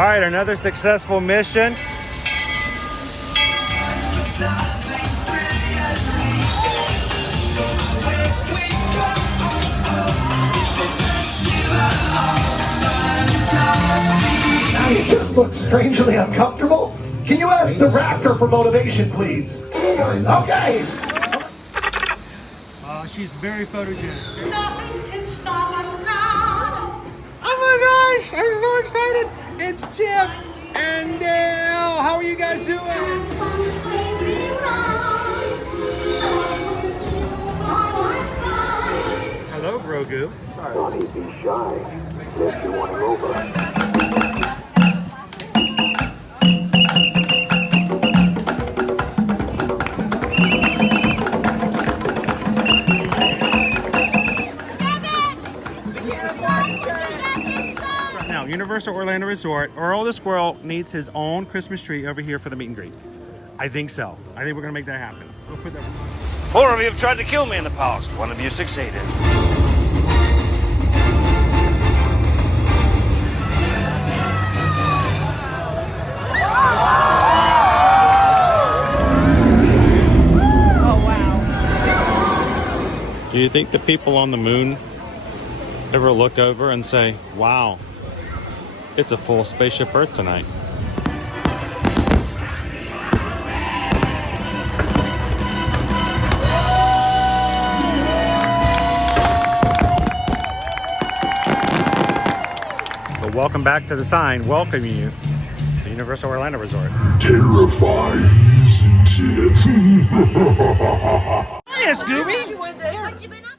All right, another successful mission. You just look strangely uncomfortable. Can you ask the raptor for motivation, please? Okay. She's very photogenic. Nothing can stop us now. Oh my gosh, I'm so excited. It's Chip and Dale. How are you guys doing? Hello, Grogu. Don't be shy. If you want to over. Universal Orlando Resort, Earl the Squirrel needs his own Christmas tree over here for the meet and greet. I think so. I think we're gonna make that happen. We'll put that. 4 of you have tried to kill me in the past. 1 of you succeeded. Oh wow. Do you think the people on the moon ever look over and say, wow, it's a full spaceship Earth tonight? But welcome back to the sign welcoming you to Universal Orlando Resort. Terrifying, isn't it? Hiya, Scooby!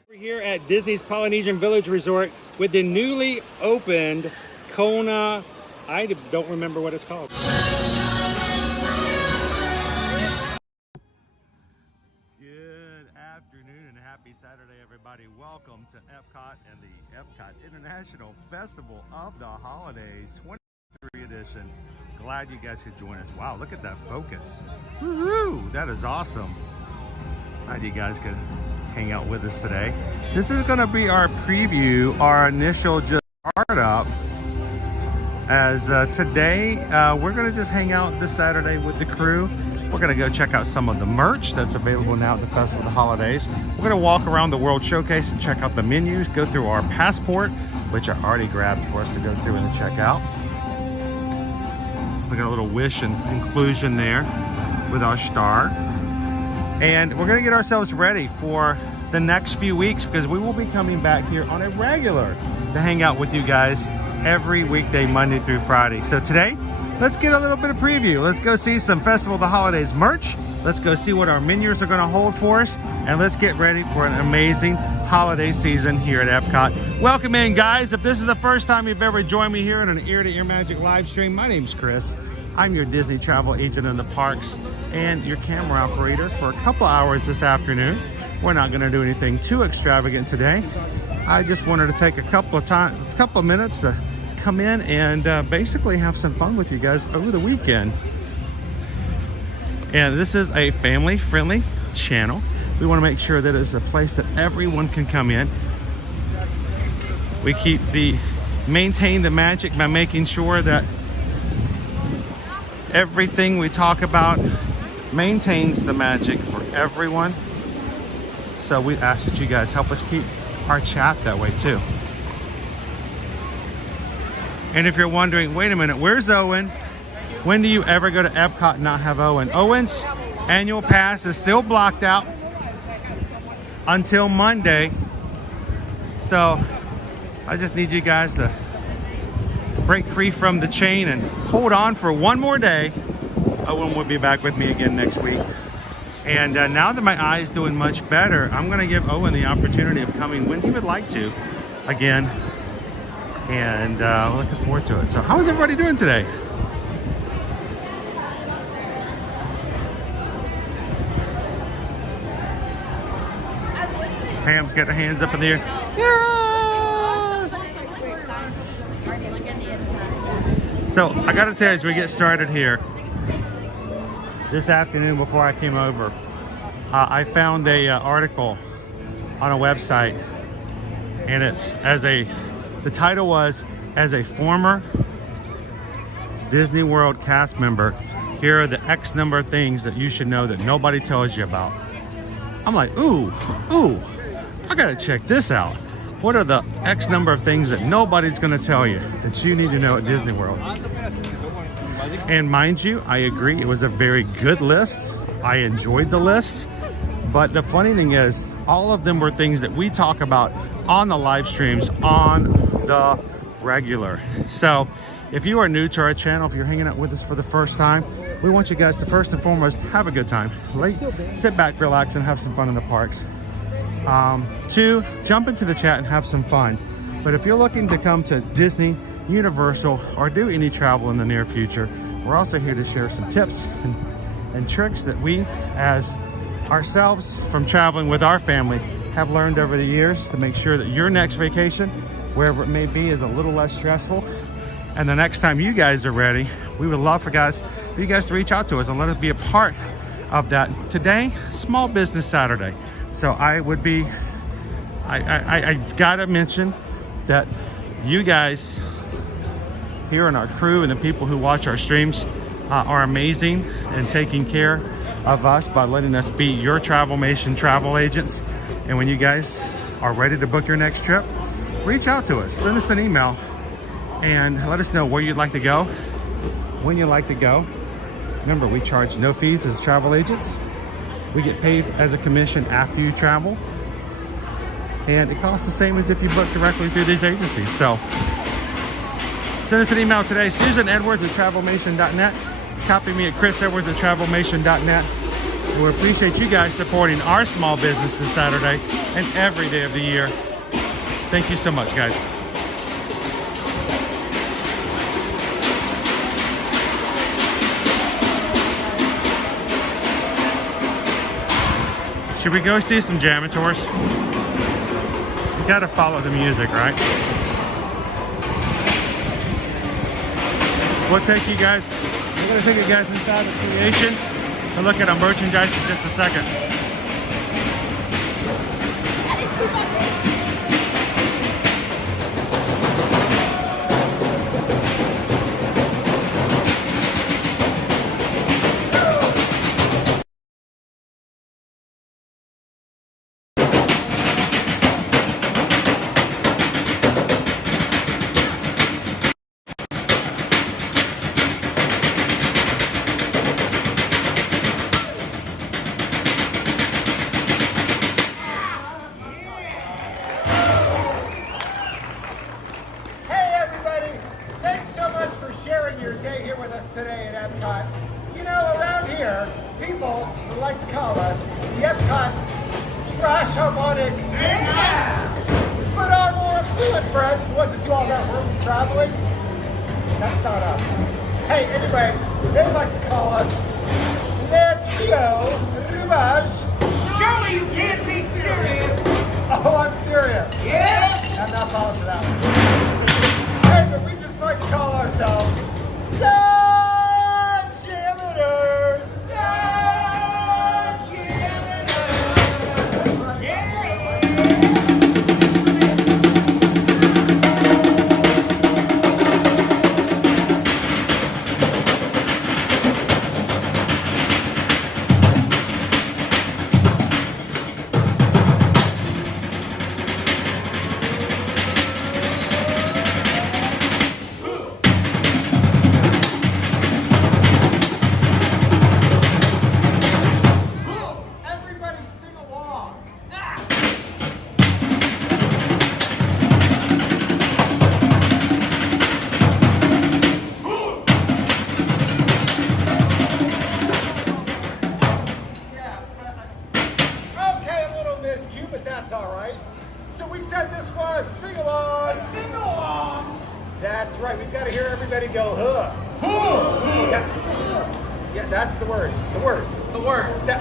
We're here at Disney's Polynesian Village Resort with the newly opened Kona, I don't remember what it's called. Good afternoon and happy Saturday, everybody. Welcome to Epcot and the Epcot International Festival of the Holidays 23 edition. Glad you guys could join us. Wow, look at that focus. Woohoo! That is awesome. Glad you guys could hang out with us today. This is going to be our preview, our initial just startup. As today, we're going to just hang out this Saturday with the crew. We're going to go check out some of the merch that's available now at the Festival of the Holidays. We're going to walk around the World Showcase and check out the menus, go through our passport, which I already grabbed for us to go through and check out. We got a little wish and inclusion there with our star. And we're going to get ourselves ready for the next few weeks because we will be coming back here on a regular to hang out with you guys every weekday, Monday through Friday. So today, let's get a little bit of preview. Let's go see some Festival of the Holidays merch. Let's go see what our menus are going to hold for us. And let's get ready for an amazing holiday season here at Epcot. Welcome in, guys. If this is the first time you've ever joined me here on an Ear to Ear Magic live stream, my name's Chris. I'm your Disney travel agent in the parks and your camera operator for a couple hours this afternoon. We're not going to do anything too extravagant today. I just wanted to take a couple of minutes to come in and basically have some fun with you guys over the weekend. And this is a family-friendly channel. We want to make sure that it's a place that everyone can come in. We maintain the magic by making sure that everything we talk about maintains the magic for everyone. So we ask that you guys help us keep our chat that way too. And if you're wondering, wait a minute, where's Owen? When do you ever go to Epcot and not have Owen? Owen's annual pass is still blocked out until Monday. So I just need you guys to break free from the chain and hold on for one more day. Owen will be back with me again next week. And now that my eye is doing much better, I'm going to give Owen the opportunity of coming when he would like to again. And looking forward to it. So how is everybody doing today? Pam's got her hands up in the air. Yeah! So I got to tell you, as we get started here, this afternoon before I came over, I found a article on a website, and it's the title was, as a former Disney World cast member, here are the X number of things that you should know that nobody tells you about. I'm like, ooh, I gotta check this out. What are the X number of things that nobody's gonna tell you that you need to know at Disney World? And mind you, I agree, it was a very good list. I enjoyed the list. But the funny thing is, all of them were things that we talk about on the live streams on the regular. So if you are new to our channel, if you're hanging out with us for the first time, we want you guys to first and foremost have a good time. Sit back, relax, and have some fun in the parks. 2, jump into the chat and have some fun. But if you're looking to come to Disney, Universal, or do any travel in the near future, we're also here to share some tips and tricks that we, as ourselves from traveling with our family, have learned over the years to make sure that your next vacation, wherever it may be, is a little less stressful. And the next time you guys are ready, we would love for you guys to reach out to us and let us be a part of that. Today, Small Business Saturday. So I gotta mention that you guys here in our crew and the people who watch our streams are amazing and taking care of us by letting us be your Travelmation travel agents. And when you guys are ready to book your next trip, reach out to us, send us an email, and let us know where you'd like to go, when you'd like to go. Remember, we charge no fees as travel agents. We get paid as a commission after you travel, and it costs the same as if you book directly through these agencies. So send us an email today, susanedwards@travelmation.net. Copy me at chrisedwards@travelmation.net. We appreciate you guys supporting our small businesses Saturday and every day of the year. Thank you so much, guys. Should we go see some Jammitors? You gotta follow the music, right? We'll take you guys. We're gonna take you guys inside the Creations and look at our merchandise in just a second. Today at Epcot. You know, around here, people would like to call us the Epcot Trash Harmonic. Yeah! But our more affluent friends, the ones that do all that work with traveling, that's not us. Hey, anyway, they like to call us Le Trio Rumage. Surely you can't be serious. Oh, I'm serious. Yeah? I'm not falling for that one. Hey, but we just like to call ourselves the Jammitors! The Jammitors! Yeah!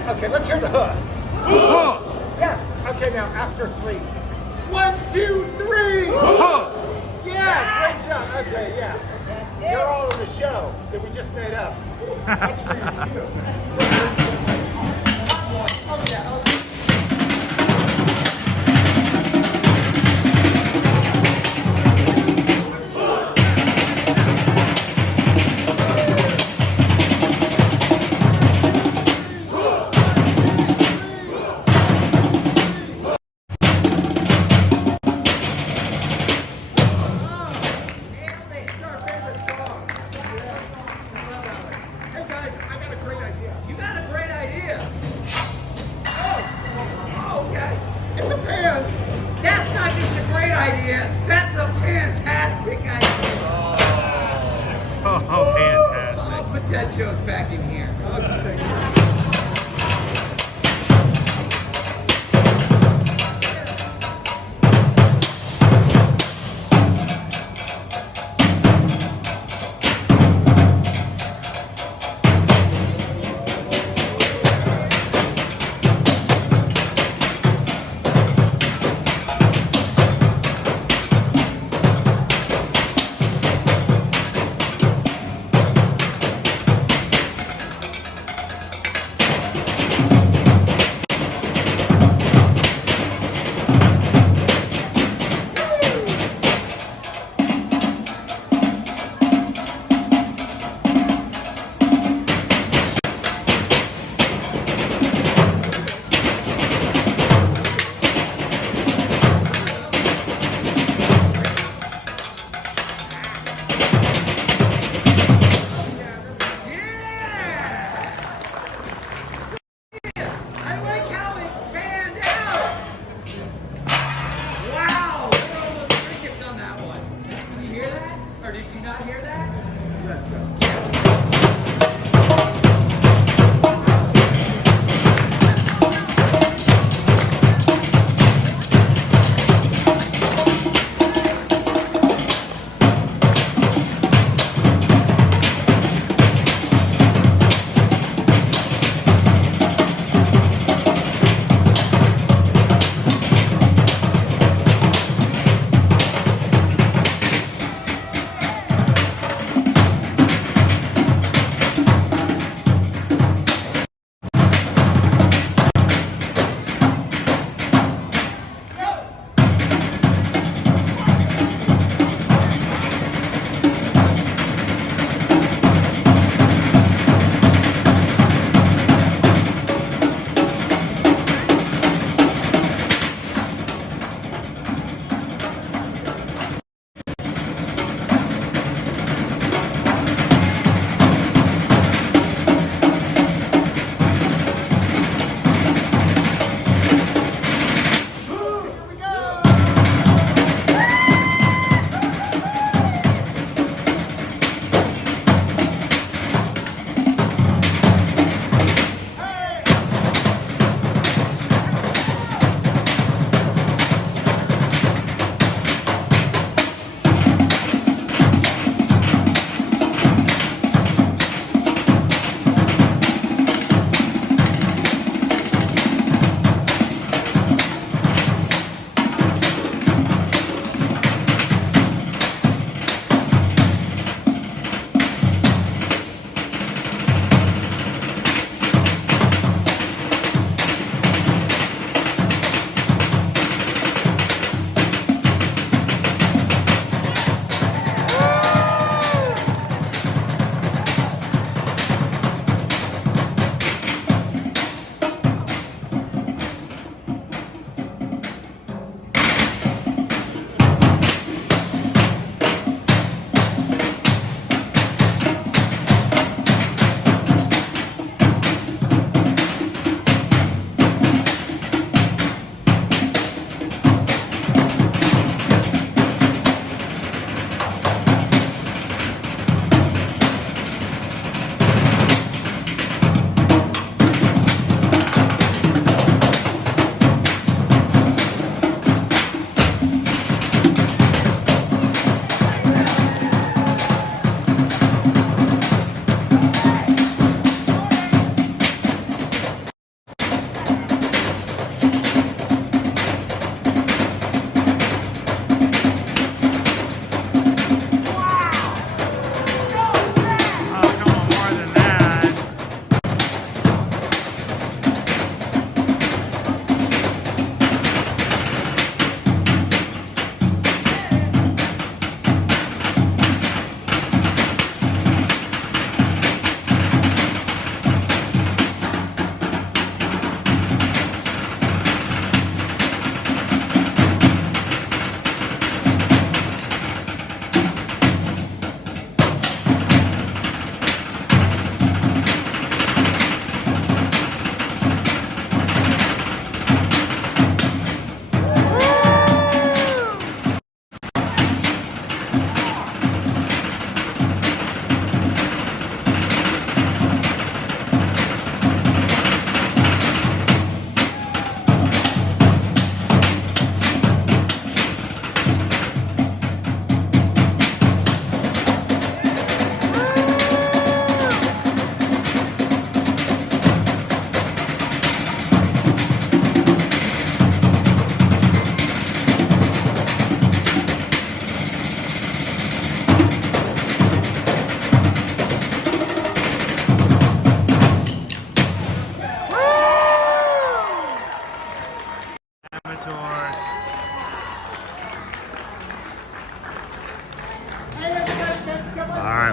Okay, let's hear the huh. Huh. Yes. Okay, now after 3. 1, 2, 3. Huh. Yeah, great job. Okay, yeah. You're all in the show that we just made up. That's for your shoe. Oh, yeah. Okay. joke back in here.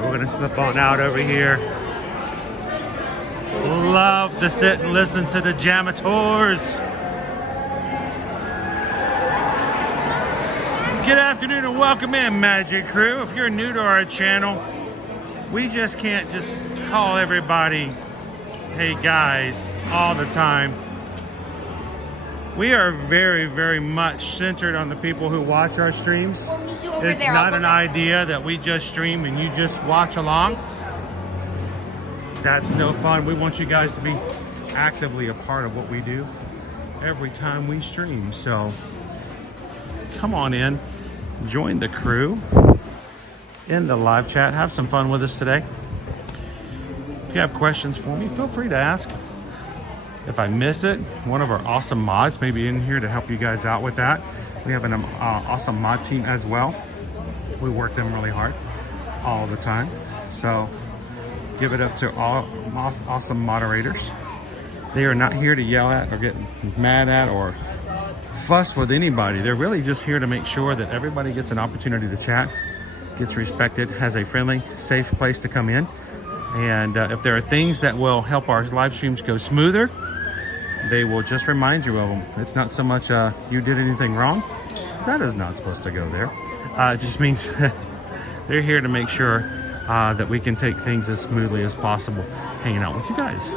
We're gonna slip on out over here. Love to sit and listen to the Jammitors. Good afternoon and welcome in, Magic Crew. If you're new to our channel, we just can't just call everybody, hey guys, all the time. We are very, very much centered on the people who watch our streams. It's not an idea that we just stream and you just watch along. That's no fun. We want you guys to be actively a part of what we do every time we stream. So come on in, join the crew in the live chat. Have some fun with us today. If you have questions for me, feel free to ask. If I miss it, one of our awesome mods may be in here to help you guys out with that. We have an awesome mod team as well. We work them really hard all the time. So give it up to all awesome moderators. They are not here to yell at or get mad at or fuss with anybody. They're really just here to make sure that everybody gets an opportunity to chat, gets respected, has a friendly, safe place to come in. And if there are things that will help our live streams go smoother, they will just remind you of them. It's not so much you did anything wrong. That is not supposed to go there. It just means they're here to make sure that we can take things as smoothly as possible hanging out with you guys.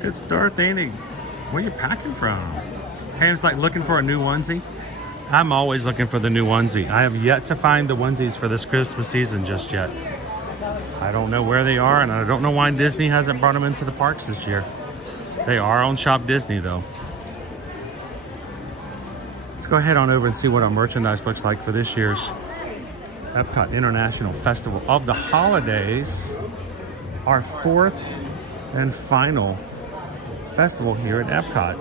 It's Darthany. Where are you packing from? Pam's like looking for a new onesie. I'm always looking for the new onesie. I have yet to find the onesies for this Christmas season just yet. I don't know where they are, and I don't know why Disney hasn't brought them into the parks this year. They are on Shop Disney though. Let's go ahead on over and see what our merchandise looks like for this year's Epcot International Festival of the Holidays. Our fourth and final festival here at Epcot.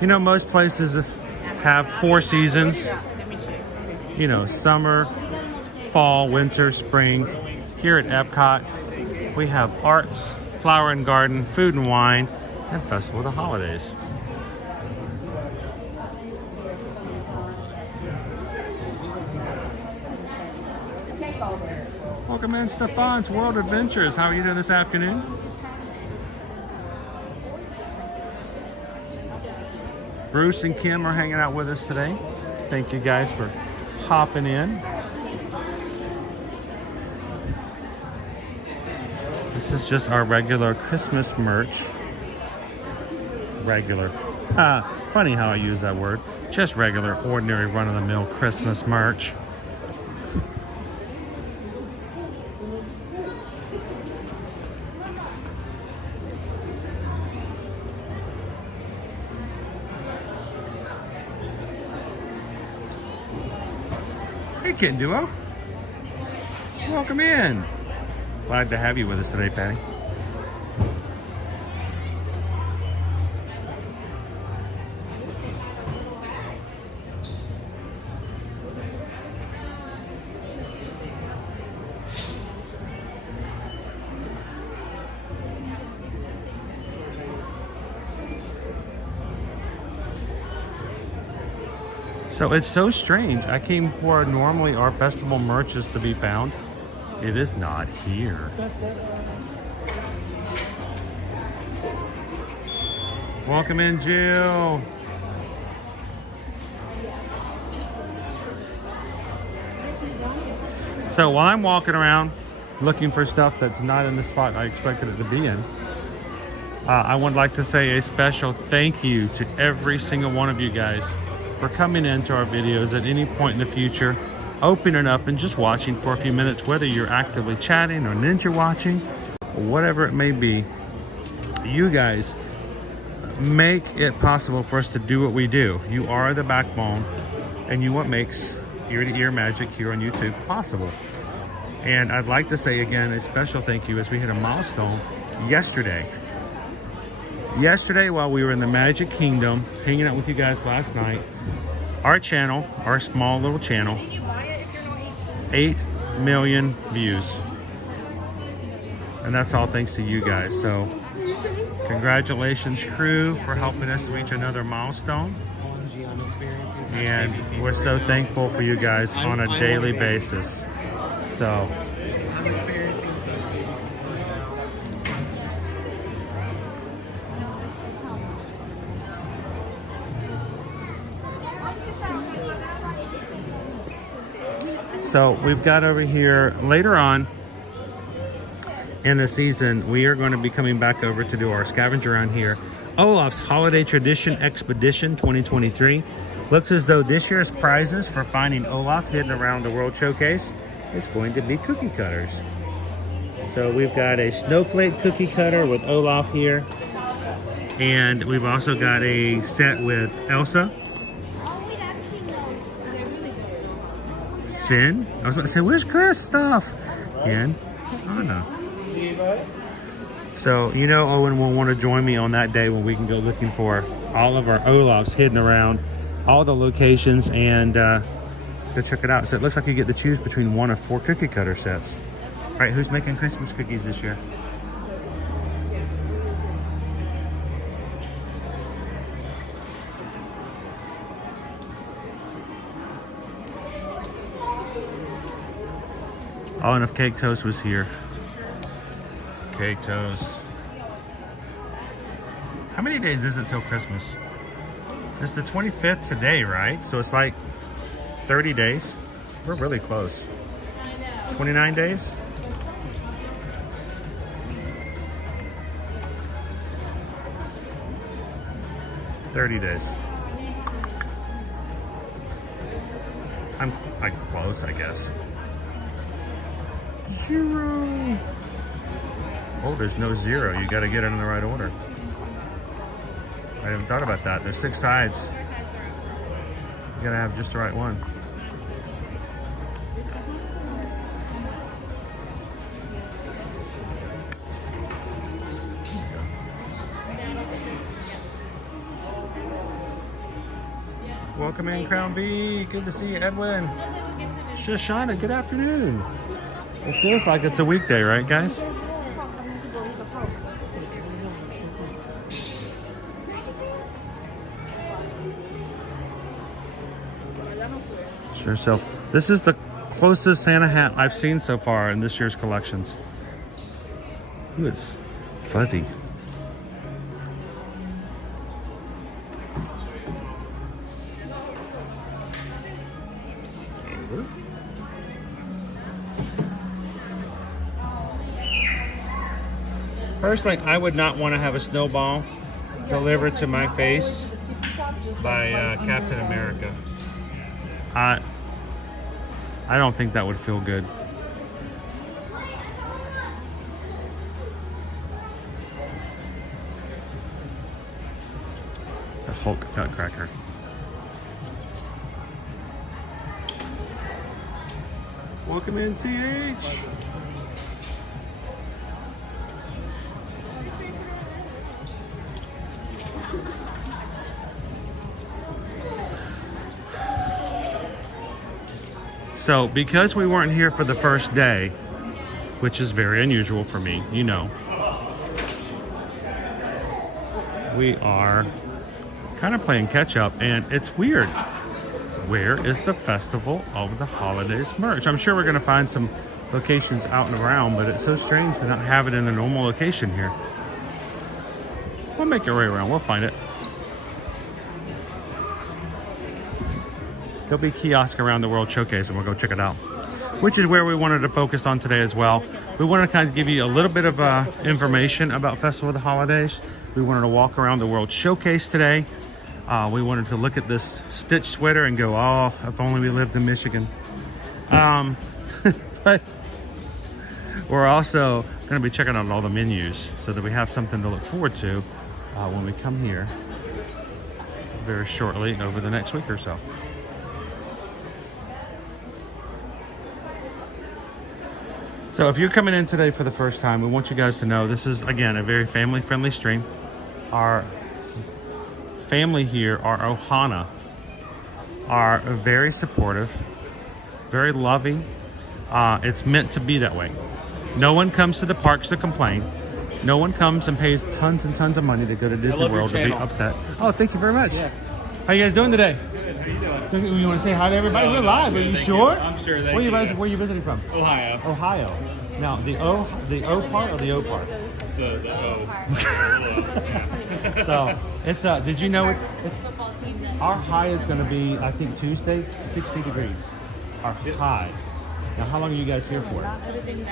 You know, most places have 4 seasons. You know, summer, fall, winter, spring. Here at Epcot, we have arts, flower and garden, food and wine, and festival of the holidays. Welcome in, Stefan's World Adventures. How are you doing this afternoon? Bruce and Kim are hanging out with us today. Thank you guys for hopping in. This is just our regular Christmas merch. Regular. Funny how I use that word. Just regular, ordinary, run-of-the-mill Christmas merch. Hey, Kitten Duo. Welcome in. Glad to have you with us today, Patty. So it's so strange. I came where normally our festival merch is to be found. It is not here. Welcome in, Jill. So while I'm walking around looking for stuff that's not in the spot I expected it to be in, I would like to say a special thank you to every single one of you guys for coming into our videos at any point in the future, opening up and just watching for a few minutes, whether you're actively chatting or ninja watching or whatever it may be. You guys make it possible for us to do what we do. You are the backbone, and you what makes ear-to-ear magic here on YouTube possible. And I'd like to say again a special thank you as we hit a milestone yesterday. yesterday while we were in the Magic Kingdom, hanging out with you guys last night, our channel, our small little channel, 8 million views. And that's all thanks to you guys. So congratulations, crew, for helping us reach another milestone. And we're so thankful for you guys on a daily basis. So we've got over here later on in the season, we are going to be coming back over to do our scavenger hunt here. Olaf's Holiday Tradition Expedition 2023. Looks as though this year's prizes for finding Olaf hidden around the World Showcase is going to be cookie cutters. So we've got a snowflake cookie cutter with Olaf here. And we've also got a set with Elsa. Sven. I was about to say, where's Chris stuff? And Anna. So, you know, Owen will want to join me on that day when we can go looking for all of our Olafs hidden around all the locations and go check it out. So it looks like you get to choose between one of 4 cookie cutter sets. All right, who's making Christmas cookies this year? Oh, and if Cake Toast was here. Cake Toast. How many days is it till Christmas? It's the 25th today, right? So it's like 30 days. We're really close. 29 days? $30 days. I'm like close, I guess. 0. Oh, there's no 0. You got to get it in the right order. I haven't thought about that. There's 6 sides. You got to have just the right one. Welcome in, Crown B. Good to see you, Edwin. Shoshana, good afternoon. It feels like it's a weekday, right, guys? Sure. So this is the closest Santa hat I've seen so far in this year's collections. Ooh, it's fuzzy. Personally, I would not want to have a snowball delivered to my face by Captain America. I don't think that would feel good. The Hulk Nutcracker. Welcome in, CH. So, because we weren't here for the first day, which is very unusual for me, you know, we are kind of playing catch up, and it's weird. Where is the Festival of the Holidays merch? I'm sure we're going to find some locations out and around, but it's so strange to not have it in a normal location here. We'll make our way around. We'll find it. There'll be kiosks around the World Showcase, and we'll go check it out, which is where we wanted to focus on today as well. We wanted to kind of give you a little bit of information about Festival of the Holidays. We wanted to walk around the World Showcase today. We wanted to look at this Stitch sweater and go, oh, if only we lived in Michigan. But we're also going to be checking out all the menus so that we have something to look forward to when we come here very shortly over the next week or so. So if you're coming in today for the first time, we want you guys to know this is, again, a very family-friendly stream. our family here, our Ohana, are very supportive, very loving. It's meant to be that way. No one comes to the parks to complain. No one comes and pays tons and tons of money to go to Disney World to be upset. Oh, thank you very much. Yeah. How you guys doing today? Good. How you doing? You want to say hi to everybody? We're live. Are you sure? I'm sure. Where are you visiting from? Ohio. Ohio. Now the O part or the O part? The O. So it's did you know our high is going to be, I think, Tuesday, 60 degrees. Our high. Now, how long are you guys here for?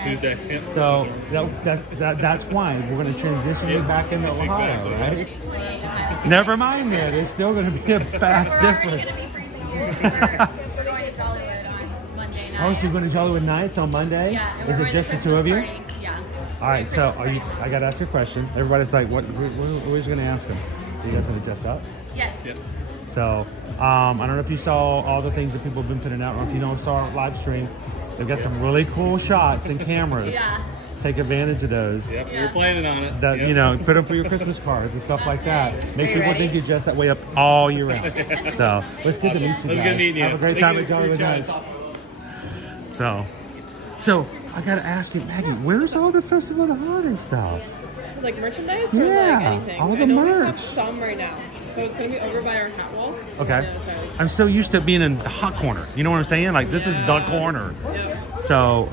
Tuesday. Yep. So that's why we're going to transition you back into Ohio, right? Never mind that. It's still going to be a fast difference. Oh, so you're going to Jollywood Nights on Monday? Yeah. Is it just the two of you? Yeah. All right. So I got to ask you a question. Everybody's like, what are you going to ask them? Are you guys going to dress up? Yes. So I don't know if you saw all the things that people have been putting out, or if you don't saw our live stream. They've got some really cool shots and cameras. Yeah. Take advantage of those. Yep, we're planning on it. That, you know, put them for your Christmas cards and stuff like that. Make people think you're just that way up all year round. So it's good to meet you guys. Good meeting you. Have a great time at Jollywood Nights. So I gotta ask you, Maggie, where's all the Festival of the Holiday stuff? Like merchandise or Yeah, like anything? all the I know we merch. have some right now. So it's going to be over by our hat wall. Okay. I'm so used to being in the hot corner. You know what I'm saying? Like, this is the corner. So,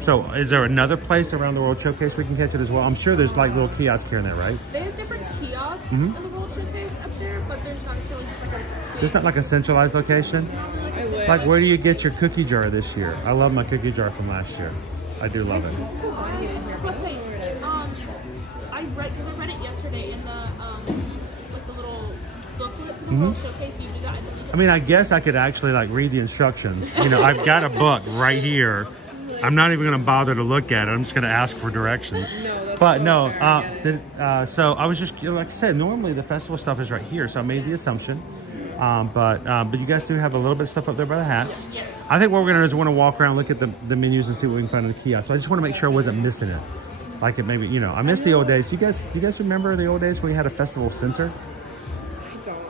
so is there another place around the World Showcase we can catch it as well? I'm sure there's like little kiosks here and there, right? They have different kiosks in the World Showcase up there, but there's not necessarily just like a... There's not like a centralized location? It's like, where do you get your cookie jar this year? I love my cookie jar from last year. I do love it. I was about to say, I read it yesterday in the, like the little booklet for the World Showcase. You do that. I mean, I guess I could actually like read the instructions. You know, I've got a book right here. I'm not even going to bother to look at it. I'm just going to ask for directions. But no, so I was just, like I said, normally the festival stuff is right here. So I made the assumption. But you guys do have a little bit of stuff up there by the hats. I think what we're going to do is want to walk around, look at the menus and see what we can find in the kiosk. So I just want to make sure I wasn't missing it. Like it maybe, you know, I miss the old days. Do you guys remember the old days when we had a festival center?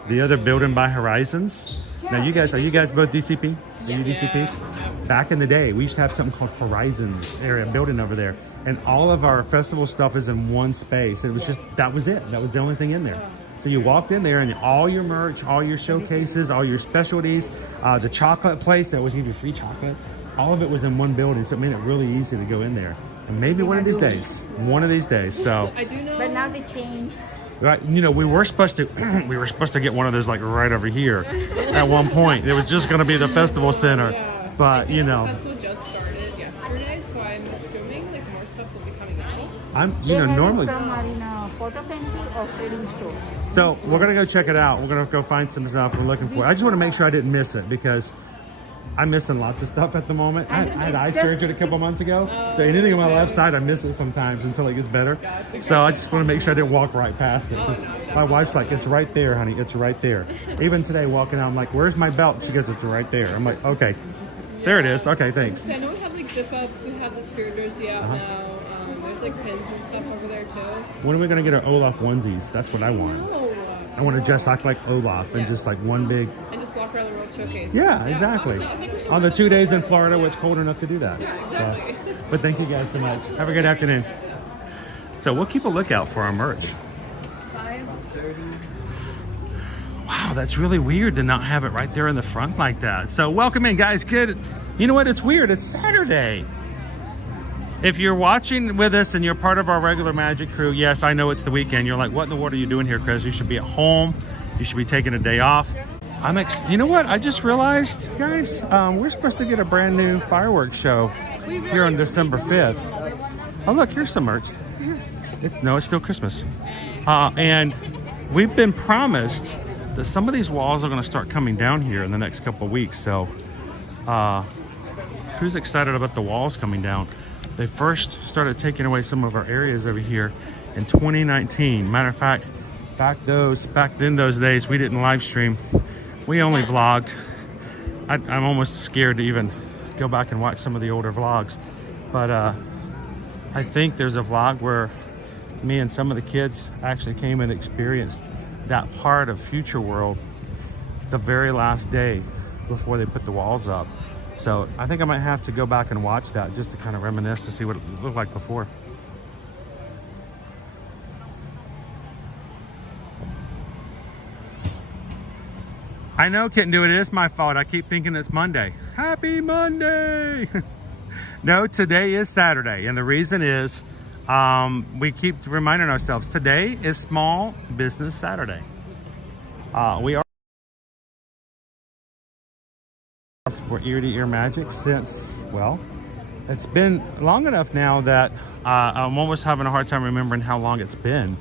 The other building by Horizons. Now are you guys both DCP? Are you DCPs? Back in the day, we used to have something called Horizons area building over there. And all of our festival stuff is in one space. It was just, that was it. That was the only thing in there. So you walked in there and all your merch, all your showcases, all your specialties, the chocolate place that always give you free chocolate, all of it was in one building. So it made it really easy to go in there. And maybe one of these days. So I do know. But now they changed. right, you know, we were supposed to get one of those like right over here at one point. It was just going to be the festival center, but you know. The festival just started yesterday, so I'm assuming like more stuff will be coming out. Normally. Some are in a photo painting or trading store. So we're gonna go check it out. We're gonna go find some stuff we're looking for. I just want to make sure I didn't miss it because I'm missing lots of stuff at the moment. I had eye surgery a couple months ago, so anything on my left side, I miss it sometimes until it gets better. So I just want to make sure I didn't walk right past it. 'Cause my wife's like, "It's right there, honey. It's right there." Even today, walking out, I'm like, "Where's my belt?" She goes, "It's right there." I'm like, "Okay, there it is. Okay, thanks." I know we have like zip ups. We have the spirit jersey out now. There's like pins and stuff over there too. When are we gonna get our Olaf onesies? That's what I want. I want to dress like Olaf and just like one big. And just walk around the World Showcase. Yeah, exactly. Honestly, I think we should On the run 2 a days tour. in Florida, where it's cold enough to do that. Yeah, exactly. So, but thank you guys so much. Have a good afternoon. So we'll keep a lookout for our merch. Wow, that's really weird to not have it right there in the front like that. So welcome in, guys. Good. You know what? It's weird. It's Saturday. If you're watching with us and you're part of our regular Magic crew, yes, I know it's the weekend. You're like, what in the world are you doing here, Chris? You should be at home. You should be taking a day off. You know what? I just realized, guys, we're supposed to get a brand new fireworks show here on December 5th. Oh, look, here's some merch. It's still Christmas. And we've been promised that some of these walls are going to start coming down here in the next couple of weeks. So who's excited about the walls coming down? They first started taking away some of our areas over here in 2019. Matter of fact, back in those days, we didn't live stream. We only vlogged. I'm almost scared to even go back and watch some of the older vlogs. But I think there's a vlog where me and some of the kids actually came and experienced that part of Future World the very last day before they put the walls up. So I think I might have to go back and watch that just to kind of reminisce to see what it looked like before. I know, Kitten Do It. It is my fault. I keep thinking it's Monday. Happy Monday! No, today is Saturday. And the reason is we keep reminding ourselves today is Small Business Saturday. We are for Ear to Ear Magic since, well, it's been long enough now that I'm almost having a hard time remembering how long it's been.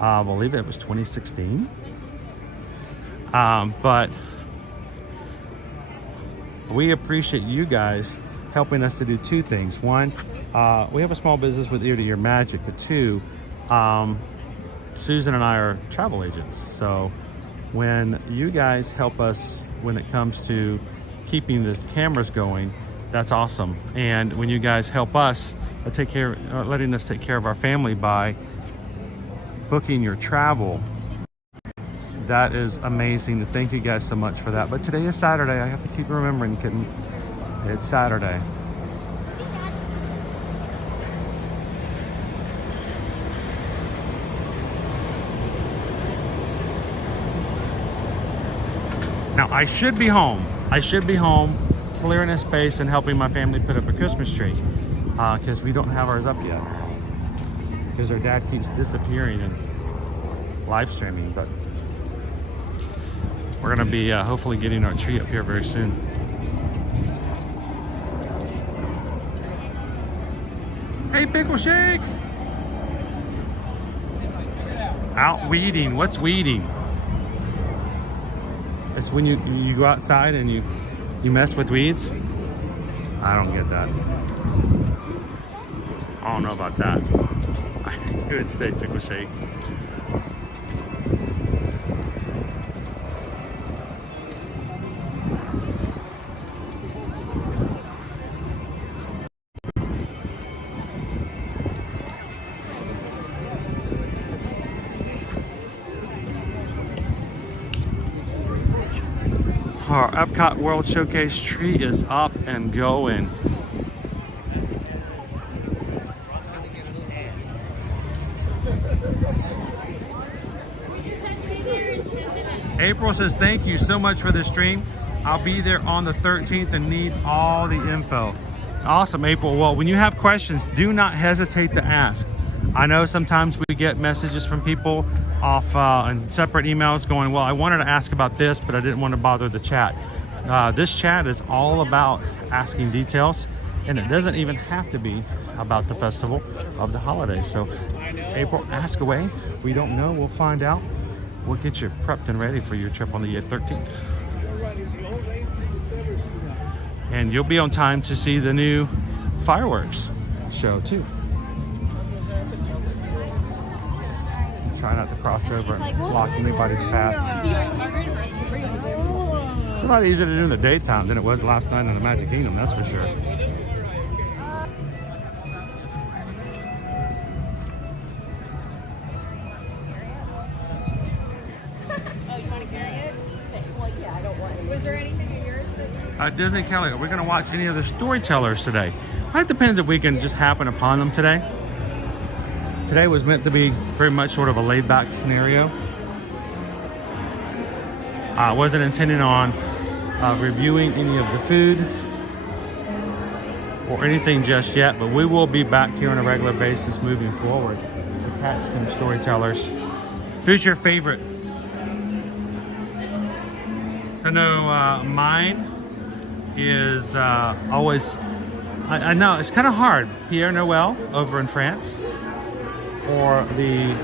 I believe it was 2016. But we appreciate you guys helping us to do two things. One, we have a small business with Ear to Ear Magic, but two, Susan and I are travel agents. So when you guys help us when it comes to keeping the cameras going, that's awesome. And when you guys help us letting us take care of our family by booking your travel, that is amazing. Thank you guys so much for that. But today is Saturday. I have to keep remembering, Kitten. It's Saturday. Now, I should be home. Clearing a space and helping my family put up a Christmas tree. Because we don't have ours up yet. Because our dad keeps disappearing and live streaming. But we're going to be hopefully getting our tree up here very soon. Hey, Pickle Shake! Out weeding. What's weeding? It's when you go outside and you mess with weeds. I don't get that. I don't know about that. It's good today, Pickle Shake. Our Epcot World Showcase tree is up and going. April says, thank you so much for the stream. I'll be there on the 13th and need all the info. It's awesome, April. Well, when you have questions, do not hesitate to ask. I know sometimes we get messages from people off and separate emails going, well, I wanted to ask about this, but I didn't want to bother the chat. This chat is all about asking details, and it doesn't even have to be about the festival of the holidays. So April, ask away. If we don't know, we'll find out. We'll get you prepped and ready for your trip on the 13th. And you'll be on time to see the new fireworks show too. Try not to cross over and block anybody's path. It's a lot easier to do in the daytime than it was last night in the Magic Kingdom, that's for sure. Was there anything of yours that Disney Kelly, are we going to watch any other storytellers today? It depends if we can just happen upon them today. Today was meant to be very much sort of a laid-back scenario. I wasn't intending on reviewing any of the food or anything just yet, but we will be back here on a regular basis moving forward to catch some storytellers. Who's your favorite? So no, mine is always, I know it's kind of hard. Pierre Noel over in France, or the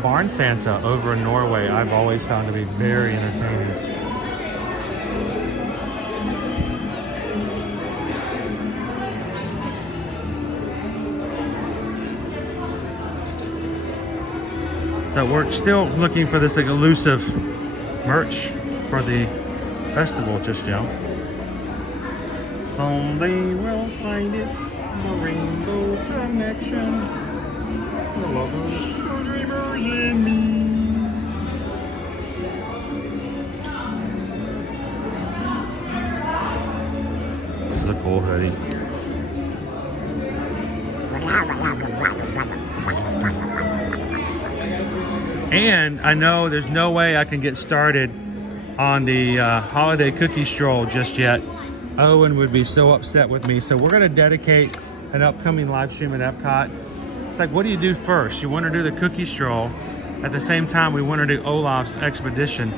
Barn Santa over in Norway. I've always found to be very entertaining. So we're still looking for this like elusive merch for the festival just now. Someday we'll find it, the Rainbow Connection. I love those dreamers in me. This is a cool hoodie. And I know there's no way I can get started on the holiday cookie stroll just yet. Owen would be so upset with me. So we're going to dedicate an upcoming live stream at Epcot. It's like, what do you do first? You want to do the cookie stroll. At the same time, we want to do Olaf's expedition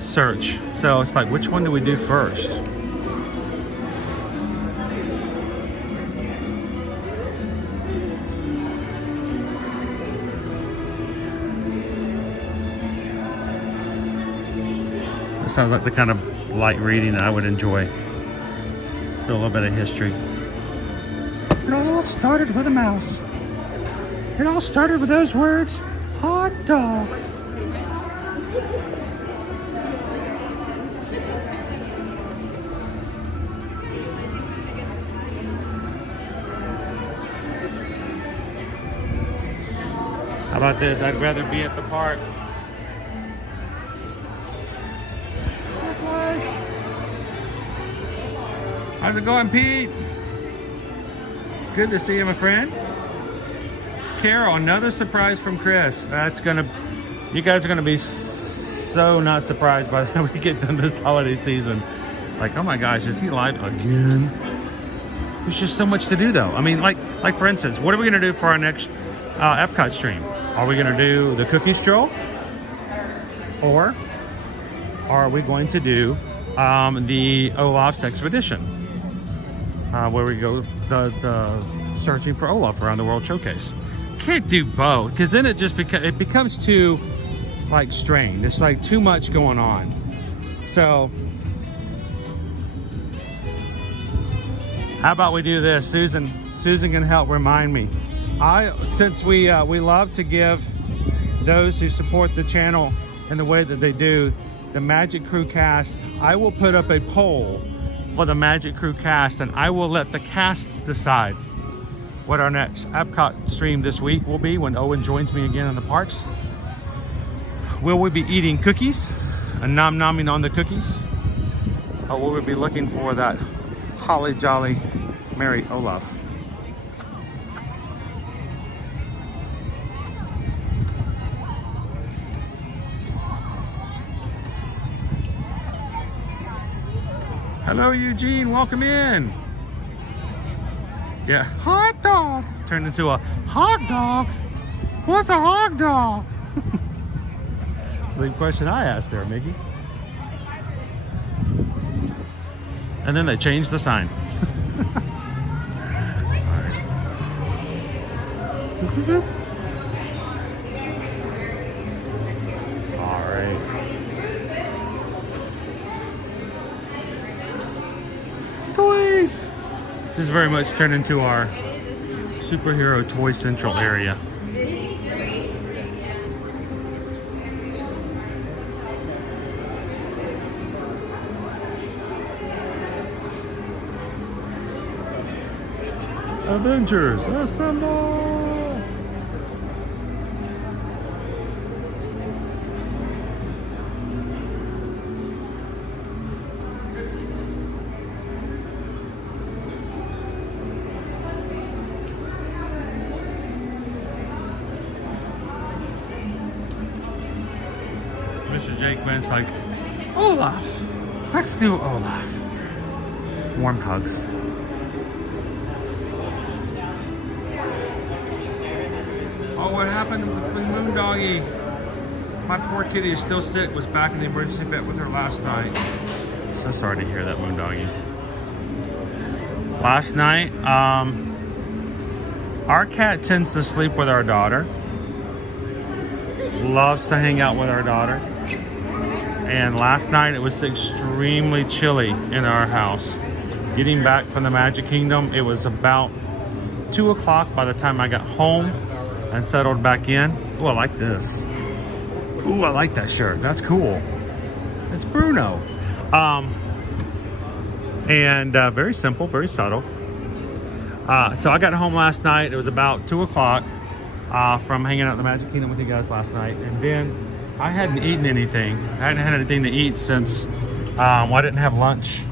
search. So it's like, which one do we do first? This sounds like the kind of light reading I would enjoy. Do a little bit of history. It all started with a mouse. It all started with those words, hot dog. How about this? I'd rather be at the park. How's it going, Pete? Good to see you, my friend. Carol, another surprise from Chris. You guys are gonna be so not surprised by the time we get done this holiday season. Like, oh my gosh, is he live again? There's just so much to do, though. I mean, like for instance, what are we gonna do for our next Epcot stream? Are we gonna do the cookie stroll, or are we going to do the Olaf's expedition? Where we go the searching for Olaf around the World Showcase. Can't do both, because then it just becomes too like strained. It's like too much going on. So how about we do this? Susan can help remind me. Since we love to give those who support the channel in the way that they do, the Magic Crew cast, I will put up a poll for the Magic Crew cast, and I will let the cast decide what our next Epcot stream this week will be when Owen joins me again in the parks. Will we be eating cookies and nom-nomming on the cookies? Or will we be looking for that holly jolly merry Olaf? Hello, Eugene, welcome in. Yeah, hot dog turned into a hot dog. What's a hot dog? Same question I asked there, Mickey. And then they changed the sign. All right. Toys. This is very much turned into our superhero toy central area. Avengers, assemble! Mr. Jake Wentz like, Olaf! Let's do Olaf. Warm hugs. Oh, what happened with Moondoggy? My poor kitty is still sick, was back in the emergency vet with her last night. So sorry to hear that, Moondoggy. Last night, our cat tends to sleep with our daughter. Loves to hang out with our daughter. And last night it was extremely chilly in our house. Getting back from the Magic Kingdom, it was about 2 o'clock by the time I got home and settled back in. Oh, I like this. Ooh, I like that shirt. That's cool. It's Bruno. And very simple, very subtle. So I got home last night. It was about 2 o'clock. from hanging out in the Magic Kingdom with you guys last night. And then I hadn't eaten anything. I hadn't had anything to eat since I didn't have lunch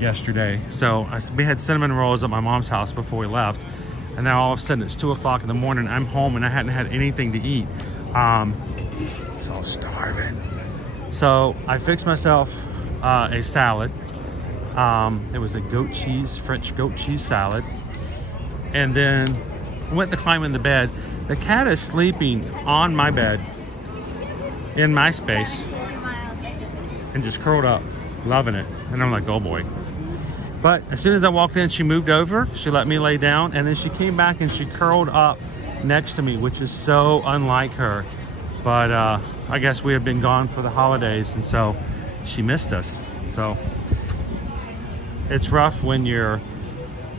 yesterday. So we had cinnamon rolls at my mom's house before we left. And now all of a sudden it's 2 o'clock in the morning. I'm home and I hadn't had anything to eat. So I was starving. So I fixed myself a salad. It was a French goat cheese salad. And then went to climb in the bed. The cat is sleeping on my bed in my space and just curled up, loving it. And I'm like, oh boy. But as soon as I walked in, she moved over, she let me lay down, and then she came back and she curled up next to me, which is so unlike her. But I guess we have been gone for the holidays, and so she missed us. So it's rough when your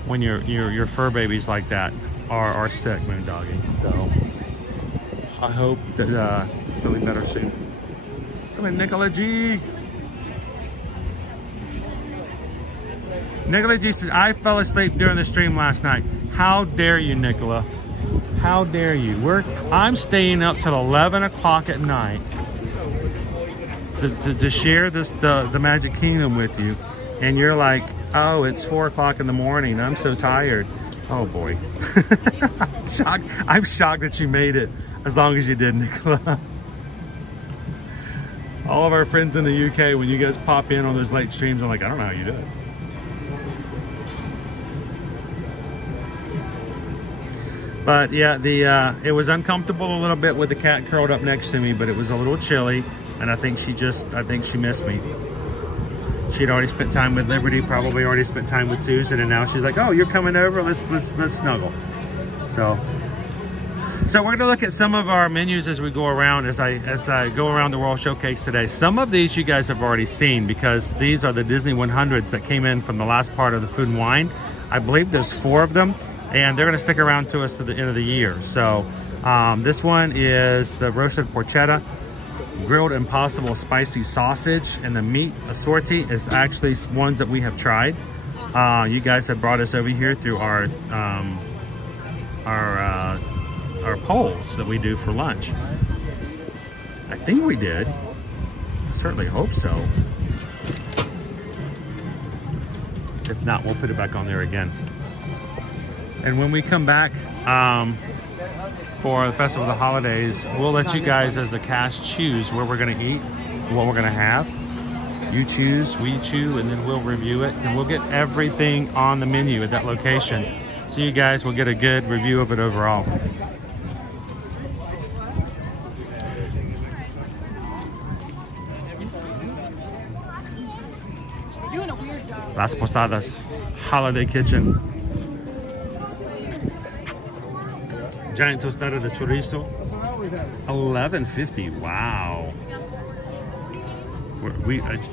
fur babies like that are sick, Moondoggy. So I hope that feeling better soon. Come in, Nicola G. Nicola G says, I fell asleep during the stream last night. How dare you, Nicola? How dare you? I'm staying up till 11 o'clock at night to share the Magic Kingdom with you. And you're like, oh, it's 4 o'clock in the morning. I'm so tired. Oh boy. I'm shocked that you made it as long as you did, Nicola. All of our friends in the UK, when you guys pop in on those late streams, I'm like, I don't know how you do it. But yeah, it was uncomfortable a little bit with the cat curled up next to me, but it was a little chilly, and I think she missed me. She'd already spent time with Liberty, probably already spent time with Susan, and now she's like, "Oh, you're coming over? Let's snuggle." So we're gonna look at some of our menus as we go around, as I go around the World Showcase today. Some of these you guys have already seen because these are the Disney 100s that came in from the last part of the Food and Wine. I believe there's 4 of them. And they're going to stick around to us to the end of the year. So this one is the roasted porchetta, grilled impossible spicy sausage, and the meat assorti is actually ones that we have tried. You guys have brought us over here through our polls that we do for lunch. I think we did. I certainly hope so. If not, we'll put it back on there again. And when we come back for the Festival of the Holidays, we'll let you guys as a cast choose where we're going to eat, what we're going to have. You choose, we chew, and then we'll review it. And we'll get everything on the menu at that location. So you guys will get a good review of it overall. Las Posadas Holiday Kitchen. Giant tostada de chorizo, $11.50. Wow.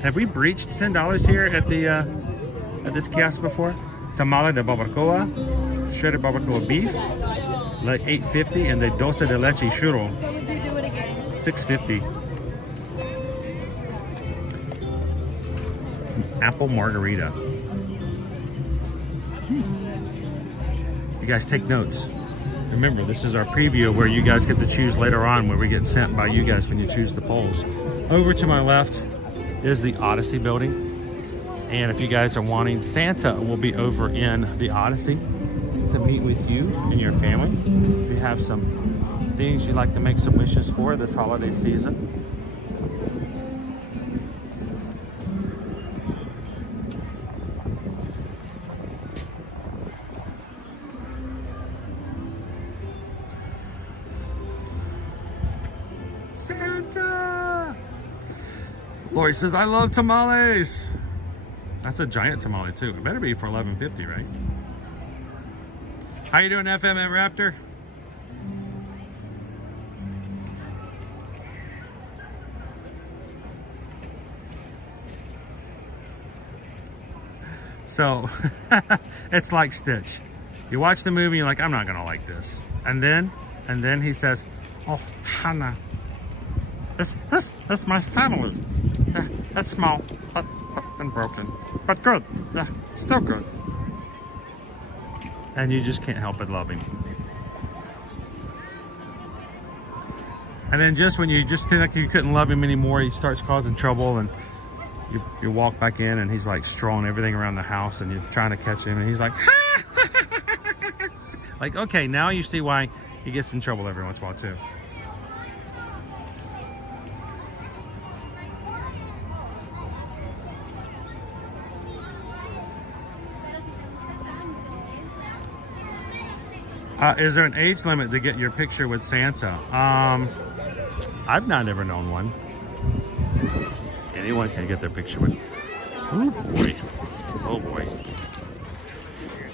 Have we breached $10 here at the at this kiosk before? Tamale de barbacoa, shredded barbacoa beef, like $8.50, and the dulce de leche churro, $6.50. Apple margarita. You guys take notes. Remember, this is our preview where you guys get to choose later on, where we get sent by you guys when you choose the polls. Over to my left is the Odyssey building. And if you guys are wanting, Santa will be over in the Odyssey to meet with you and your family. If you have some things you'd like to make some wishes for this holiday season. Santa! Lori says, I love tamales. That's a giant tamale too. It better be for $11.50, right? How you doing, FM at Raptor? So, it's like Stitch. You watch the movie, you're like, I'm not gonna like this. And then he says, oh, Hannah, that's my family. Yeah, that's small, and broken, but good. Yeah, still good. And you just can't help but love him. And then just when you just think like you couldn't love him anymore, he starts causing trouble, and you walk back in and he's like strolling everything around the house, and you're trying to catch him and he's like, like, okay, now you see why he gets in trouble every once in a while too. Is there an age limit to get your picture with Santa? I've not ever known one. Anyone can get their picture with. Oh boy. Oh boy.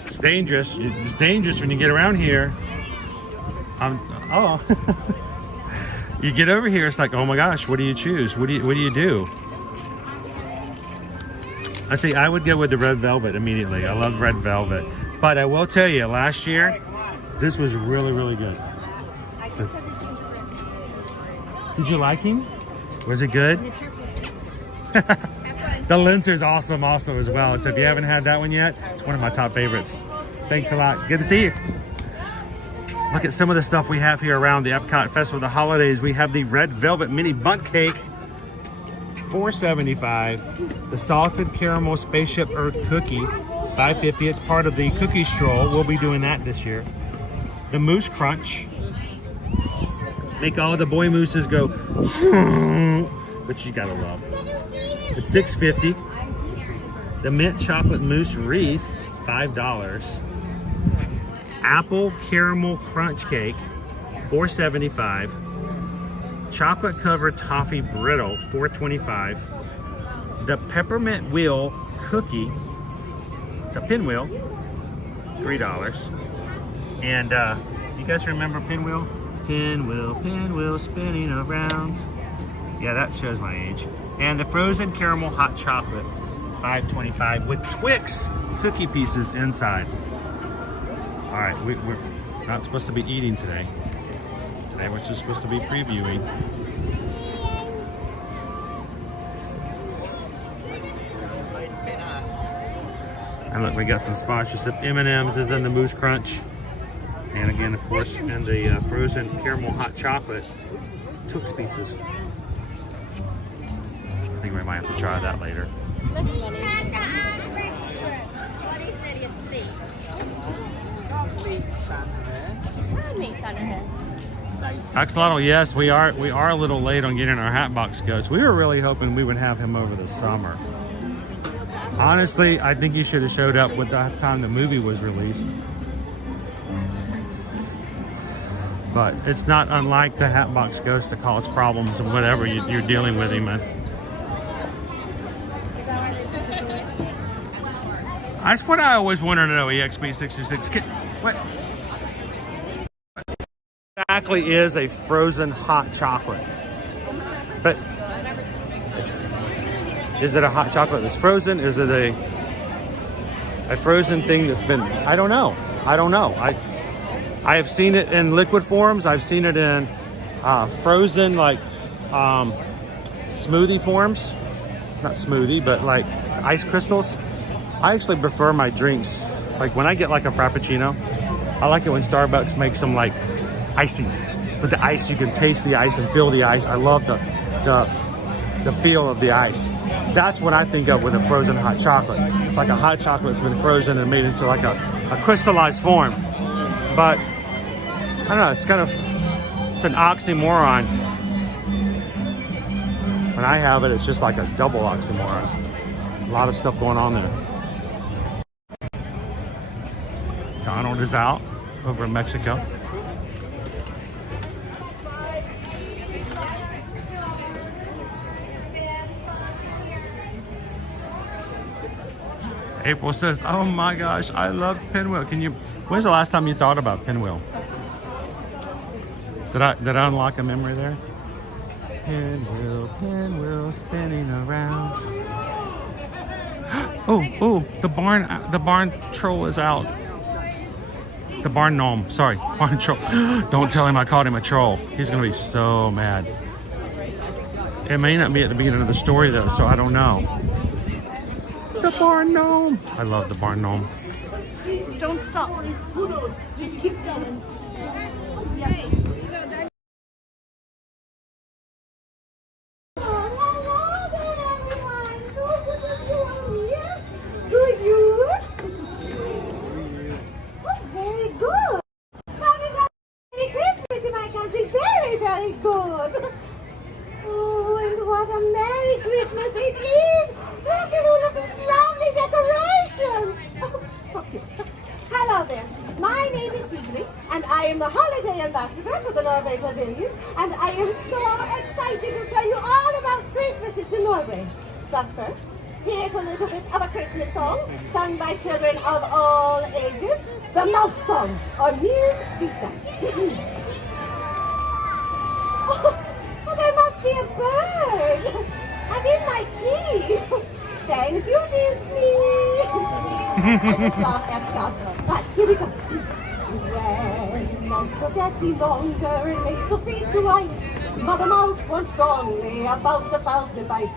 It's dangerous. It's dangerous when you get around here. Oh. You get over here, it's like, oh my gosh, what do you choose? What do you do? I see, I would go with the red velvet immediately. I love red velvet. But I will tell you, last year, this was really, really good. I just had the gingerbread. Did you like him? Was it good? And the turkey was The Linter's awesome also as well. So if you haven't had that one yet, it's one of my top favorites. Thanks a lot. Good to see you. Look at some of the stuff we have here around the Epcot Festival, the holidays. We have the red velvet mini bundt cake, $4.75. The salted caramel spaceship Earth cookie, $5.50. It's part of the cookie stroll. We'll be doing that this year. The Moose Crunch. Make all the boy mooses go, which you gotta love. It's $6.50. The Mint Chocolate Mousse Wreath, $5. Apple Caramel Crunch Cake, $4.75. Chocolate Covered Toffee Brittle, $4.25. The Peppermint Wheel Cookie, it's a pinwheel, $3. And you guys remember pinwheel? Pinwheel spinning around. Yeah, that shows my age. And the frozen caramel hot chocolate, $5.25 with Twix cookie pieces inside. All right, we're not supposed to be eating today. Today we're just supposed to be previewing. And look, we got some sponsorship. M&M's is in the Moose Crunch. And again, of course, in the frozen caramel hot chocolate, Twix pieces. I think we might have to try that later. Axolotl, yes, we are a little late on getting our Hatbox Ghost. We were really hoping we would have him over the summer. Honestly, I think he should have showed up with the time the movie was released. But it's not unlike the Hatbox Ghost to cause problems and whatever you're dealing with him in. That's what I always wanted to know, EXP626. What exactly is a frozen hot chocolate? But is it a hot chocolate that's frozen? Is it a frozen thing that's been... I don't know. I have seen it in liquid forms. I've seen it in frozen, like smoothie forms. Not smoothie, but like ice crystals. I actually prefer my drinks, like when I get like a Frappuccino, I like it when Starbucks makes them like icy. With the ice, you can taste the ice and feel the ice. I love the feel of the ice. That's what I think of with a frozen hot chocolate. It's like a hot chocolate that's been frozen and made into like a crystallized form. But I don't know, it's an oxymoron. When I have it, it's just like a double oxymoron. A lot of stuff going on there. Donald is out over in Mexico. April says, oh my gosh, I loved Pinwheel. When's the last time you thought about Pinwheel? Did I unlock a memory there? Pinwheel spinning around. Oh, the barn troll is out. The barn gnome, sorry, barn troll. Don't tell him I called him a troll. He's gonna be so mad. It may not be at the beginning of the story though, so I don't know. The barn gnome. I love the barn gnome. Don't stop. Just keep going. am the holiday ambassador for the Norway Pavilion, and I am so excited to tell you all about Christmases in Norway. But first, here's a little bit of a Christmas song sung by children of all ages, the Mouse Song, or Muse Visa. Oh, there must be a bird! I'm in my key! Thank you, Disney! I just love Epcot. Right, here we go. When months are getting longer and makes your face to ice, Mother Mouse warns strongly about a foul device.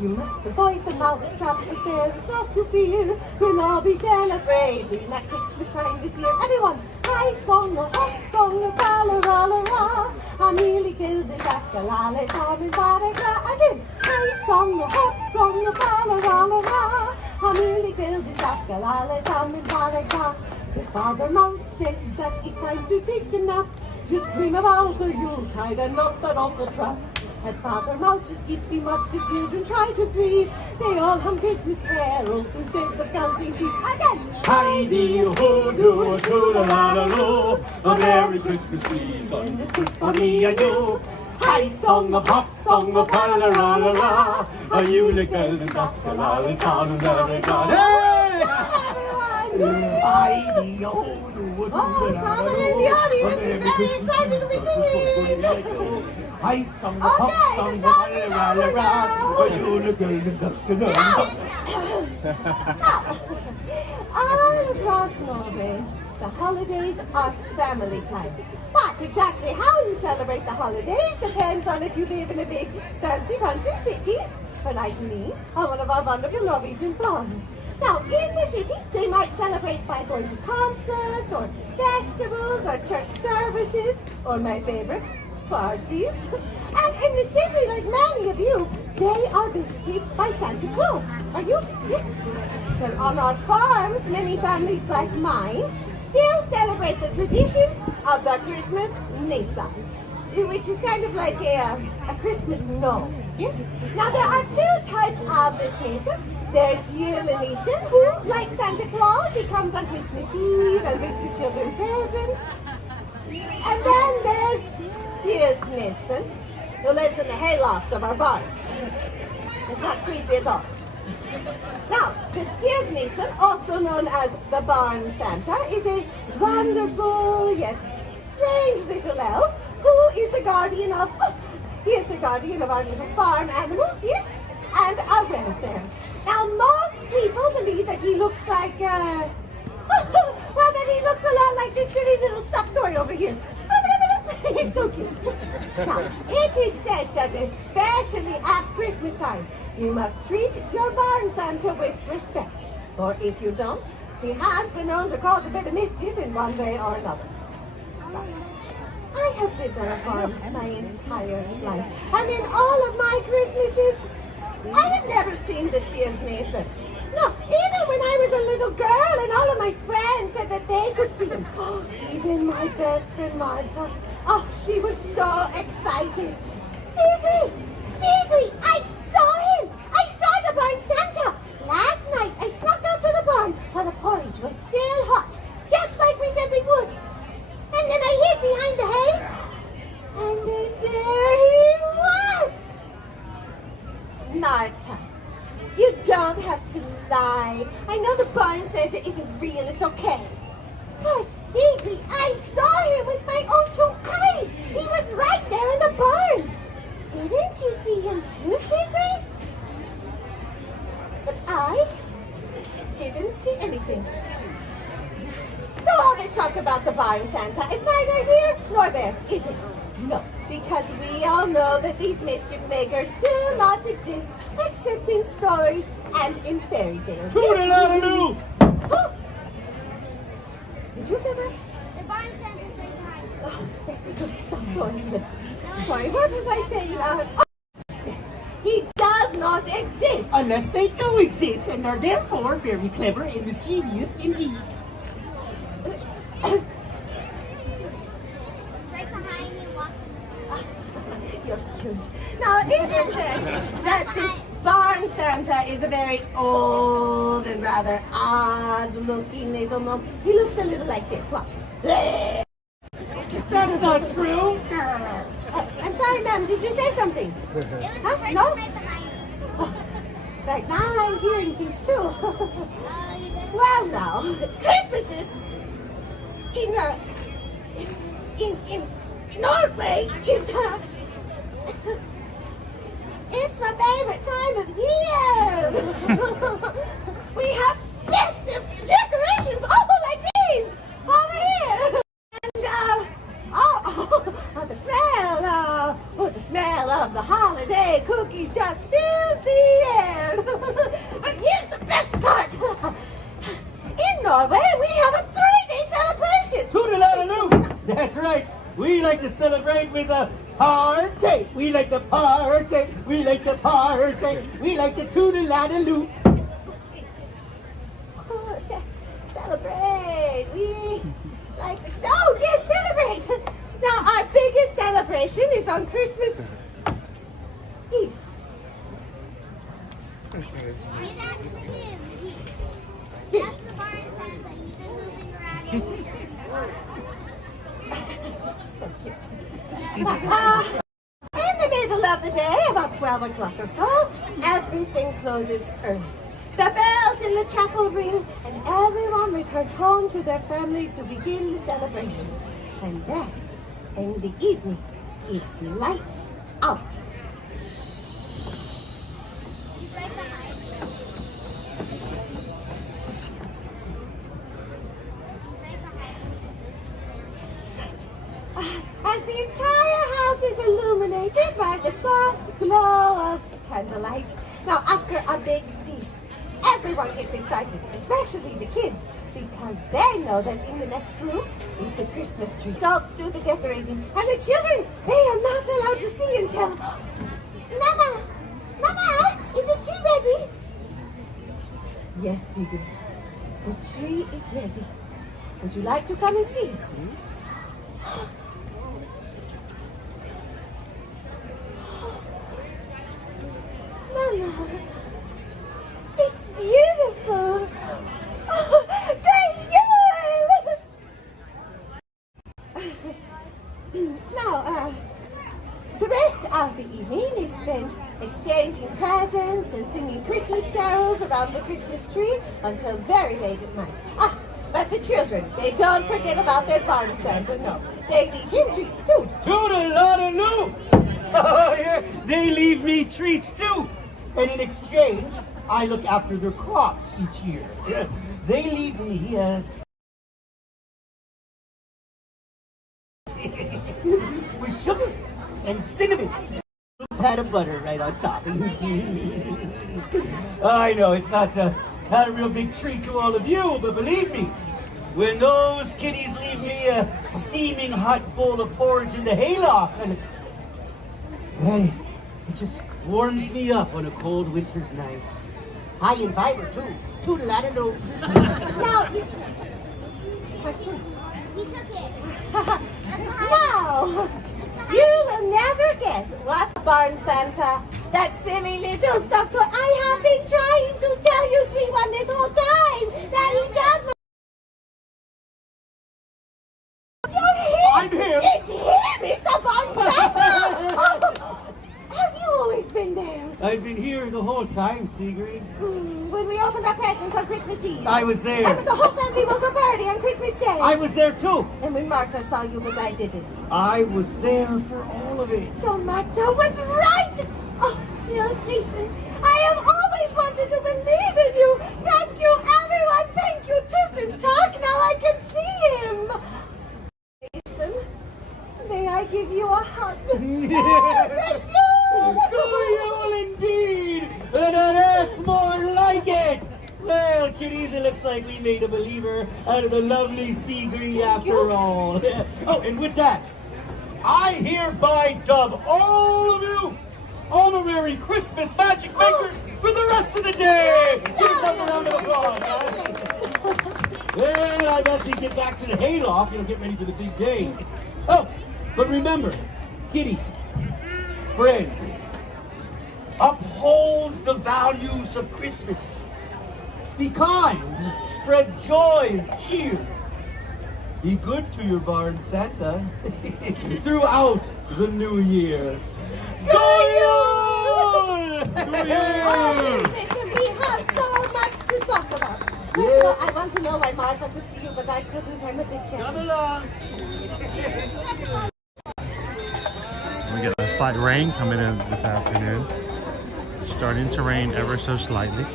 You must avoid the mouse trap, but there is not to fear. We'll all be celebrating at Christmas time this year. Everyone, I song a hot song, a la-la-la-la-la. I'm really good at Pascalale, charming, ba-da-da. Again, I song a hot song, a la-la-la-la-la. I'm really good at Pascalale, charming, ba-da-da. The Father Mouse says that it's time to take a nap. Just dream about the Yuletide and not that awful trap. As Father Mouse is keeping watch, the children try to sleep. They all hum Christmas carols instead of counting sheep. Again! Hi-dee-ho-do-a-do-la-la-la-lo, a Merry Christmas Eve, and it's good for me and you. High song, a pop song, a pa-la-la-la-la, a Yulical and Pascalale, sound and everyone. Hey! Hi-dee-ho-do-a-do-la-la-la. Oh, someone in the audience is very excited to be singing. I sung the pop song, all across Norway, the holidays are family time. But exactly how you celebrate the holidays depends on if you live in a big, fancy city, or like me, on one of our wonderful Norwegian farms. Now, in the city, they might celebrate by going to concerts, or festivals, or church services, or my favorite, parties. And in the city, like many of you, they are visited by Santa Claus. Are you? Yes. Well, on our farms, many families like mine still celebrate the tradition of the Christmas Nissa, which is kind of like a Christmas gnome. Yes. Now, there are two types of this Nissa. There's Julenissen, who, like Santa Claus, he comes on Christmas Eve and brings the children presents. And then there's Spiersnissen, who lives in the haylofts of our barns. It's not creepy at all. Now, the Spiersnissen, also known as the Barn Santa, is a wonderful yet strange little elf who is the guardian of, he is the guardian of our little farm animals, yes, and our welfare. Now, most people believe that he looks like, well, that he looks a lot like this silly little stuffed toy over here. He's so cute. Now, it is said that especially at Christmas time, you must treat your barn Santa with respect. Or if you don't, he has been known to cause a bit of mischief in one way or another. But I have lived on a farm my entire life, and in all of my Christmases, I have never seen the Spiersnissen. No, even when I was a little girl and all of my friends said that they could see him. Even my best friend Martha. Oh, she was so excited. Sigrid! Sigrid! I saw him! I saw the barn Santa! Last night I snuck out to the barn while the porridge was still hot, just like we said we would. And then I hid behind the hay, and then there he was! Martha, you don't have to lie. I know the barn Santa isn't real, it's okay. But Sigrid, I saw him with my own two eyes. He was right there in the barn. Didn't you see him too, Sigrid? But I didn't see anything. So all this talk about the barn Santa is neither here nor there, is it? No, because we all know that these mischief makers do not exist except in stories and in fairy tales. Toodaloo! Oh! Did you feel that? The barn Santa's right behind you. Oh, stop showing this. Sorry, what was I saying? Yes. He does not exist. Unless they do exist and are therefore very clever and mischievous indeed. Right behind you, walk. You're cute. Now, it is said that this barn Santa is a very old and rather odd-looking little gnome. He looks a little like this. Watch. That's not true. I'm sorry, ma'am. Did you say something? Huh? No? Oh, right now I'm hearing things too. Well, now, Christmas is in Norway is it's my favorite time of year. We have festive decorations like these over here. And the smell of the holiday cookies just fills the air. But here's the best part. In Norway, we have a 3-day celebration. Toodaloo! That's right. We like to celebrate with a party. We like to party. We like to party. We like to toodaloo. Celebrate. We like to celebrate. Now, our biggest celebration is on Christmas Eve. That's the barn Santa. He's been moving around everywhere. So cute. In the middle of the day, about 12 o'clock or so, everything closes early. The bells in the chapel ring, and everyone returns home to their families to begin the celebrations. And then, in the evening, it's lights out. As the entire house is illuminated by the soft glow of candlelight. Now, after a big feast, everyone gets excited, especially the kids, because they know that in the next room is the Christmas tree. Adults do the decorating, and the children, they are not allowed to see until... Mama, is the tree ready? Yes, Sigurd. The tree is ready. Would you like to come and see it? Mama, it's beautiful. Oh, now, the rest of the evening is spent exchanging presents and singing Christmas carols around the Christmas tree until very late at night. But the children, they don't forget about their barn Santa, no. They leave him treats too. Toodaloo! Oh, yeah. They leave me treats too. And in exchange, I look after their crops each year. They leave me with sugar and cinnamon. A pat of butter right on top. I know it's not a real big treat to all of you, but believe me, when those kitties leave me a steaming hot bowl of porridge in the hayloft, and it just warms me up on a cold winter's night. High in fiber too. Toodaloo. Now, now, you will never guess what barn Santa, that silly little stuffed toy, I have been trying to tell you, sweet one, this whole time, that he does. I'm him. It's him. It's a barn Santa. Have you always been there? I've been here the whole time, Sigrid. When we opened our presents on Christmas Eve. I was there. And when the whole family woke up early on Christmas Day. I was there too. And when Martha saw you, but I didn't. I was there for all of it. So Martha was right. Oh, yes, Nathan. I have always wanted to believe in you. Thank you, everyone. Thank you, Tussen Talk. Now I can see him. Nathan, may I give you a hug? Oh, thank you. You'll indeed. And that's more like it. Well, kiddies, it looks like we made a believer out of the lovely Sigrid after all. Oh, and with that, I hereby dub all of you honorary Christmas magic makers for the rest of the day. Give yourself a round of applause, guys. Well, I must get back to the hayloft, get ready for the big day. Oh, but remember, kiddies, friends, uphold the values of Christmas. Be kind, spread joy and cheer. Be good to your barn, Santa, throughout the new year. Go you! Oh, listen, we have so much to talk about. First of all, I want to know why Martha could see you, but I couldn't. I'm a big champ. Come along. We get a slight rain coming in this afternoon. Starting to rain ever so slightly.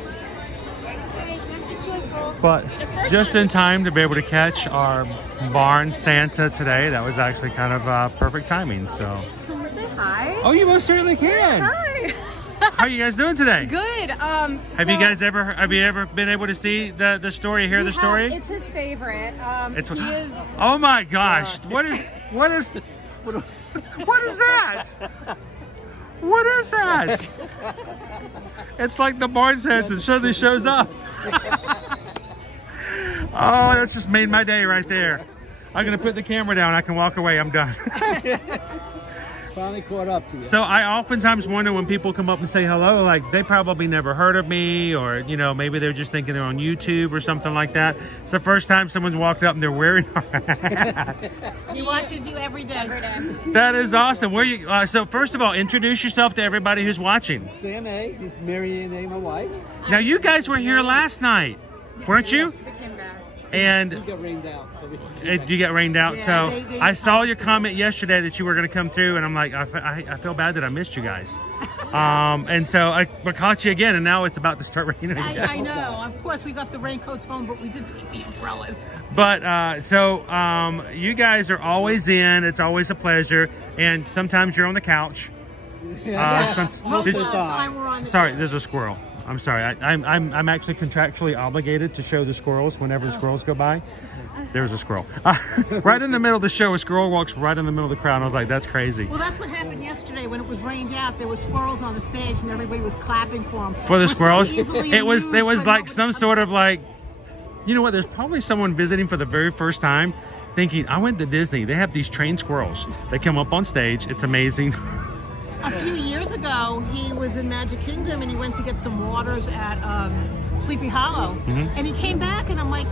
But just in time to be able to catch our barn Santa today. That was actually kind of perfect timing. So. Can you say hi? Oh, you most certainly can. Hi. How are you guys doing today? Good. Have you ever been able to see the story? Hear the story? It's his favorite. He is. Oh my gosh! What is what is that? What is that? It's like the barn Santa suddenly shows up. Oh, that's just made my day right there. I'm gonna put the camera down. I can walk away. I'm done. Finally caught up to you. So I oftentimes wonder when people come up and say hello, like they probably never heard of me, or maybe they're just thinking they're on YouTube or something like that. It's the first time someone's walked up and they're wearing our hat. He watches you every day. That is awesome. Where you? So first of all, introduce yourself to everybody who's watching. Sam A. Mary Ann A. My wife. Now you guys were here last night, weren't you? And you got rained out. You got rained out. So I saw your comment yesterday that you were going to come through, and I'm like, I feel bad that I missed you guys. And so I caught you again, and now it's about to start raining again. I know. Of course, we got the raincoats home, but we did take the umbrellas. But you guys are always in. It's always a pleasure, and sometimes you're on the couch. Most of the time we're on the Sorry, there's a squirrel. I'm sorry. I'm actually contractually obligated to show the squirrels whenever the squirrels go by. There's a squirrel. Right in the middle of the show, a squirrel walks right in the middle of the crowd. I was like, that's crazy. Well, that's what happened yesterday when it was rained out. There were squirrels on the stage, and everybody was clapping for them. For the squirrels? So It was like some sort of like, you know what? There's probably someone visiting for the very first time thinking, I went to Disney. They have these trained squirrels. They come up on stage. It's amazing. A few years ago, he was in Magic Kingdom, and he went to get some waters at Sleepy Hollow. And he came back, and I'm like,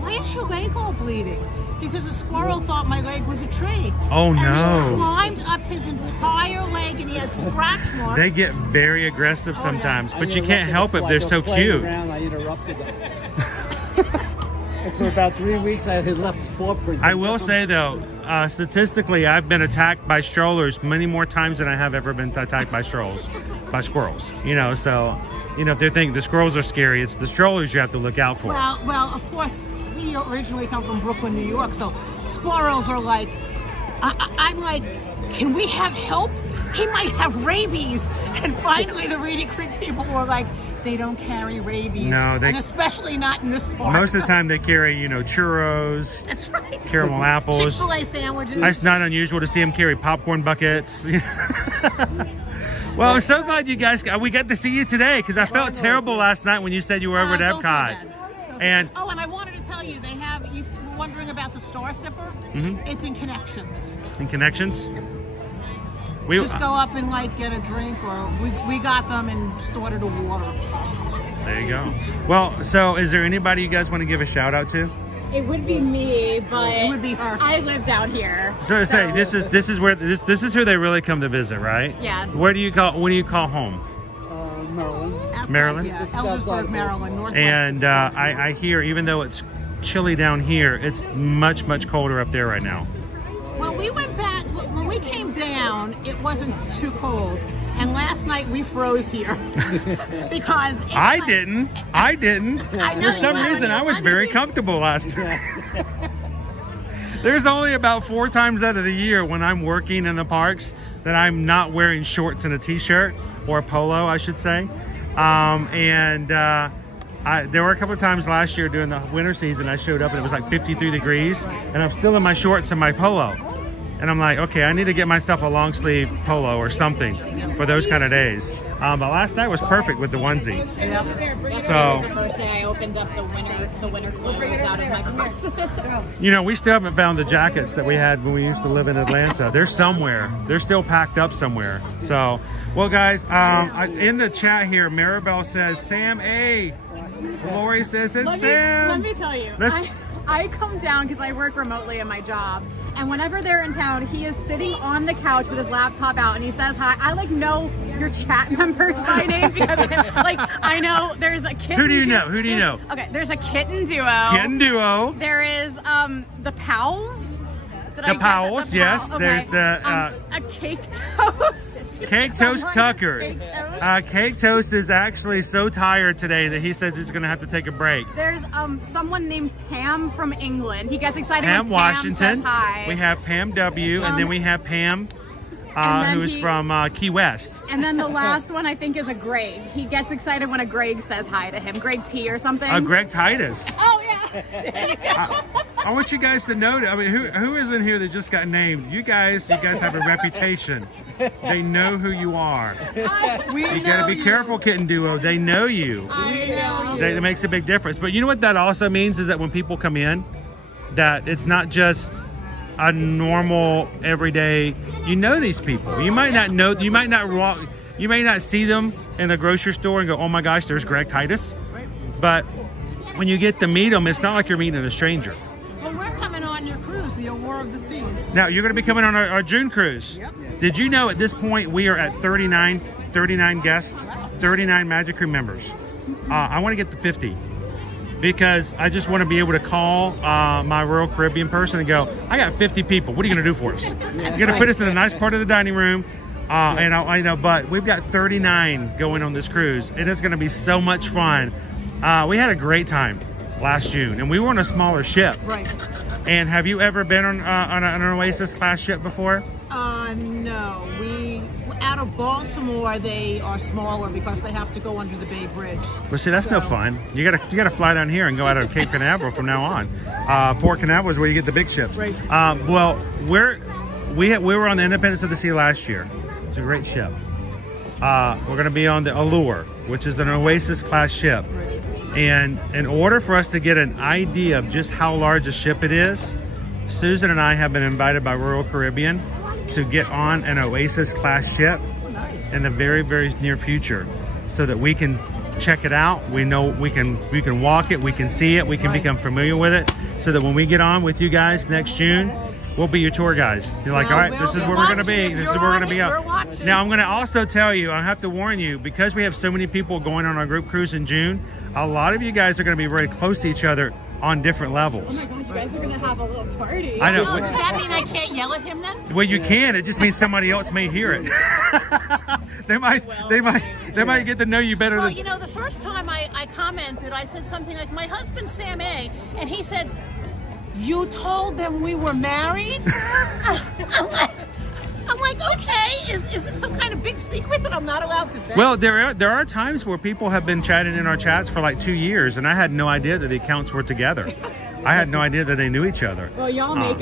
why is your leg all bleeding? He says a squirrel thought my leg was a tree. Oh, and no. he climbed up his entire leg, and he had scratch marks. They get very aggressive sometimes, but you can't help it. They're so cute. I interrupted them. For about 3 weeks, I had left paw print. I will say, though, statistically, I've been attacked by strollers many more times than I have ever been attacked by squirrels. So, if they're thinking the squirrels are scary, it's the strollers you have to look out for. Well, of course, we originally come from Brooklyn, New York, so squirrels are like, I'm like, can we have help? He might have rabies. And finally, the Reedy Creek people were like, they don't carry rabies. No, and especially not in this park. Most of the time they carry, churros. That's right. Caramel apples. Chick-fil-A sandwiches. It's not unusual to see them carry popcorn buckets. Well, I'm so glad you guys we got to see you today, because I felt terrible last night when you said you were over at Epcot. And I wanted to tell you, they have, you were wondering about the Star Sipper? It's in Connections. In Connections? Just go up and get a drink, or we got them and started a water. There you go. Well, so is there anybody you guys want to give a shout out to? It would be me, but it would be her. I lived out here. So to say, this is where this is who they really come to visit, right? Yes. When do you call home? Maryland. Maryland? Yeah, Eldersburg, Maryland, Northwest. And I hear, even though it's chilly down here, it's much, much colder up there right now. Well, we went back, when we came down, it wasn't too cold. And last night we froze here. Because I didn't. I know For some reason, I was very comfortable last night. There's only about 4 times out of the year when I'm working in the parks that I'm not wearing shorts and a t-shirt, or a polo, I should say. There were a couple of times last year during the winter season I showed up and it was like 53 degrees and I'm still in my shorts and my polo. And I'm like, okay, I need to get myself a long sleeve polo or something for those kind of days. But last night was perfect with the onesie. So was the first day I opened up the winter clothes out of my closet. We still haven't found the jackets that we had when we used to live in Atlanta. They're somewhere. They're still packed up somewhere. So, well, guys, in the chat here, Maribel says, Sam A. Lori says it's Let Sam. me tell you, Let's- I come down because I work remotely in my job, and whenever they're in town, he is sitting on the couch with his laptop out, and he says hi. I like know your chat members by name because of him. Like I know there's a kitten. Who do you know? Who do you know? Okay, there's a kitten duo. Kitten duo. There is the Pals. The Powells, yes. Okay. There's the a cake toast. Cake Toast Someone Tucker. Cake Toast. Cake Toast is actually so tired today that he says he's going to have to take a break. There's someone named Pam from England. He gets excited Pam when Washington. Pam says hi. We have Pam W. and then we have Pam, then who's from Key West. And then the last one I think is a Greg. He gets excited when a Greg says hi to him. Greg T or something. Greg Titus. Oh yeah. There you go. I want you guys to know that. I mean, who is in here that just got named? You guys have a reputation. They know who you are. You got to be careful, Kitten Duo. They know you. I know. That makes a big difference. But you know what that also means is that when people come in, that it's not just a normal everyday. You know these people. You might not know. You might not walk. You may not see them in the grocery store and go, "Oh my gosh, there's Greg Titus." But when you get to meet them, it's not like you're meeting a stranger. Well, we're coming on your cruise, the War of the Seas. Now, you're going to be coming on our June cruise. Yep. Did you know at this point we are at 39 guests, 39 Magic Crew members. I want to get to 50 because I just want to be able to call my Royal Caribbean person and go, I got 50 people. What are you going to do for us? You're going to put us in a nice part of the dining room. And I know, but we've got 39 going on this cruise. It is going to be so much fun. We had a great time last June, and we were on a smaller ship. Right. And have you ever been on an Oasis class ship before? No. We out of Baltimore, they are smaller because they have to go under the Bay Bridge. Well, see, that's no fun. You gotta fly down here and go out of Cape Canaveral from now on. Port Canaveral is where you get the big ships. Right. Well, we were on the Independence of the Sea last year. It's a great ship. We're going to be on the Allure, which is an Oasis class ship. And in order for us to get an idea of just how large a ship it is, Susan and I have been invited by Royal Caribbean to get on an Oasis class ship in the very, very near future so that we can check it out. We know we can walk it, we can see it, we can become familiar with it, so that when we get on with you guys next June, we'll be your tour guys. You're like, all right, this is where we're going to be. This is where we're going to be out. Now, I'm going to also tell you, I have to warn you, because we have so many people going on our group cruise in June, a lot of you guys are going to be very close to each other on different levels. Oh my gosh, you guys are gonna have a little party. I know. Oh, does that mean I can't yell at him then? Well, you can. It just means somebody else may hear it. they might get to know you better Well, than. you know, the first time I commented, I said something like, my husband's Sam A. And he said, you told them we were married? I'm like, okay, is this some kind of big secret that I'm not allowed to say? Well, there are times where people have been chatting in our chats for like 2 years, and I had no idea that the accounts were together. I had no idea that they knew each other. Well, you all make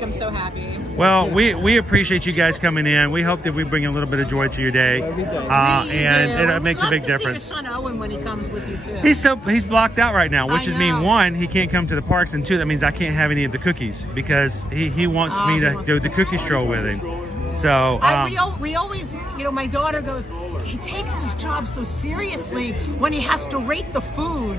them so happy. Well, we appreciate you guys coming in. We hope that we bring a little bit of joy to your day, and it makes a big difference. See your son Owen when he comes with you too. He's blocked out right now, which I is mean know. 1, he can't come to the parks, and 2, that means I can't have any of the cookies because he wants me to do the cookie stroll with him. So we always, you know, my daughter goes, he takes his job so seriously when he has to rate the food.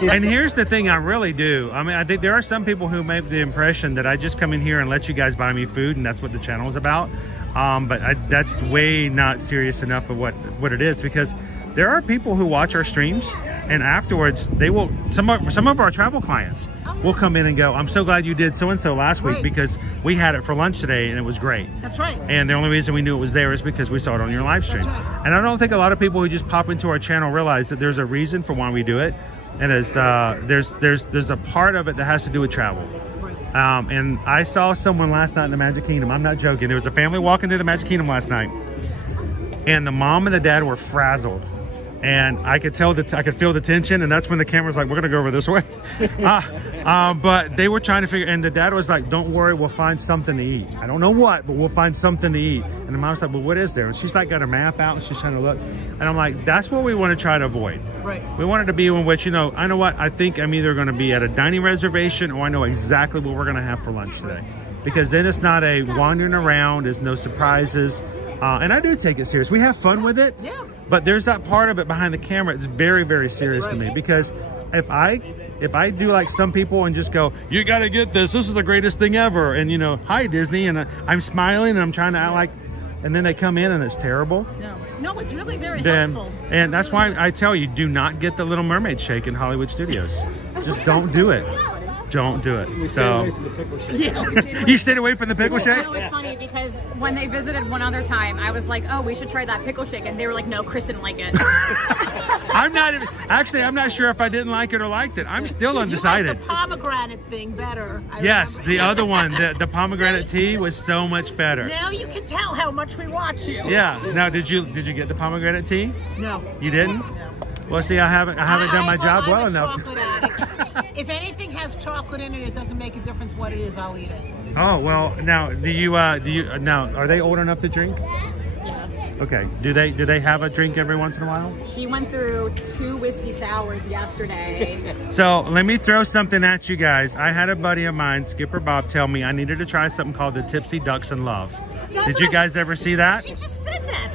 And here's the thing, I really do. I mean, I think there are some people who make the impression that I just come in here and let you guys buy me food, and that's what the channel is about. But that's way not serious enough of what it is, because there are people who watch our streams, and afterwards they will. Some of our travel clients will come in and go, I'm so glad you did so and so last week because we had it for lunch today and it was great. That's right. And the only reason we knew it was there is because we saw it on your live stream. That's right. And I don't think a lot of people who just pop into our channel realize that there's a reason for why we do it, and it's there's a part of it that has to do with travel. And I saw someone last night in the Magic Kingdom. I'm not joking. There was a family walking through the Magic Kingdom last night, and the mom and the dad were frazzled. And I could tell that I could feel the tension, and that's when the camera's like, "We're gonna go over this way." But they were trying to figure, and the dad was like, "Don't worry, we'll find something to eat. I don't know what, but we'll find something to eat." And the mom's like, "Well, what is there?" And she's like, got her map out, and she's trying to look. And I'm like, "That's what we want to try to avoid. Right. We wanted to be in which, you know, I know what I think. I'm either going to be at a dining reservation, or I know exactly what we're going to have for lunch today, because then it's not a wandering around. There's no surprises, and I do take it serious. We have fun with it. Yeah. But there's that part of it behind the camera. It's very, very serious to me, because if I do like some people and just go, you got to get this. This is the greatest thing ever. And, you know, hi, Disney. And I'm smiling and I'm trying to act like, and then they come in and it's terrible. No, it's really very helpful. And that's why I tell you, do not get the Little Mermaid shake in Hollywood Studios. Just don't do it. Don't do it. So you stayed away from the pickle shake? No, it's funny because when they visited one other time, I was like, oh, we should try that pickle shake. And they were like, no, Chris didn't like it. I'm not sure if I didn't like it or liked it. I'm still undecided. You like the pomegranate thing better. Yes, the other one, the pomegranate tea was so much better. Now you can tell how much we watch you. Yeah. Now, did you get the pomegranate tea? No. You didn't? No. Well, see, I haven't done my job well enough. If anything has chocolate in it, it doesn't make a difference what it is. I'll eat it. Oh well, now now are they old enough to drink? Yes. Okay. Do they have a drink every once in a while? She went through 2 whiskey sours yesterday. So let me throw something at you guys. I had a buddy of mine, Skipper Bob, tell me I needed to try something called the Tipsy Ducks in Love. Did you guys ever see that? She just said that.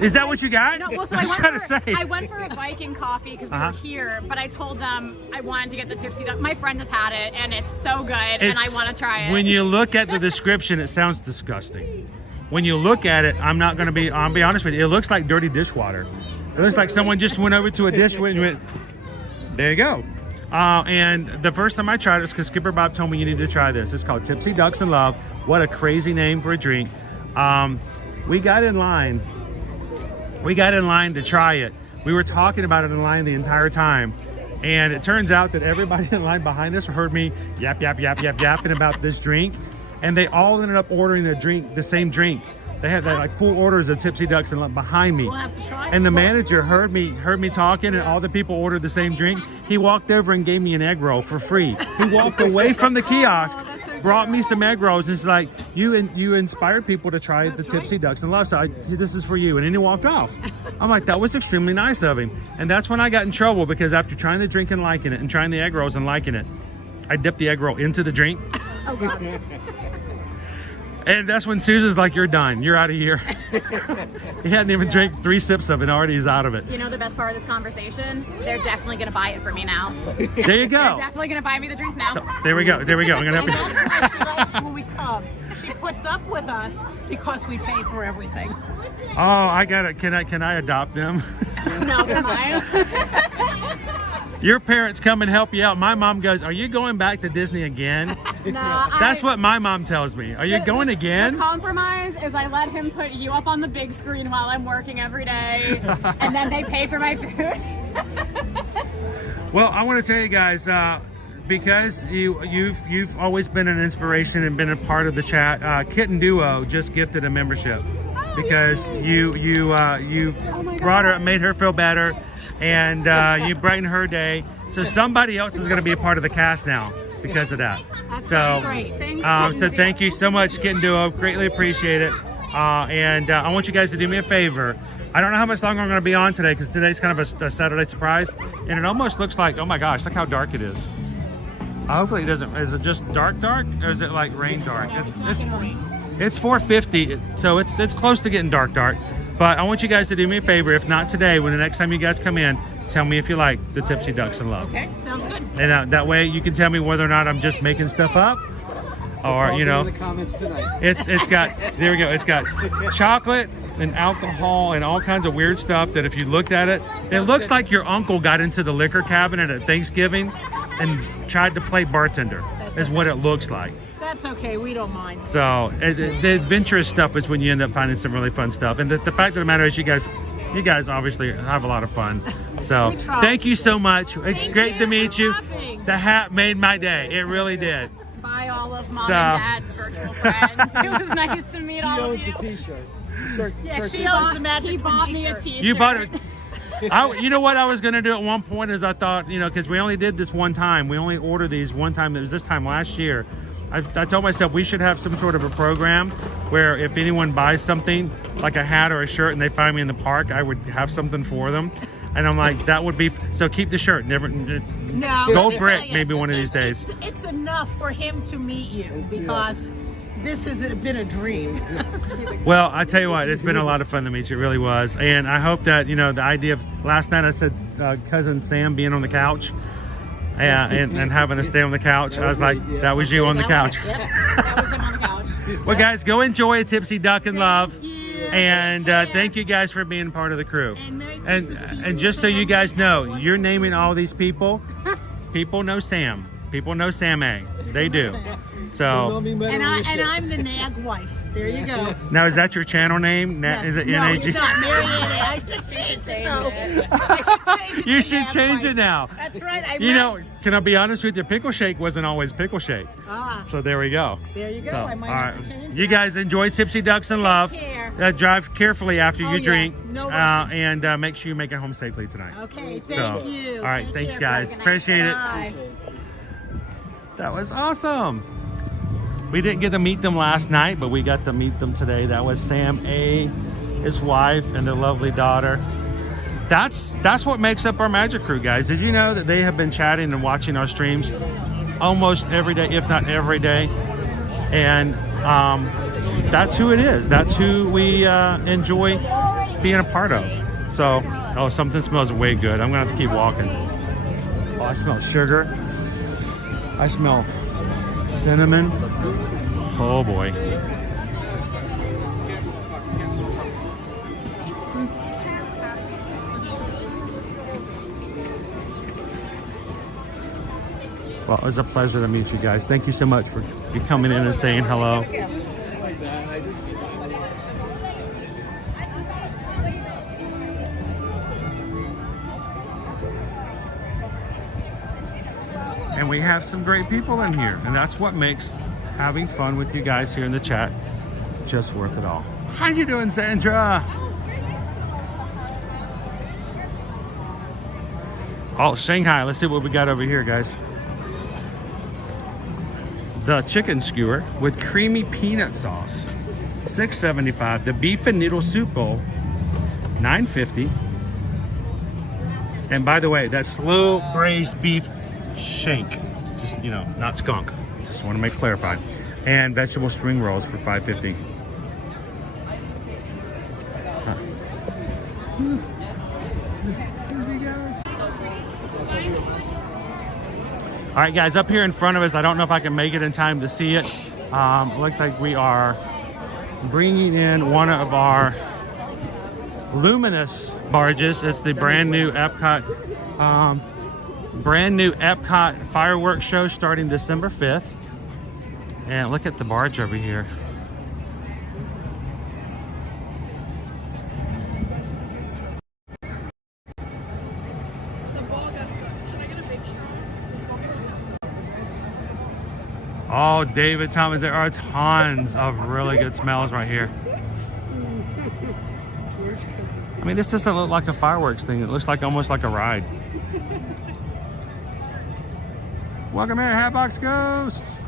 Is that what you got? No, well, so I went for a Viking coffee because we were here, but I told them I wanted to get the Tipsy Duck. My friend has had it, and it's so good, and I want to try it. When you look at the description, it sounds disgusting. When you look at it, I'll be honest with you, it looks like dirty dishwater. It looks like someone just went over to a dish and went, there you go. And the first time I tried it was because Skipper Bob told me you need to try this. It's called Tipsy Ducks in Love. What a crazy name for a drink. We got in line to try it. We were talking about it in line the entire time. And it turns out that everybody in line behind us heard me yapping about this drink. And they all ended up ordering the same drink. They had like full orders of Tipsy Ducks and behind me. We'll have to try and the manager heard me talking, and all the people ordered the same drink. He walked over and gave me an egg roll for free. He walked away from the kiosk, brought me some egg rolls, and it's like, you inspired people to try the Tipsy Ducks in Love, so this is for you. And then he walked off. I'm like, that was extremely nice of him. And that's when I got in trouble, because after trying the drink and liking it, and trying the egg rolls and liking it, I dipped the egg roll into the drink. Oh, God. And that's when Susan's like, you're done. You're out of here. He hadn't even drank 3 sips of it. Already he's out of it. You know the best part of this conversation? They're definitely going to buy it for me now. There you go. They're definitely going to buy me the drink now. So, there we go. I'm gonna and that's why she likes when we come. She puts up with us because we pay for everything. Oh, I got it. Can I adopt them? No, they're mine. Your parents come and help you out. My mom goes, are you going back to Disney again? No, that's what my mom tells me. Are you going again? The compromise is I let him put you up on the big screen while I'm working every day, and then they pay for my food. Well, I want to tell you guys, because you've always been an inspiration and been a part of the chat. Kitten Duo just gifted a membership because you brought her up, made her feel better, and you brightened her day. So somebody else is going to be a part of the cast now because of that. So great. Thanks, so thank you so much, Kitten Duo. Greatly appreciate it. And I want you guys to do me a favor. I don't know how much longer I'm going to be on today because today's kind of a Saturday surprise, and it almost looks like, oh my gosh, look how dark it is. Hopefully it doesn't. Is it just dark, or is it like rain dark? It's 4:50, so it's close to getting dark. But I want you guys to do me a favor. If not today, when the next time you guys come in, tell me if you like the Tipsy Ducks in Love. Okay, sounds good. And that way you can tell me whether or not I'm just making stuff up, or you know, in the comments tonight. it's got, there we go. It's got chocolate and alcohol and all kinds of weird stuff that if you looked at it, it looks like your uncle got into the liquor cabinet at Thanksgiving and tried to play bartender. Is what it looks like. That's okay, we don't mind. So the adventurous stuff is when you end up finding some really fun stuff. And the fact of the matter is you guys obviously have a lot of fun. So thank you so much. It's great to meet you. The hat made my day. It really did. Bye all of Mom and Dad's virtual friends. It was nice to meet all of you. She owns a t-shirt. Yeah, she owns the magic. He bought me a t-shirt. You bought it. You know what I was going to do at one point is I thought, you know, because we only did this one time. We only ordered these one time. It was this time last year. I told myself we should have some sort of a program where if anyone buys something like a hat or a shirt and they find me in the park, I would have something for them. And I'm like, that would be, so keep the shirt. Never, no, go brick maybe one of these days. It's enough for him to meet you because this has been a dream. Well, I tell you what, it's been a lot of fun to meet you. It really was. And I hope that, you know, the idea of last night I said cousin Sam being on the couch and having to stay on the couch. I was like, that was you on the couch. That was him on the couch. Well, guys, go enjoy a Tipsy Duck in Love. And thank you guys for being part of the crew. And just so you guys know, you're naming all these people. People know Sam. People know Sam A. They do. So. And I'm the nag wife. There you go. Now, is that your channel name? Yes. Is it No, NAG? it's not Marianne. I should change it though. You should change it now. That's right. You know, can I be honest with you? Pickle Shake wasn't always Pickle Shake. So there we go. There you go. So, I might have to change you guys enjoy Tipsy Ducks in Love. Drive carefully after you drink. No and make sure you make it home safely tonight. Okay, thank you. All right, Take thanks care. guys. Appreciate it. Bye. That was awesome. We didn't get to meet them last night, but we got to meet them today. That was Sam A, his wife, and their lovely daughter. That's what makes up our magic crew, guys. Did you know that they have been chatting and watching our streams almost every day, if not every day? And that's who it is. That's who we enjoy being a part of. So, oh, something smells way good. I'm gonna have to keep walking. Oh, I smell sugar. I smell cinnamon. Oh boy. Well, it was a pleasure to meet you guys. Thank you so much for coming in and saying hello. And we have some great people in here, and that's what makes having fun with you guys here in the chat just worth it all. How you doing, Sandra? Oh, Shanghai. Let's see what we got over here, guys. The chicken skewer with creamy peanut sauce, $6.75. The beef and noodle soup bowl, $9.50. And by the way, that slow braised beef shank, just, you know, not skunk, just want to make clarified. And vegetable spring rolls for $5.50. All right, guys, up here in front of us, I don't know if I can make it in time to see it. Looks like we are bringing in one of our luminous barges. It's the brand new Epcot fireworks show starting December 5th. And look at the barge over here. Oh, David Thomas, there are tons of really good smells right here. I mean, this doesn't look like a fireworks thing. It looks like almost like a ride. Welcome here, Hatbox Ghosts.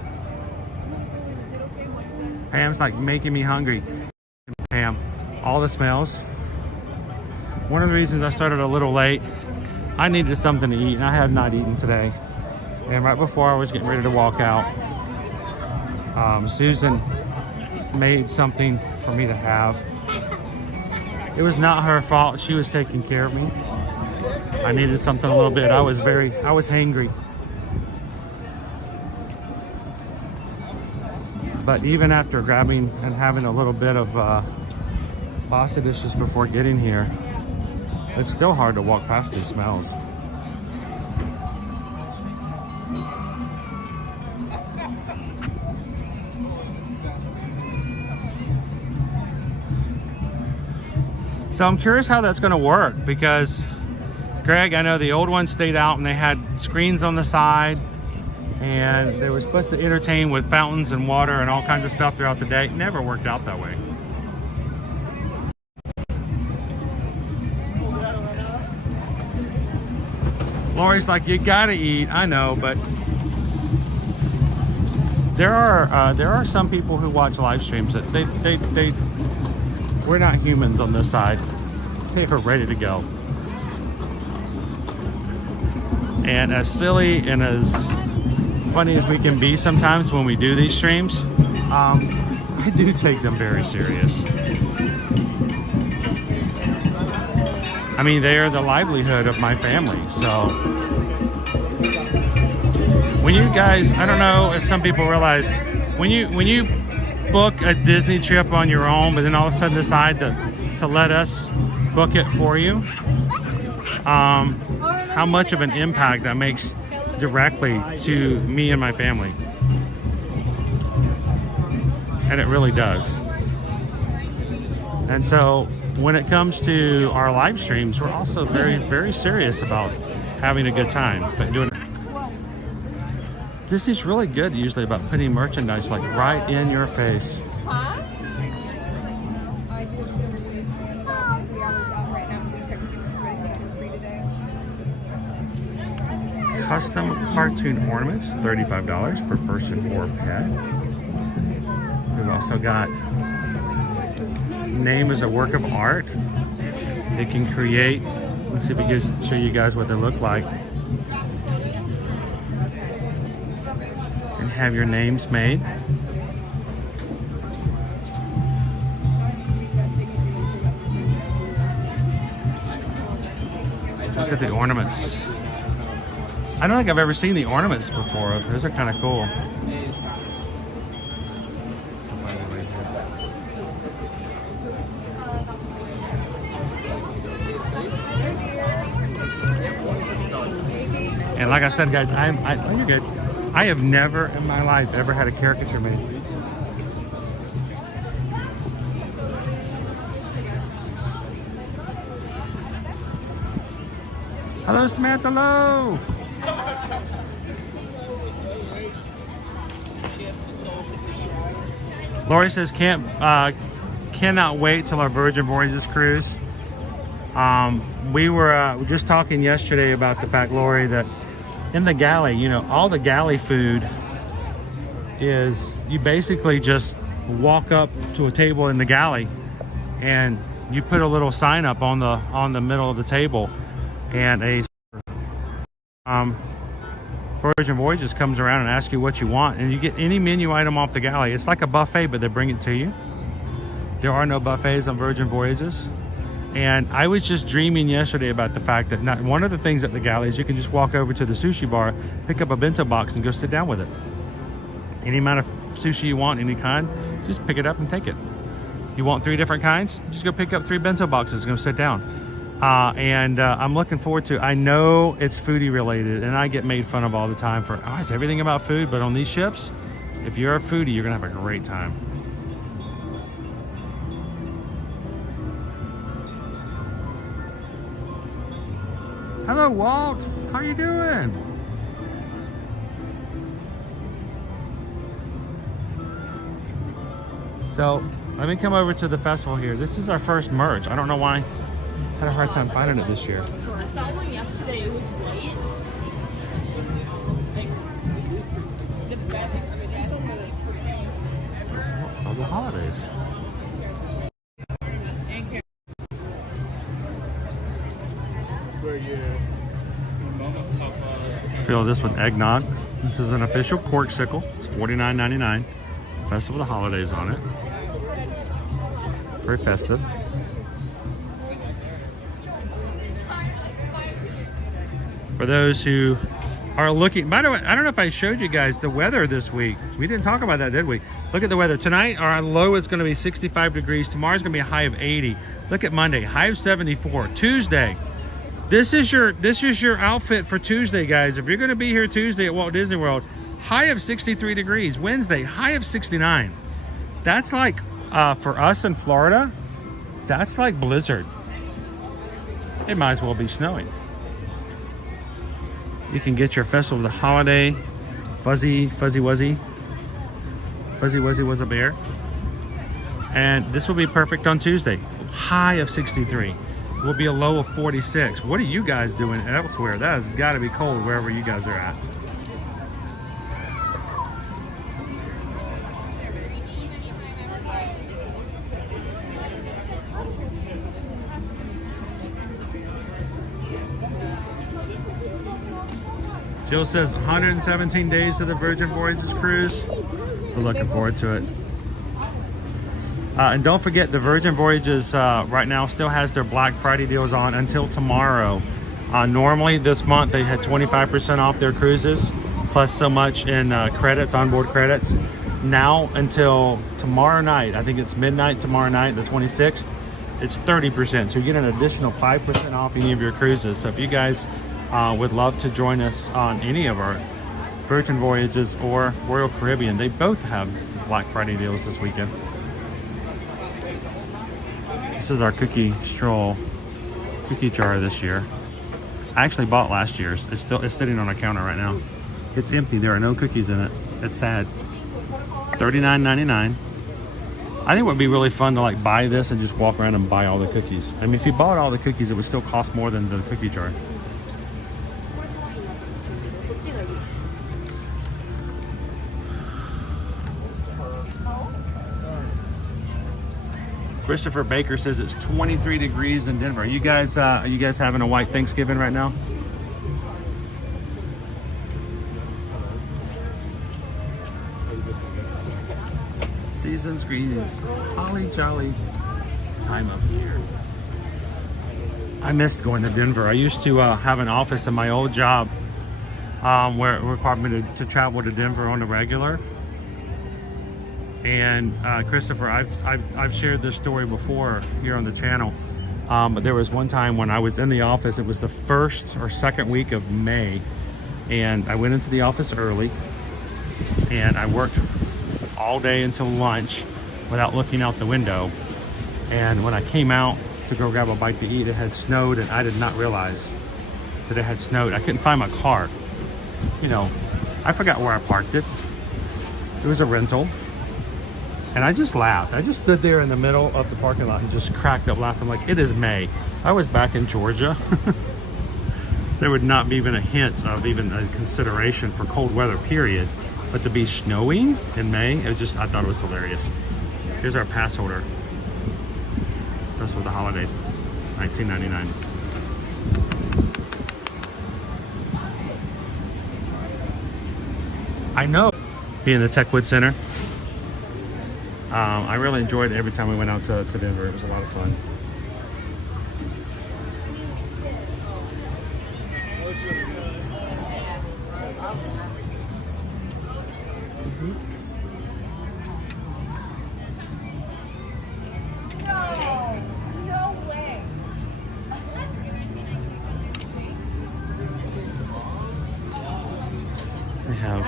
Pam's like making me hungry. Pam, all the smells. One of the reasons I started a little late, I needed something to eat, and I have not eaten today. And right before I was getting ready to walk out, Susan made something for me to have. It was not her fault. She was taking care of me. I needed something a little bit. I was hangry. But even after grabbing and having a little bit of pasta dishes before getting here, it's still hard to walk past these smells. So I'm curious how that's going to work, because Greg, I know the old one stayed out and they had screens on the side, and they were supposed to entertain with fountains and water and all kinds of stuff throughout the day. It never worked out that way. Lori's like, you gotta eat. I know, but there are some people who watch live streams that we're not humans on this side. They are ready to go. And as silly and as funny as we can be sometimes when we do these streams, I do take them very serious. I mean, they are the livelihood of my family. So when you guys, I don't know if some people realize, when you book a Disney trip on your own, but then all of a sudden decide to let us book it for you, how much of an impact that makes directly to me and my family. And it really does. And so when it comes to our live streams, we're also very, very serious about having a good time. But doing Disney's really good usually about putting merchandise like right in your face. Custom cartoon ornaments, $35 per person or pet. We've also got name is a work of art. It can create, let's see if we can show you guys what they look like. And have your names made. Look at the ornaments. I don't think I've ever seen the ornaments before. Those are kind of cool. And like I said, guys, you're good. I have never in my life ever had a caricature made. Hello, Samantha. Hello. Lori says cannot wait till our Virgin Voyages cruise. We were just talking yesterday about the fact, Lori, that in the galley, you know, all the galley food is, you basically just walk up to a table in the galley and you put a little sign up on the middle of the table, and a Virgin Voyages comes around and asks you what you want, and you get any menu item off the galley. It's like a buffet, but they bring it to you. There are no buffets on Virgin Voyages. And I was just dreaming yesterday about the fact that one of the things at the galley is you can just walk over to the sushi bar, pick up a bento box, and go sit down with it. Any amount of sushi you want, any kind, just pick it up and take it. You want 3 different kinds? Just go pick up 3 bento boxes and go sit down. I'm looking forward to, I know it's foodie related, and I get made fun of all the time for, oh, it's everything about food, but on these ships, if you're a foodie, you're gonna have a great time. Hello, Walt. How you doing? So let me come over to the festival here. This is our first merch. I don't know why I had a hard time finding it this year. I saw one yesterday. It was white. Of the holidays. Fill this with eggnog. This is an official corksicle. It's $49.99. Festival of the Holidays on it. Very festive. For those who are looking, by the way, I don't know if I showed you guys the weather this week. We didn't talk about that, did we? Look at the weather. Tonight, our low is going to be 65 degrees. Tomorrow's going to be a high of 80. Look at Monday, high of 74. Tuesday. This is your outfit for Tuesday, guys. If you're going to be here Tuesday at Walt Disney World, high of 63 degrees. Wednesday, high of 69. That's like, for us in Florida, that's like blizzard. It might as well be snowing. You can get your Festival of the Holiday Fuzzy Wuzzy was a bear. And this will be perfect on Tuesday. High of 63. Will be a low of 46. What are you guys doing elsewhere? That has got to be cold wherever you guys are at. Jill says 117 days to the Virgin Voyages cruise. We're looking forward to it. And don't forget, the Virgin Voyages right now still has their Black Friday deals on until tomorrow. Normally this month they had 25% off their cruises, plus so much in credits, onboard credits. Now until tomorrow night, I think it's midnight tomorrow night, the 26th, it's 30%. So you get an additional 5% off any of your cruises. So if you guys would love to join us on any of our Virgin Voyages or Royal Caribbean, they both have Black Friday deals this weekend. This is our cookie stroll cookie jar this year. I actually bought last year's. It's sitting on a counter right now. It's empty. There are no cookies in it. It's sad. $39.99. I think it would be really fun to like buy this and just walk around and buy all the cookies. I mean, if you bought all the cookies, it would still cost more than the cookie jar. Christopher Baker says it's 23 degrees in Denver. Are you guys having a white Thanksgiving right now? Season's greetings. Holly jolly time of year. I missed going to Denver. I used to have an office in my old job where it required me to travel to Denver on a regular. And Christopher, I've shared this story before here on the channel, but there was one time when I was in the office. It was the first or second week of May, and I went into the office early, and I worked all day until lunch without looking out the window. And when I came out to go grab a bite to eat, it had snowed, and I did not realize that it had snowed. I couldn't find my car. You know, I forgot where I parked it. It was a rental. And I just laughed. I just stood there in the middle of the parking lot and just cracked up laughing like, it is May. I was back in Georgia. There would not be even a hint of even a consideration for cold weather, period. But to be snowing in May, I thought it was hilarious. Here's our pass holder. That's for the holidays, $19.99. I know, being the Techwood Center. I really enjoyed it every time we went out to Denver. It was a lot of fun. No way. They have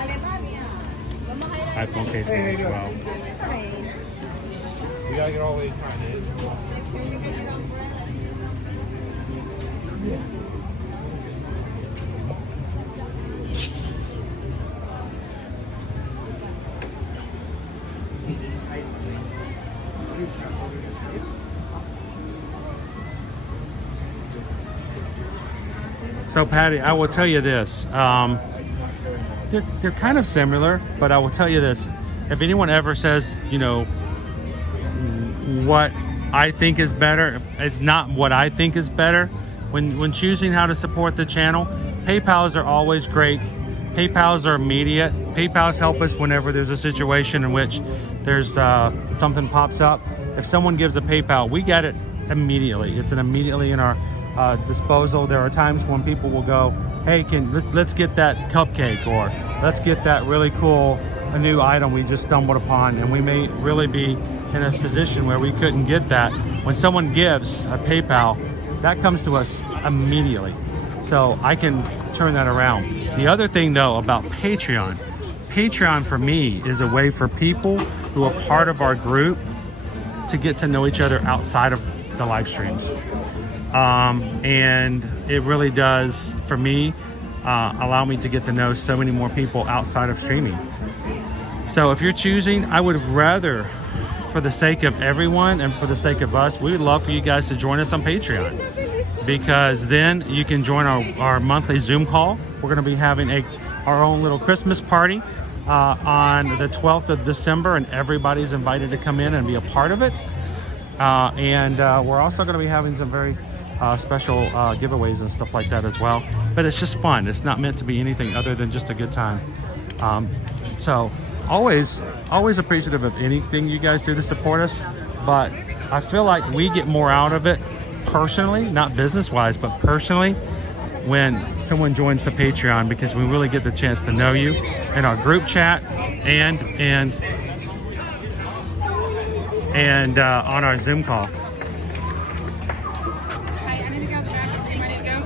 iPhone cases as well. You gotta get all the way behind it. So Patty, I will tell you this. They're kind of similar, but I will tell you this. If anyone ever says, you know, what I think is better, it's not what I think is better. When choosing how to support the channel, PayPals are always great. PayPals are immediate. PayPals help us whenever there's a situation in which there's something pops up. If someone gives a PayPal, we get it immediately. It's immediately in our disposal. There are times when people will go, hey, let's get that cupcake, or let's get that really cool a new item we just stumbled upon, and we may really be in a position where we couldn't get that. When someone gives a PayPal, that comes to us immediately, so I can turn that around. The other thing though about Patreon for me is a way for people who are part of our group to get to know each other outside of the live streams, and it really does for me allow me to get to know so many more people outside of streaming. So if you're choosing, I would rather, for the sake of everyone and for the sake of us, we would love for you guys to join us on Patreon, because then you can join our monthly Zoom call. We're going to be having our own little Christmas party on the 12th of December, and everybody's invited to come in and be a part of it. And we're also going to be having some very special giveaways and stuff like that as well. But it's just fun. It's not meant to be anything other than just a good time. So always appreciative of anything you guys do to support us, but I feel like we get more out of it personally, not business-wise, but personally, when someone joins the Patreon, because we really get the chance to know you in our group chat and on our Zoom call.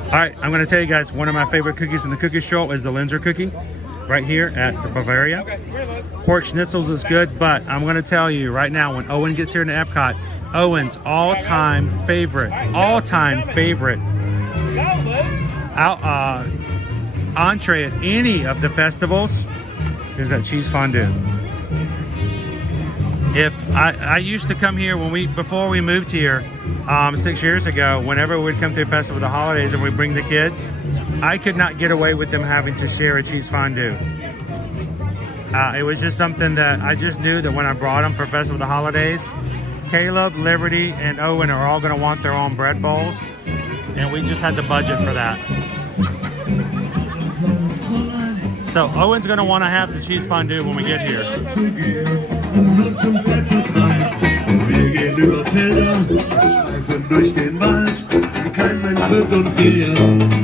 All right, I'm going to tell you guys, one of my favorite cookies in the cookie show is the Linzer cookie right here at the Bavaria. Pork schnitzels is good, but I'm going to tell you right now, when Owen gets here to Epcot, Owen's all-time favorite entree at any of the festivals is that cheese fondue. If I used to come here before we moved here 6 years ago, whenever we'd come to a festival for the holidays and we bring the kids, I could not get away with them having to share a cheese fondue. It was just something that I just knew that when I brought them for festival of the holidays, Caleb, Liberty, and Owen are all going to want their own bread bowls, and we just had the budget for that. So Owen's going to want to have the cheese fondue when we get here. Nur zum Zeitvertreib. Wir gehen über Felder, streifen durch den Wald. Kein Mensch wird uns sehen,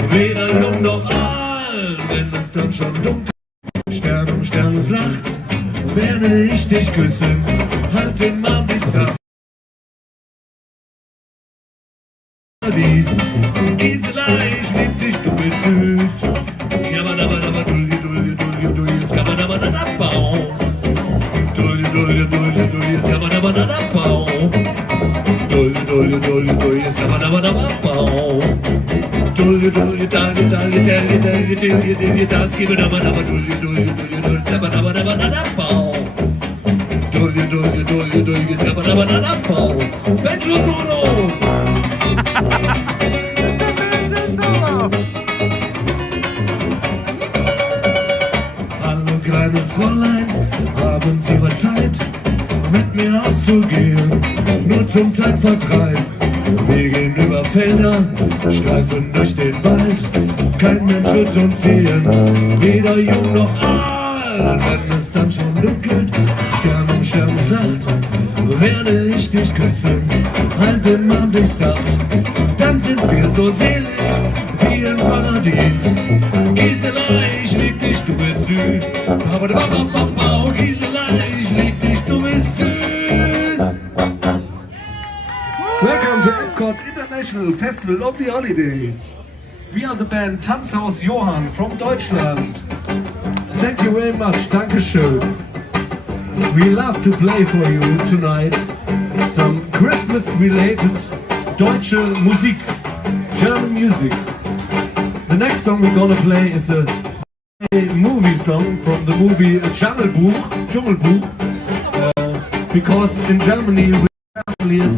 weder jung noch alt. Wenn es dann schon dunkel, Stern um Sterneslacht, werde ich dich küssen, halt den Mann dich satt. Gisela, ich lieb dich, du bist süß. Jabba-dabba-dabba, dulli-dulli-dulli-dulli, jetzt kann man aber dann abbauen. Dulli-dulli-dulli-dulli, jetzt kann man aber dann abbauen. Dulli-dulli-dulli-dulli, jetzt kann man aber dann abbauen. Dulli-dulli-dalli-dalli-dalli-dalli-dalli-dalli, das gibt aber Dulli-dulli-dulli-dulli, jetzt kann man aber dann abbauen. Dulli-dulli-dulli-dulli, jetzt kann man aber dann abbauen. Benjo Solo! It's a Benjo Solo! Hallo kleines Fräulein, haben Sie mal Zeit, mit mir auszugehen, nur zum Zeitvertreib. Wir gehen über Felder, streifen durch den Wald, kein Mensch wird uns sehen, weder jung noch alt. Wenn es dann schon dunkelt, Stern um Sterneslacht, werde ich dich küssen, halt den Mann dich satt. Dann sind wir so selig wie im Paradies. Gisela, ich lieb dich, du bist süß. Aber Gisela, ich lieb dich, du bist süß. Welcome to Epcot International Festival of the Holidays. We are the band Tanzhaus Johann from Deutschland. Thank you very much, Dankeschön. We love to play for you tonight some Christmas-related deutsche Musik, German music. The next song we're gonna play is a movie song from the movie Dschungelbuch, because in Germany,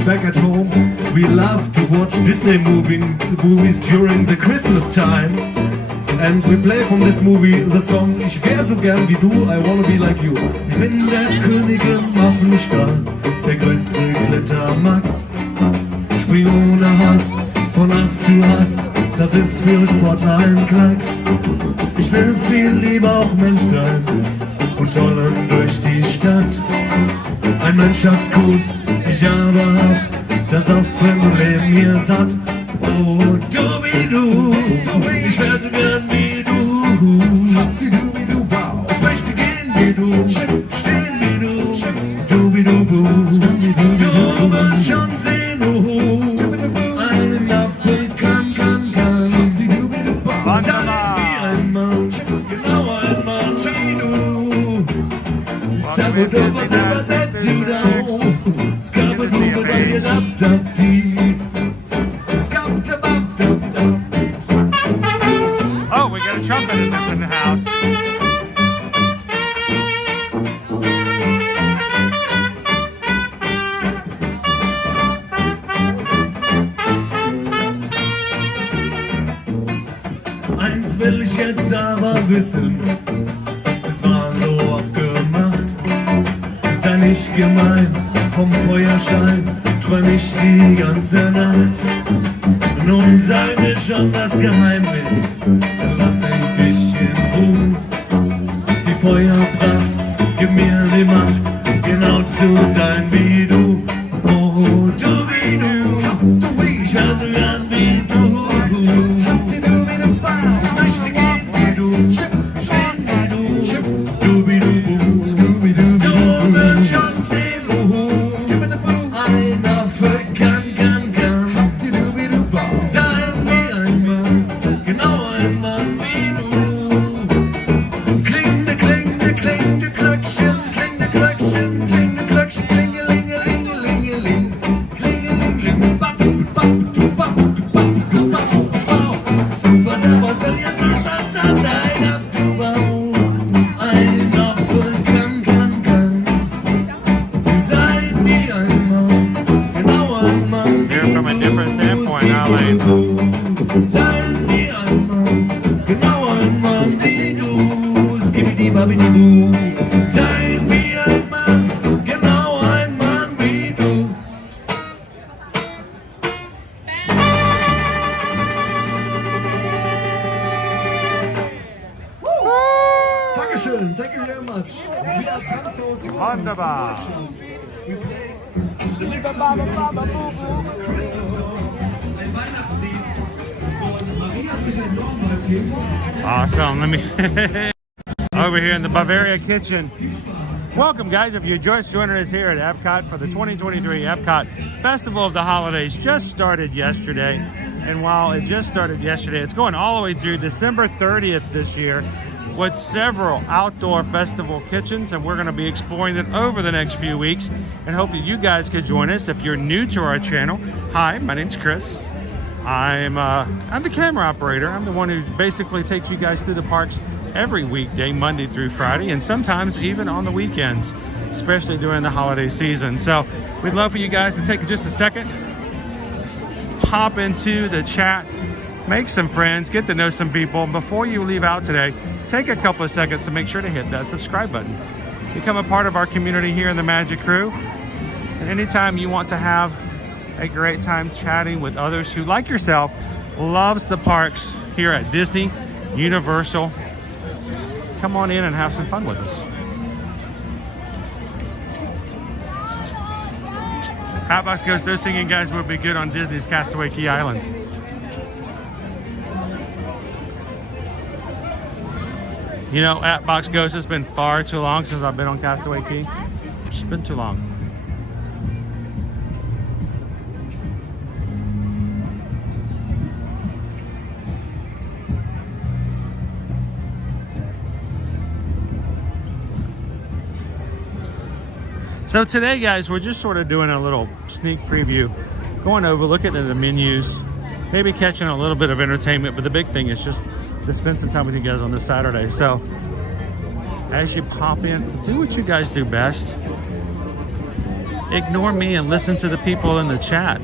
back at home, we love to watch Disney movies during the Christmas time. And we play from this movie the song Ich wär so gern wie du, I wanna be like you. Ich bin der König im Affenstall, der größte Glittermax. Spring ohne Hast, von Ast zu Ast, das ist für Sportler ein Klacks. Ich will viel lieber auch Mensch sein und tollern durch die Stadt. Ein Mensch hat's gut, ich aber hab das Affenleben hier satt. Oh, du, ich wär so gern wie du. Ich möchte gehen wie du, stehen wie du. Du, du wirst schon sehen, ein Affe kann. Sein wie ein Mann, genau ein Mann wie du. Oh, we got a trumpet in the house. Eins will ich jetzt aber wissen, es war so abgemacht. Sei nicht gemein, vom Feuerschein träum ich die ganze Nacht. Nun sei mir schon das Geheimnis, dann lasse ich dich in Ruhe. Die Feuerpracht gib mir die Macht, genau zu sein wie du. Oh, du wie du, ich wär so gern wie du. Ich möchte gehen wie du, stehen wie du, du wie du, du wirst schon sehen. Einer kann sein wie ein Mann, genau ein Mann wie du. Klingende Glöckchen, klingende Glöckchen, klingende Glöckchen, klingelingelingelingeling, klingelingeling, bap, bap, du, bap, bap, du, bap, bap. Super, der soll ja sein, ab, du, bap. Ein Apfel kann sein wie ein Mann, genau ein Mann wie Here from a different standpoint, huh, Lane? sein wie ein Mann, genau ein Mann wie du. Skibidi babidi bu. Sein wie ein Mann, genau ein Mann wie du. Dankeschön, thank you very much. We are Tanzhaus Wunderbar. We play the next Christmas song, ein Weihnachtslied. It's called Maria durch ein Norway. Awesome. Let me over here in the Bavaria kitchen. Welcome, guys. If you're just joining us here at Epcot for the 2023 Epcot Festival of the Holidays, just started yesterday. And while it just started yesterday, it's going all the way through December 30th this year with several outdoor festival kitchens, and we're going to be exploring it over the next few weeks and hope that you guys could join us. If you're new to our channel, hi, my name's Chris. I'm the camera operator. I'm the one who basically takes you guys through the parks every weekday, Monday through Friday, and sometimes even on the weekends, especially during the holiday season. So we'd love for you guys to take just a second, hop into the chat, make some friends, get to know some people. And before you leave out today, take a couple of seconds to make sure to hit that subscribe button. Become a part of our community here in the Magic Crew. And anytime you want to have a great time chatting with others who, like yourself, loves the parks here at Disney, Universal, come on in and have some fun with us. Hatbox Ghost, those singing guys would be good on Disney's Castaway Key Island. You know, Hatbox Ghost, it's been far too long since I've been on Castaway Key. It's been too long. So today, guys, we're just sort of doing a little sneak preview, going over, looking at the menus, maybe catching a little bit of entertainment, but the big thing is just to spend some time with you guys on this Saturday. So as you pop in, do what you guys do best. Ignore me and listen to the people in the chat.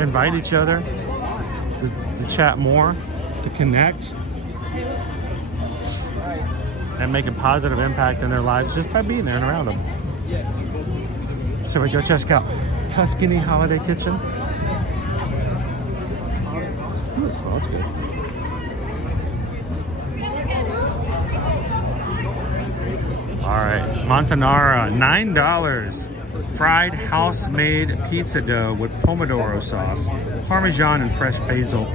Invite each other to chat more, to connect, and make a positive impact in their lives just by being there and around them. So we go check out Tuscany Holiday Kitchen. Ooh, it smells good. All right, Montanara, $9. Fried house-made pizza dough with pomodoro sauce, Parmesan and fresh basil.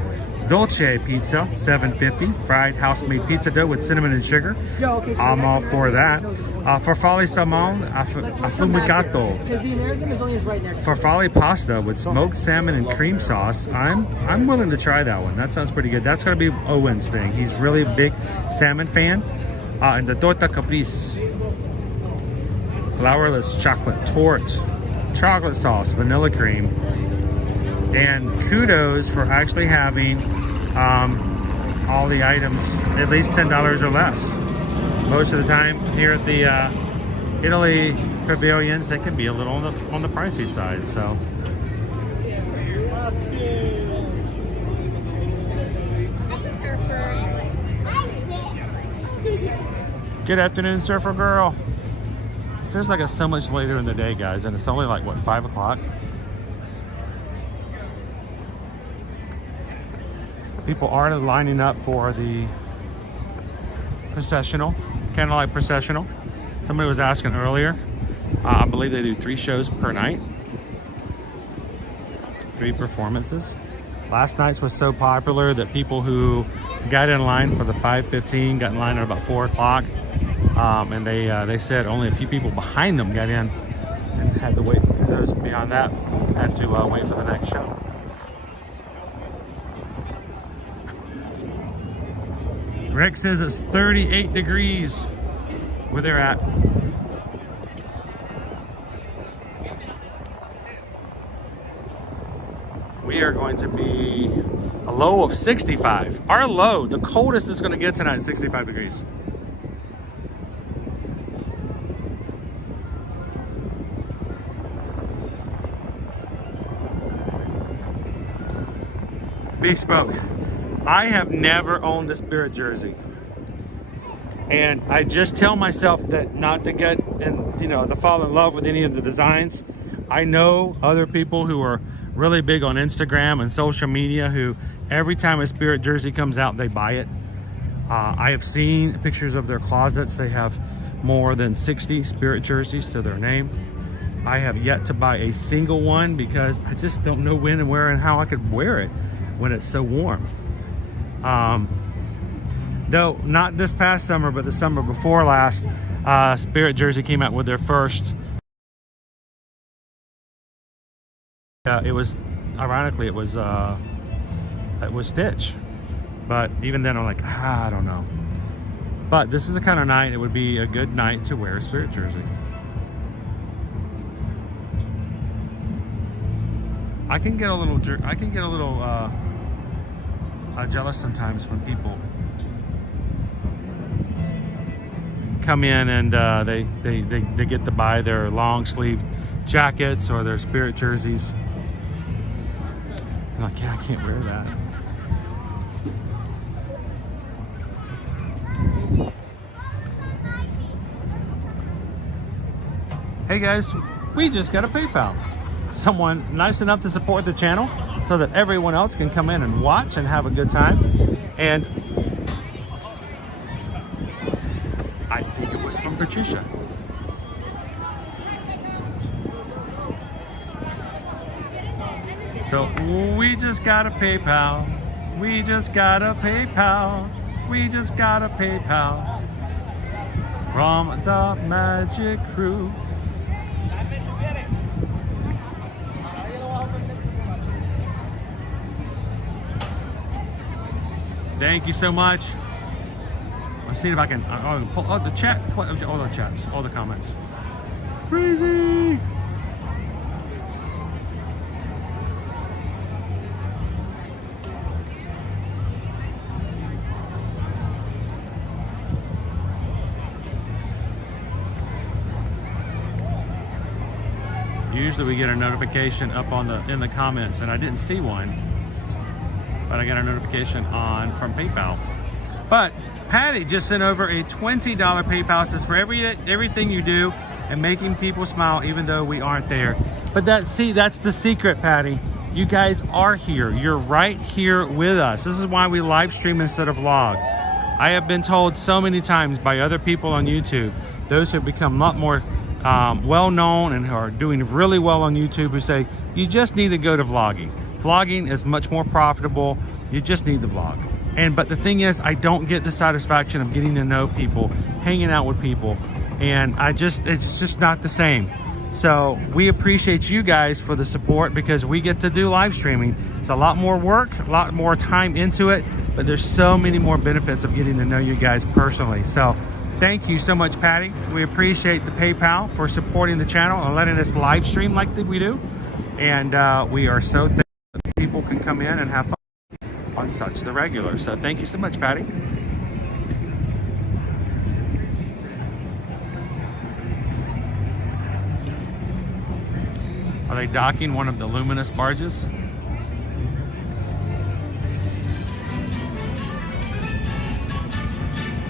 Dolce pizza, $7.50. Fried house-made pizza dough with cinnamon and sugar. I'm all for that. Farfalle salmon affumicato. Farfalle pasta with smoked salmon and cream sauce. I'm willing to try that one. That sounds pretty good. That's gonna be Owen's thing. He's really a big salmon fan. And the torta caprese, flourless chocolate torte, chocolate sauce, vanilla cream. And kudos for actually having all the items at least $10 or less. Most of the time here at the Italy pavilions, they can be a little on the pricey side. So good afternoon, Surfer Girl. It feels like it's so much later in the day, guys, and it's only like what, 5 o'clock. People are lining up for the processional. Candlelight Processional. Somebody was asking earlier. I believe they do 3 shows per night. 3 performances. Last night's was so popular that people who got in line for the 5:15 got in line at about 4 o'clock. And they said only a few people behind them got in and had to wait. Those beyond that had to wait for the next show. Rick says it's 38 degrees where they're at. We are going to be a low of 65. Our low, the coldest it's going to get tonight is 65 degrees. Bespoke. I have never owned a Spirit jersey, and I just tell myself that not to get in, to fall in love with any of the designs. I know other people who are really big on Instagram and social media who every time a Spirit jersey comes out, they buy it. I have seen pictures of their closets. They have more than 60 Spirit jerseys to their name. I have yet to buy a single one because I just don't know when and where and how I could wear it when it's so warm. Though not this past summer, but the summer before last, Spirit jersey came out with their first. It was, ironically, it was Stitch, but even then I'm like, I don't know. But this is the kind of night it would be a good night to wear a Spirit jersey. I can get a little jealous sometimes when people come in and they get to buy their long sleeve jackets or their Spirit jerseys. I'm like, yeah, I can't wear that. Hey guys, we just got a PayPal. Someone nice enough to support the channel so that everyone else can come in and watch and have a good time. And I think it was from Patricia. So we just got a PayPal. We just got a PayPal. We just got a PayPal from the Magic Crew. Thank you so much. Let's see if I can pull the chat, all the chats, all the comments. Crazy. Usually we get a notification up in the comments, and I didn't see one. But I got a notification from PayPal. But Patty just sent over a $20 PayPal. Says for everything you do and making people smile even though we aren't there. But that's the secret, Patty. You guys are here. You're right here with us. This is why we live stream instead of vlog. I have been told so many times by other people on YouTube, those who have become a lot more well known and who are doing really well on YouTube, who say you just need to go to vlogging. Vlogging is much more profitable. You just need the vlog. But the thing is, I don't get the satisfaction of getting to know people, hanging out with people, and it's just not the same. So we appreciate you guys for the support because we get to do live streaming. It's a lot more work, a lot more time into it, but there's so many more benefits of getting to know you guys personally. So thank you so much, Patty. We appreciate the PayPal for supporting the channel and letting us live stream like we do. And we are so thankful that people can come in and have fun on such the regular. So thank you so much, Patty. Are they docking one of the luminous barges?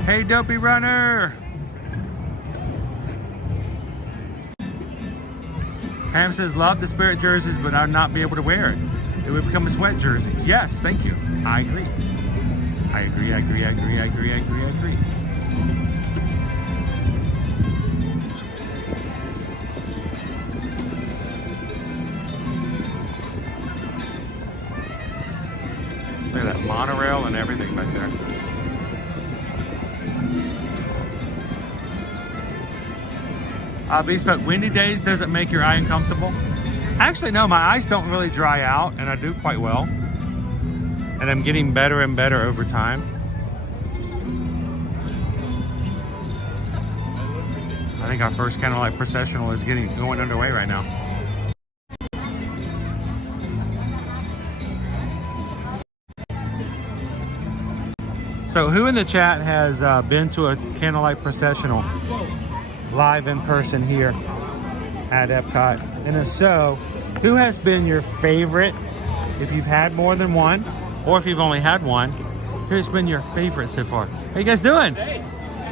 Hey, Dopey Runner! Pam says, love the Spirit jerseys, but I would not be able to wear it. It would become a sweat jersey. Yes, thank you. I agree. I agree, I agree, I agree, I agree, I agree, I agree. Beast, but windy days doesn't make your eye uncomfortable? Actually, no, my eyes don't really dry out, and I do quite well. And I'm getting better and better over time. I think our first Candlelight Processional is going underway right now. So who in the chat has been to a Candlelight Processional live in person here at Epcot? And if so, who has been your favorite? If you've had more than one, or if you've only had one, who's been your favorite so far? How you guys doing? Hey,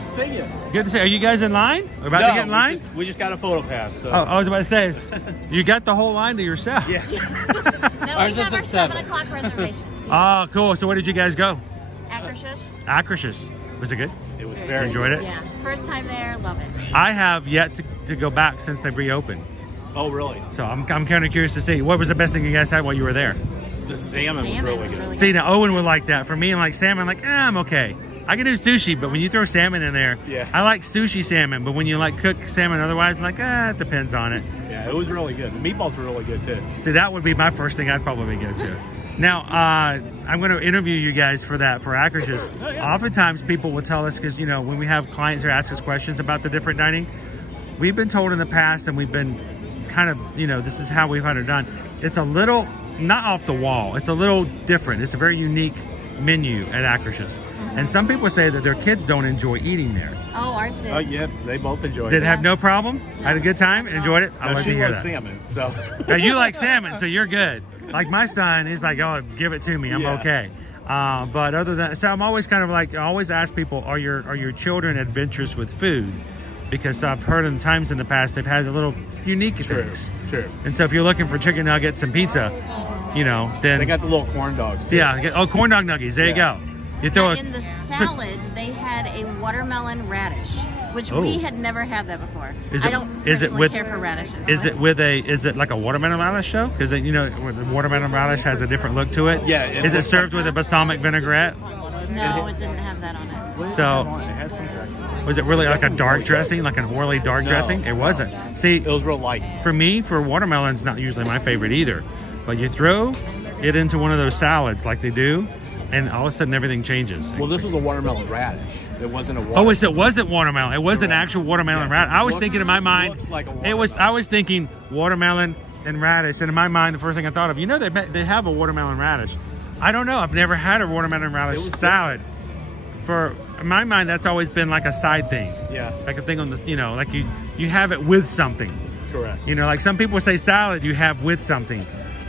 see you. Good to see you. Are you guys in line? We're about to get in line? We just got a photo pass. So. Oh, I was about to say, you got the whole line to yourself. Yeah. No, we have our 7 o'clock reservation. Oh, cool. So where did you guys go? Akershus. Akershus. Was it good? It was very enjoyed it? Yeah. First time there, love it. I have yet to go back since they've reopened. Oh, really? So I'm kind of curious to see, what was the best thing you guys had while you were there? The salmon was really good. See, now Owen would like that. For me, I'm like salmon, like, I'm okay. I can do sushi, but when you throw salmon in there, yeah. I like sushi salmon, but when you like cook salmon otherwise, I'm like, it depends on it. Yeah, it was really good. The meatballs were really good too. See, that would be my first thing I'd probably go to. Now, I'm going to interview you guys for that, for Akershus. Oh, yeah. Oftentimes people will tell us, because, you know, when we have clients who ask us questions about the different dining, we've been told in the past, and we've been kind of, you know, this is how we've had it done. It's a little, not off the wall. It's a little different. It's a very unique menu at Akershus. And some people say that their kids don't enjoy eating there. Oh, ours did. Oh, yeah, they both enjoyed Did it. have no problem? Had a good time? Enjoyed it? I love to hear that. Salmon, so. Now, you like salmon, so you're good. Like my son, he's like, oh, give it to me. I'm okay. But other than, so I'm always kind of like, I always ask people, are your children adventurous with food? Because I've heard in times in the past, they've had a little unique things. True. And so if you're looking for chicken nuggets and pizza, you know, then. They got the little corn dogs too. Yeah. Corn dog nuggies. There you go. You throw in the salad, they had a watermelon radish, which we had never had that before. I don't personally care for radishes. Is it like a watermelon relish show? Because you know the watermelon relish has a different look to it. Yeah. Is it served with a balsamic vinaigrette? No, it didn't have that on it. So it has some dressing. Was it really like a dark dressing, like an oily dark dressing? It wasn't. See, it was real light. For me, for watermelon's not usually my favorite either. But you throw it into one of those salads like they do, and all of a sudden everything changes. Well, this was a watermelon radish. It wasn't a watermelon. Oh, it wasn't watermelon. It was an actual watermelon radish. I was thinking in my mind, like a I was thinking watermelon and radish, and in my mind, the first thing I thought of, you know, they have a watermelon radish. I don't know. I've never had a watermelon radish salad. In my mind, that's always been like a side thing. Yeah. Like a thing on the, you know, like you have it with something. Correct. You know, like some people say salad, you have with something.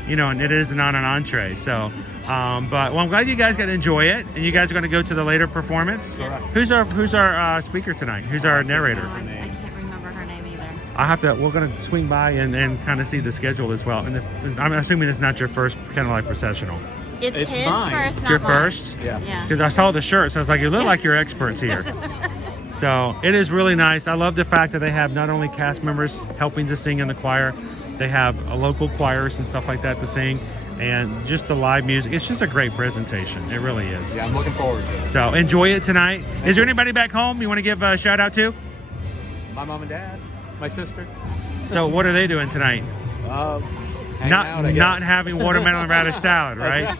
You know, and it is not an entree. So, but I'm glad you guys got to enjoy it, and you guys are going to go to the later performance. Yes. Who's our speaker tonight? Who's our narrator? I can't remember her name either. We're going to swing by and kind of see the schedule as well. And I'm assuming it's not your first Candlelight Processional. It's his mine. first, not Your mine. first? Yeah. Because I saw the shirts, I was like, you look like you're experts here. So it is really nice. I love the fact that they have not only cast members helping to sing in the choir, they have local choirs and stuff like that to sing, and just the live music. It's just a great presentation. It really is. Yeah, I'm looking forward to it. So enjoy it tonight. Is there anybody back home you want to give a shout out to? My mom and dad, my sister. So what are they doing tonight? Not having watermelon radish salad, right?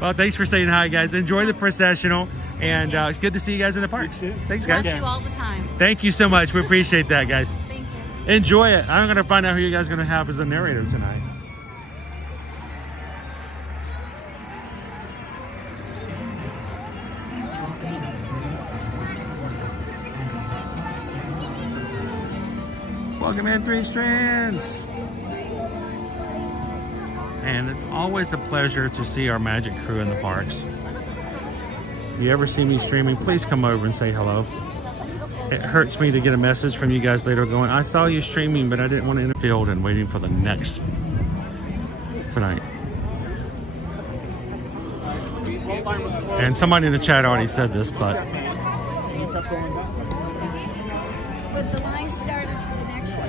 Well, thanks for saying hi, guys. Enjoy the processional, and it's good to see you guys in the parks. Thanks, guys. Watch you all the time. Thank you so much. We appreciate that, guys. Thank you. Enjoy it. I'm going to find out who you guys are going to have as the narrator tonight. Welcome in, Three Strands. And it's always a pleasure to see our magic crew in the parks. If you ever see me streaming, please come over and say hello. It hurts me to get a message from you guys later going, I saw you streaming, but I didn't want to interfield and waiting for the next tonight. And somebody in the chat already said this, but the line started for the next show.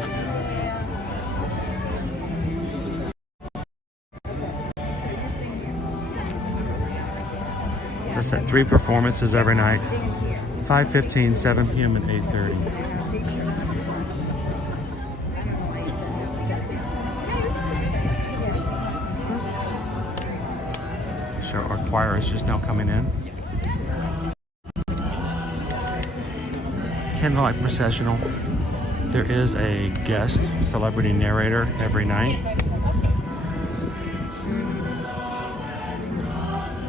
just at 3 performances every night, 5:15, 7 p.m. and 8:30. choir is just now coming in. Candlelight Processional. There is a guest celebrity narrator every night.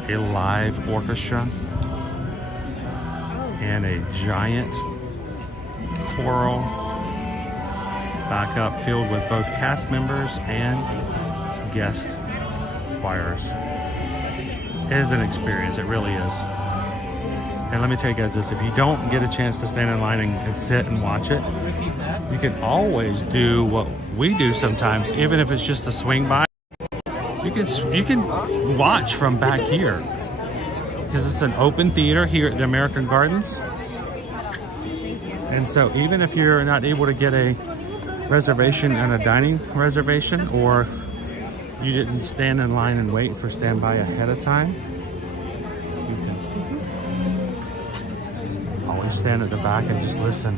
A live orchestra. And a giant choral backup filled with both cast members and guest choirs. It is an experience, it really is. And let me tell you guys this, if you don't get a chance to stand in line and sit and watch it, you can always do what we do sometimes, even if it's just a swing by. You can watch from back here, because it's an open theater here at the American Gardens. And so even if you're not able to get a reservation and a dining reservation, or you didn't stand in line and wait for standby ahead of time, you can always stand at the back and just listen.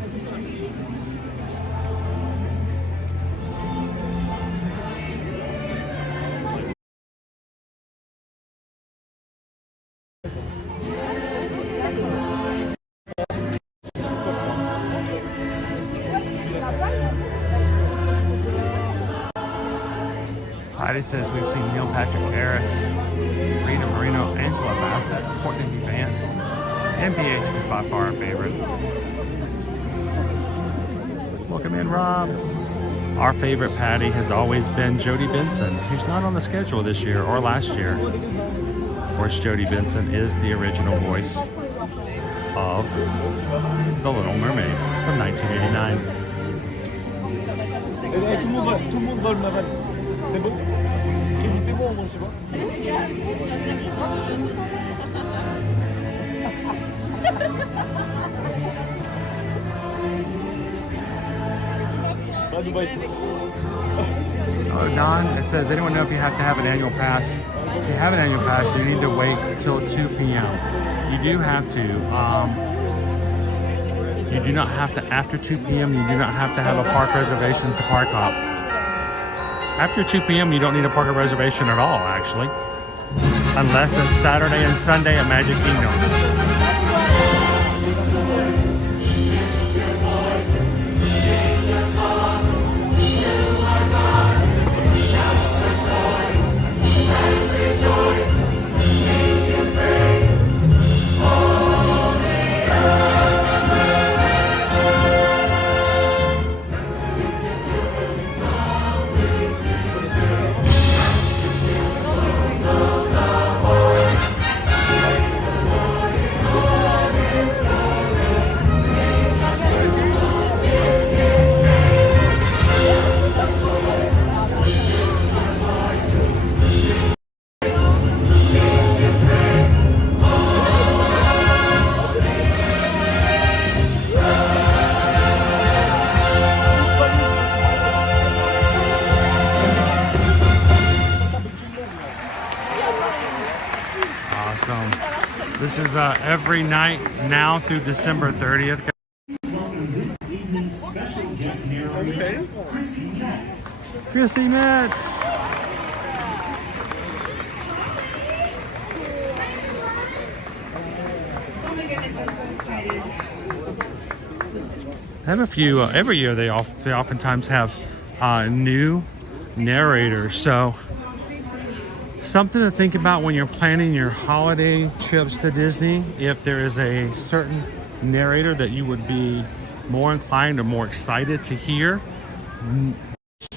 Patty says we've seen Neil Patrick Harris, Rita Moreno, Angela Bassett, Courtney Vance, MPH is by far our favorite. Welcome in, Rob. Our favorite Patty has always been Jodie Benson, who's not on the schedule this year or last year. Of course, Jodie Benson is the original voice of The Little Mermaid from 1989. Oh, Don, it says, anyone know if you have to have an annual pass? If you have an annual pass, you need to wait until 2 p.m. You do have to. You do not have to, after 2 p.m., you do not have to have a park reservation to park hop. After 2 p.m., you don't need a park reservation at all, actually. Unless it's Saturday and Sunday at Magic Kingdom. This is every night now through December 30th. Chrissy Metz. I have a few every year. They oftentimes have new narrators, so something to think about when you're planning your holiday trips to Disney. If there is a certain narrator that you would be more inclined or more excited to hear,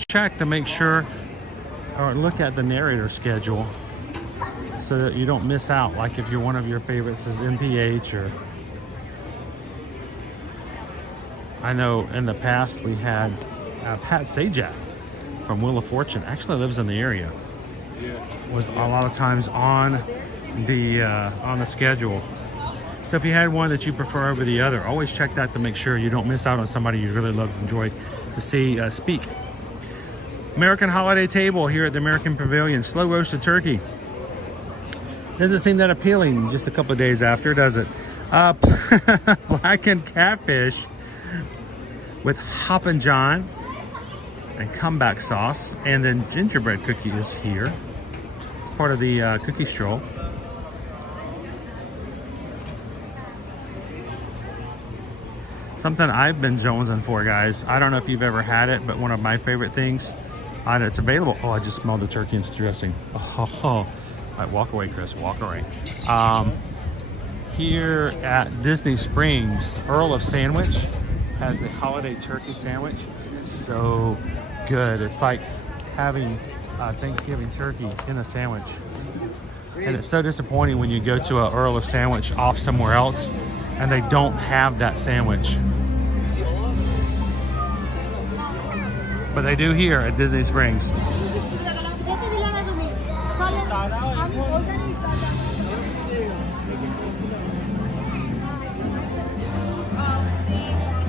check to make sure, or look at the narrator schedule so that you don't miss out. Like if you're one of your favorites is MPH, or I know in the past we had Pat Sajak from Wheel of Fortune, actually lives in the area. Was a lot of times on the schedule. So if you had one that you prefer over the other, always check that to make sure you don't miss out on somebody you really love to enjoy to see speak. American Holiday Table here at the American Pavilion. Slow roasted turkey. Doesn't seem that appealing just a couple of days after, does it? Blackened catfish with Hoppin' John and comeback sauce, and then gingerbread cookie is here. Part of the cookie stroll. Something I've been jonesing for, guys. I don't know if you've ever had it, but one of my favorite things, and it's available. Oh, I just smelled the turkey and dressing. Oh, all right, walk away, Chris, walk away. Here at Disney Springs, Earl of Sandwich has the holiday turkey sandwich. It's so good. It's like having Thanksgiving turkey in a sandwich. And it's so disappointing when you go to a Earl of Sandwich off somewhere else and they don't have that sandwich. But they do here at Disney Springs.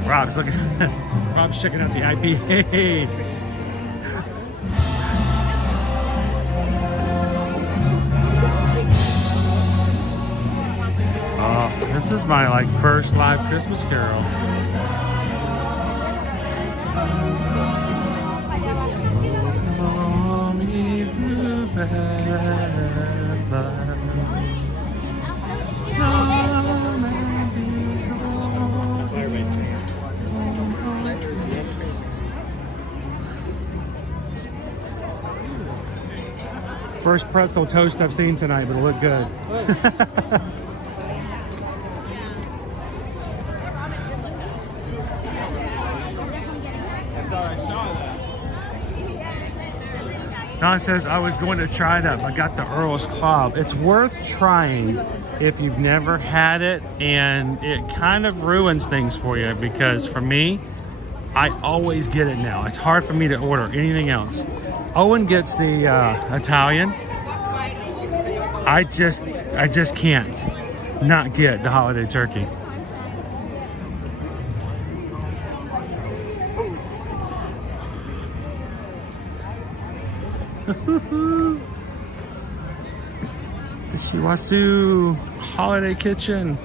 Rob's looking. Rob's checking out the IPA. Oh, this is my first live Christmas carol. First pretzel toast I've seen tonight, but it'll look good. Don says, I was going to try that, but I got the Earl's Club. It's worth trying if you've never had it, and it kind of ruins things for you, because for me, I always get it now. It's hard for me to order anything else. Owen gets the Italian. I just can't not get the holiday turkey. The Shiwasu Holiday Kitchen.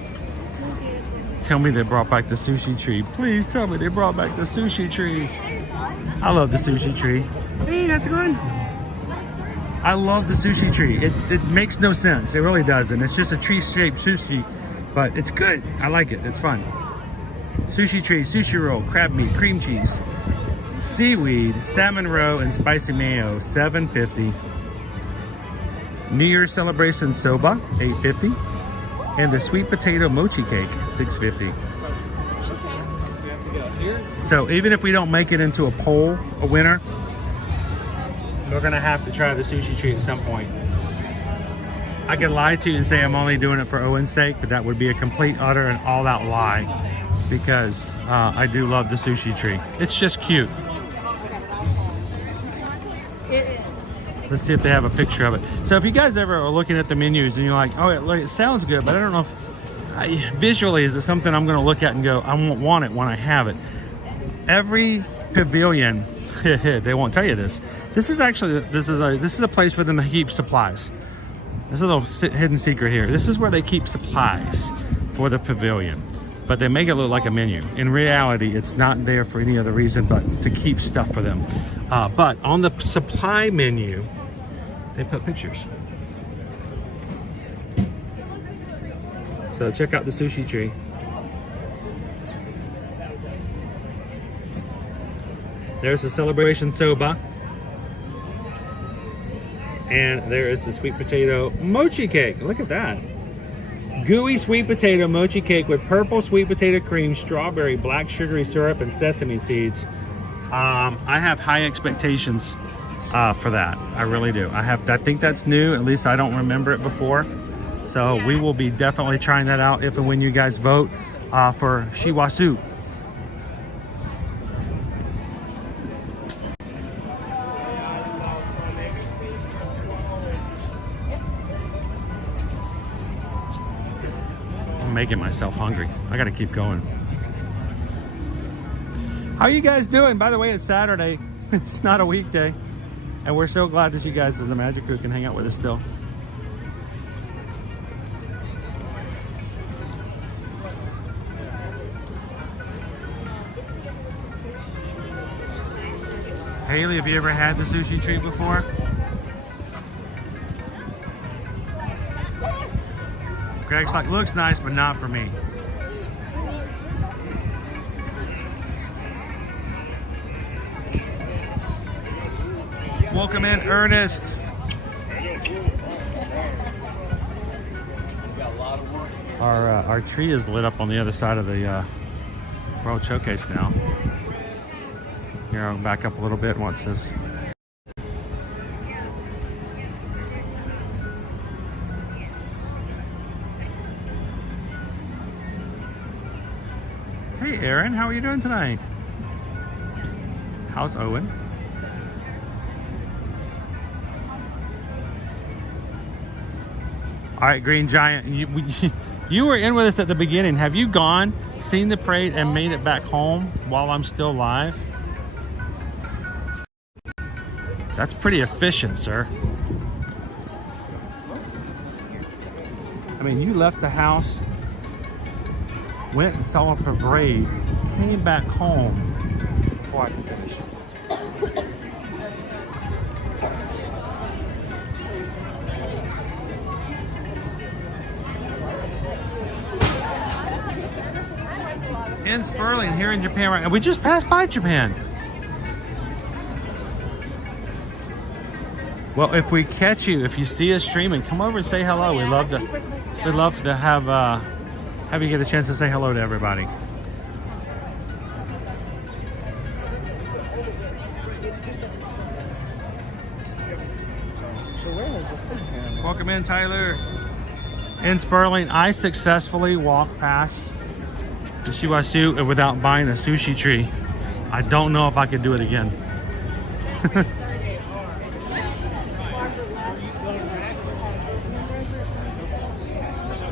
Tell me they brought back the sushi tree. Please tell me they brought back the sushi tree. I love the sushi tree. Hey, how's it going? I love the sushi tree. It makes no sense. It really doesn't. It's just a tree-shaped sushi, but it's good. I like it. It's fun. Sushi tree, sushi roll, crab meat, cream cheese, seaweed, salmon roe, and spicy mayo, $7.50. New Year's celebration soba, $8.50. And the sweet potato mochi cake, $6.50. So even if we don't make it into a poll, a winner, we're gonna have to try the sushi tree at some point. I could lie to you and say I'm only doing it for Owen's sake, but that would be a complete, utter, and all-out lie, because I do love the sushi tree. It's just cute. Let's see if they have a picture of it. So if you guys ever are looking at the menus and you're like, oh, it sounds good, but I don't know if visually, is it something I'm gonna look at and go, I won't want it when I have it. Every pavilion, they won't tell you this. This is a place for them to keep supplies. There's a little hidden secret here. This is where they keep supplies for the pavilion, but they make it look like a menu. In reality, it's not there for any other reason but to keep stuff for them. But on the supply menu, they put pictures. So check out the sushi tree. There's the celebration soba. And there is the sweet potato mochi cake. Look at that. Gooey sweet potato mochi cake with purple sweet potato cream, strawberry, black sugary syrup, and sesame seeds. I have high expectations for that. I really do. I think that's new. At least I don't remember it before. So we will be definitely trying that out if and when you guys vote for Shiwasu. I'm making myself hungry. I gotta keep going. How you guys doing? By the way, it's Saturday. It's not a weekday. And we're so glad that you guys as a Magic Crew can hang out with us still. Haley, have you ever had the sushi tree before? Greg's like, looks nice, but not for me. Welcome in, Ernest. Our tree is lit up on the other side of the World Showcase now. Here, I'll back up a little bit and watch this. Hey Aaron, how are you doing tonight? How's Owen? All right, Green Giant, you were in with us at the beginning. Have you gone, seen the parade, and made it back home while I'm still live? That's pretty efficient, sir. I mean, you left the house, went and saw a parade, came back home before I could finish. In Sperling, here in Japan, right now. We just passed by Japan. Well, if we catch you, if you see us streaming, come over and say hello. We'd love to have you get a chance to say hello to everybody. Welcome in, Tyler. In Sperling, I successfully walked past the Shiwasu without buying a sushi tree. I don't know if I could do it again.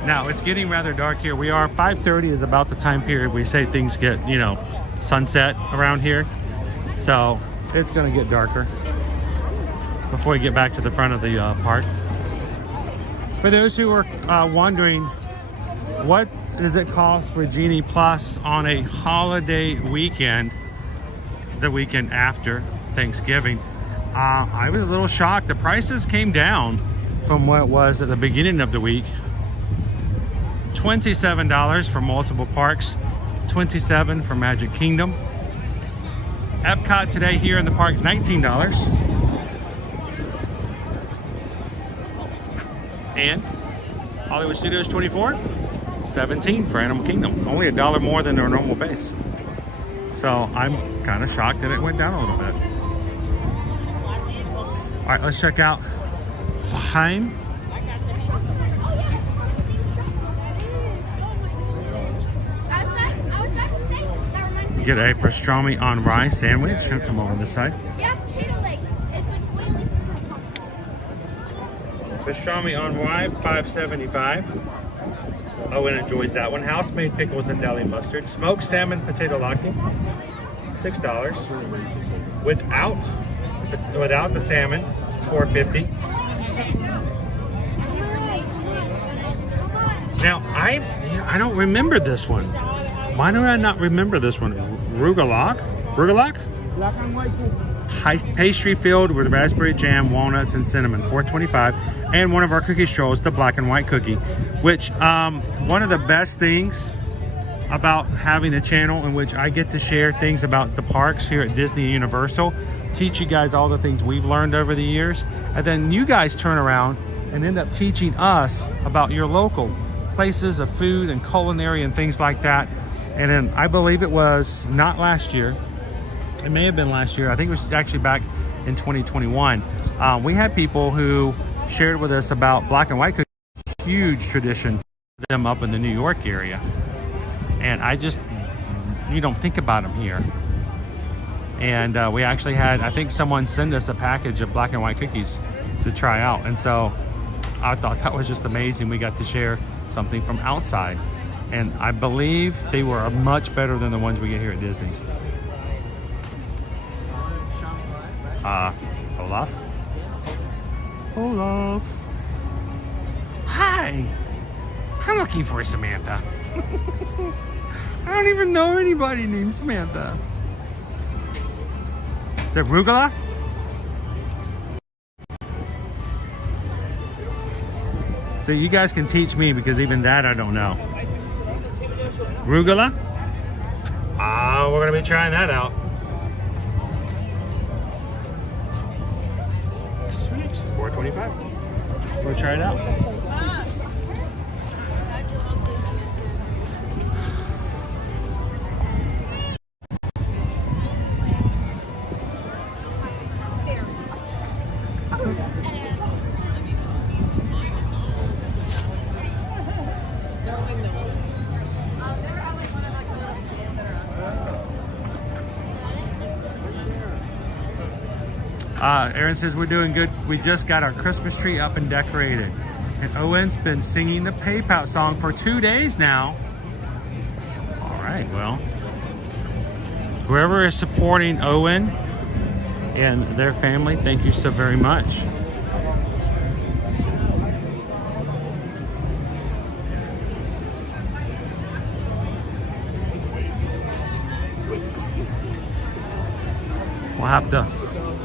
Now it's getting rather dark here. 5:30 is about the time period we say things get, sunset around here. So it's gonna get darker before we get back to the front of the park. For those who are wondering, what does it cost for Genie Plus on a holiday weekend, the weekend after Thanksgiving? I was a little shocked. The prices came down from what it was at the beginning of the week. $27 for multiple parks, $27 for Magic Kingdom. Epcot today here in the park, $19. And Hollywood Studios, $24. $17 for Animal Kingdom, only $1 more than their normal base. So I'm kind of shocked that it went down a little bit. All right, let's check out Laheim. Get a pastrami on rye sandwich. Come over this side. Yeah, potato legs. It's like oily. Pastrami on rye, $5.75. Owen enjoys that one. House-made pickles and deli mustard. Smoked salmon potato laki, $6. Without the salmon, it's $4.50. Now I don't remember this one. Why do I not remember this one? Rugelach? Black and white cookie. Pastry filled with raspberry jam, walnuts, and cinnamon, $4.25. And one of our cookie strolls, the black and white cookie, which one of the best things about having a channel in which I get to share things about the parks here at Disney and Universal, teach you guys all the things we've learned over the years, and then you guys turn around and end up teaching us about your local places of food and culinary and things like that. And then I believe it was not last year, it may have been last year, I think it was actually back in 2021, we had people who shared with us about black and white cookies, huge tradition for them up in the New York area. And you don't think about them here. And we actually had, I think someone sent us a package of black and white cookies to try out. And so I thought that was just amazing. We got to share something from outside. And I believe they were much better than the ones we get here at Disney. Olaf? Olaf. Hi. I'm looking for Samantha. I don't even know anybody named Samantha. Is that Rugula? So you guys can teach me because even that I don't know. Rugula? We're gonna be trying that out. $25. We'll try it out. Aaron says we're doing good. We just got our Christmas tree up and decorated. And Owen's been singing the PayPal song for 2 days now. All right, well, whoever is supporting Owen and their family, thank you so very much.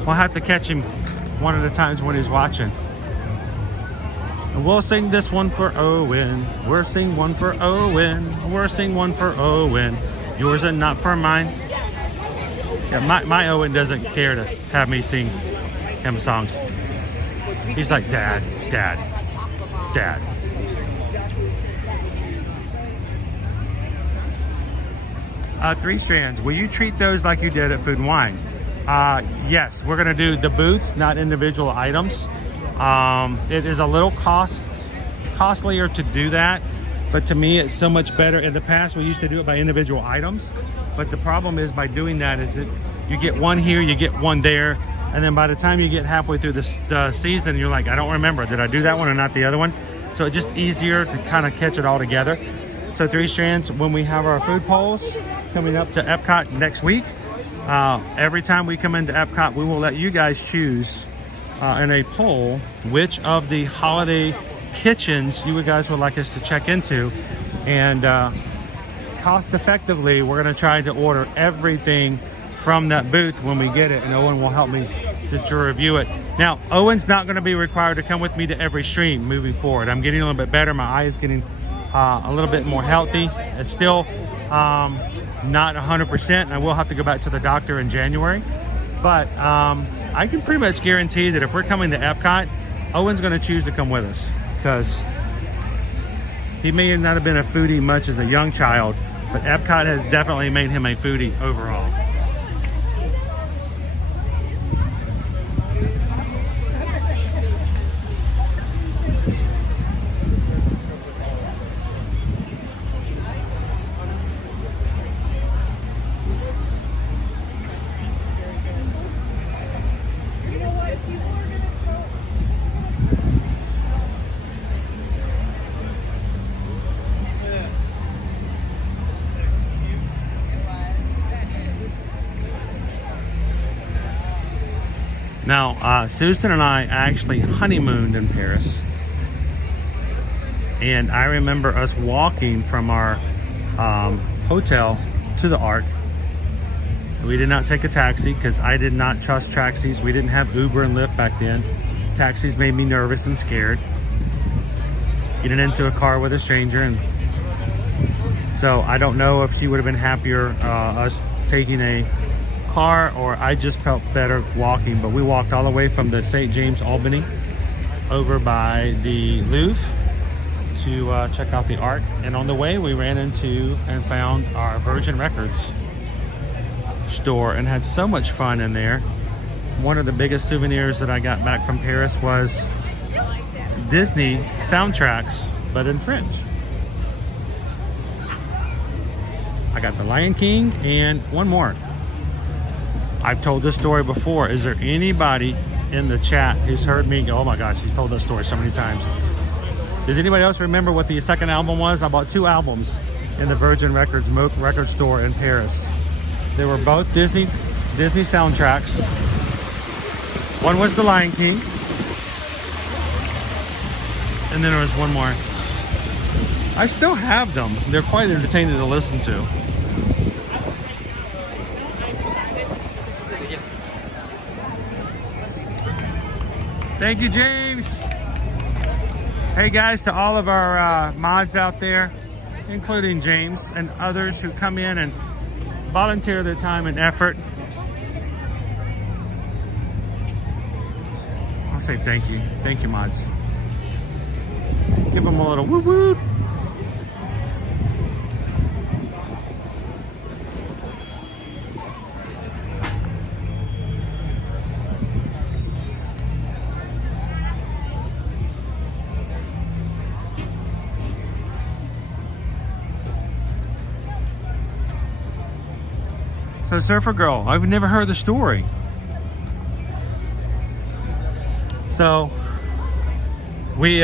We'll have to catch him one of the times when he's watching. And we'll sing this one for Owen. We'll sing one for Owen. We'll sing one for Owen. Yours and not for mine. Yeah, my Owen doesn't care to have me sing him songs. He's like, Dad, Dad, Dad. Three Strands, will you treat those like you did at Food and Wine? Yes, we're gonna do the booths, not individual items. It is a little costlier to do that, but to me it's so much better. In the past we used to do it by individual items, but the problem is by doing that is that you get one here, you get one there, and then by the time you get halfway through the season, you're like, I don't remember, did I do that one or not the other one? So it's just easier to kind of catch it all together. So Three Strands, when we have our food polls coming up to Epcot next week, every time we come into Epcot, we will let you guys choose in a poll which of the holiday kitchens you guys would like us to check into. And cost effectively, we're going to try to order everything from that booth when we get it. And Owen will help me to review it. Now, Owen's not going to be required to come with me to every stream moving forward. I'm getting a little bit better. My eye is getting a little bit more healthy. It's still not 100%, and I will have to go back to the doctor in January. But I can pretty much guarantee that if we're coming to Epcot, Owen's going to choose to come with us, because he may not have been a foodie much as a young child, but Epcot has definitely made him a foodie overall. Now, Susan and I actually honeymooned in Paris. And I remember us walking from our hotel to the Ark. We did not take a taxi because I did not trust taxis. We didn't have Uber and Lyft back then. Taxis made me nervous and scared. Getting into a car with a stranger. And so I don't know if she would have been happier us taking a car, or I just felt better walking. But we walked all the way from the St. James Albany over by the Louvre to check out the Ark. And on the way we ran into and found our Virgin Records store and had so much fun in there. One of the biggest souvenirs that I got back from Paris was Disney soundtracks, but in French. I got the Lion King and one more. I've told this story before. Is there anybody in the chat who's heard me go, oh my gosh, he's told this story so many times. Does anybody else remember what the second album was? I bought 2 albums in the Virgin Records record store in Paris. They were both Disney soundtracks. One was the Lion King, and then there was one more. I still have them. They're quite entertaining to listen to. Thank you, James. Hey guys, to all of our mods out there, including James and others who come in and volunteer their time and effort. say thank you. Thank you, mods. Give them a little woo woo. So Surfer Girl, I've never heard the story. So we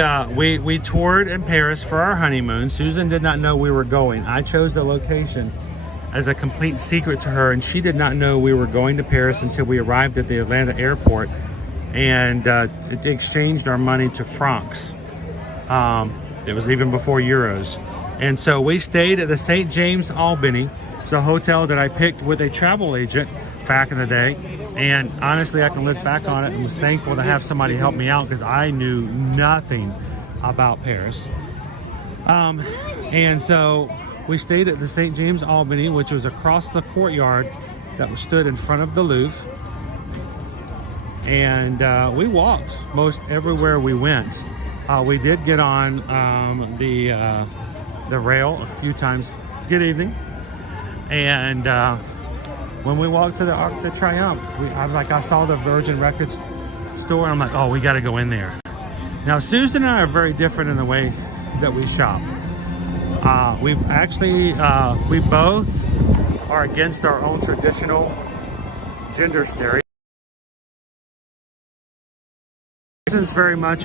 toured in Paris for our honeymoon. Susan did not know we were going. I chose the location as a complete secret to her, and she did not know we were going to Paris until we arrived at the Atlanta airport and exchanged our money to francs. It was even before euros. And so we stayed at the St. James Albany. It's a hotel that I picked with a travel agent back in the day. And honestly, I can look back on it and was thankful to have somebody help me out because I knew nothing about Paris. And so we stayed at the St. James Albany, which was across the courtyard that stood in front of the Louvre. And we walked most everywhere we went. We did get on the rail a few times. Good evening. And when we walked to the Arc de Triomphe, I saw the Virgin Records store, and I'm like, oh, we got to go in there. Now, Susan and I are very different in the way that we shop. We both are against our own traditional gender stereotypes. Susan's very much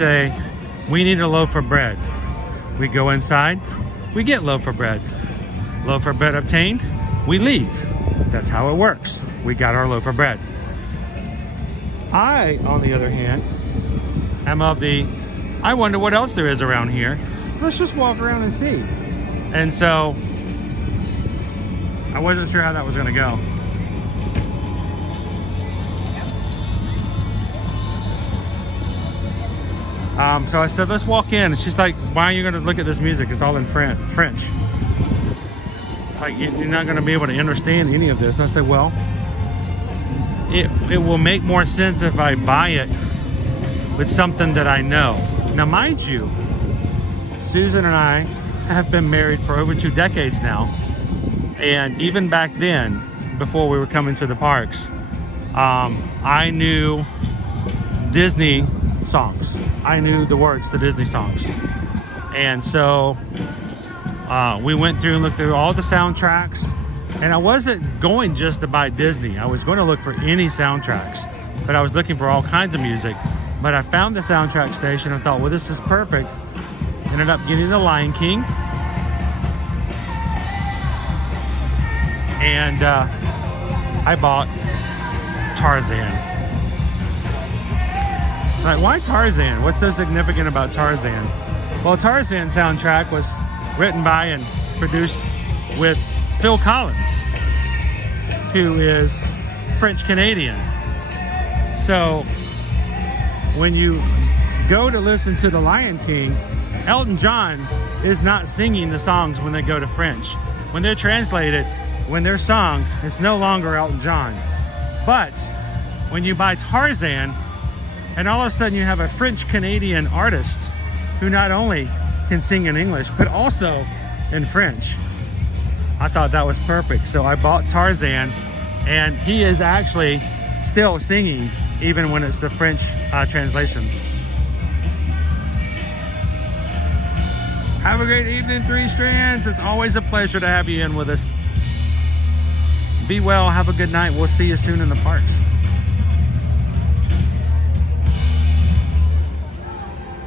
we need a loaf of bread. We go inside, we get loaf of bread. Loaf of bread obtained, we leave. That's how it works. We got our loaf of bread. I, on the other hand, am of I wonder what else there is around here. Let's just walk around and see. And so, I wasn't sure how that was gonna go. So I said, let's walk in. And she's like, why are you gonna look at this music? It's all in French. Like, you're not gonna be able to understand any of this. And I said, well, it will make more sense if I buy it with something that I know. Now, mind you, Susan and I have been married for over 2 decades now. And even back then, before we were coming to the parks, I knew Disney songs. I knew the words to Disney songs. And so we went through and looked through all the soundtracks. And I wasn't going just to buy Disney. I was going to look for any soundtracks. But I was looking for all kinds of music. But I found the soundtrack station and thought, well, this is perfect. Ended up getting The Lion King. And I bought Tarzan. Like, why Tarzan? What's so significant about Tarzan? Well, Tarzan soundtrack was written by and produced with Phil Collins, who is French Canadian. So when you go to listen to The Lion King, Elton John is not singing the songs when they go to French. When they're translated, when they're sung, it's no longer Elton John. But when you buy Tarzan, and all of a sudden you have a French Canadian artist who not only can sing in English, but also in French. I thought that was perfect. So I bought Tarzan, and he is actually still singing even when it's the French translations. Have a great evening, Three Strands. It's always a pleasure to have you in with us. Be well, have a good night. We'll see you soon in the parks.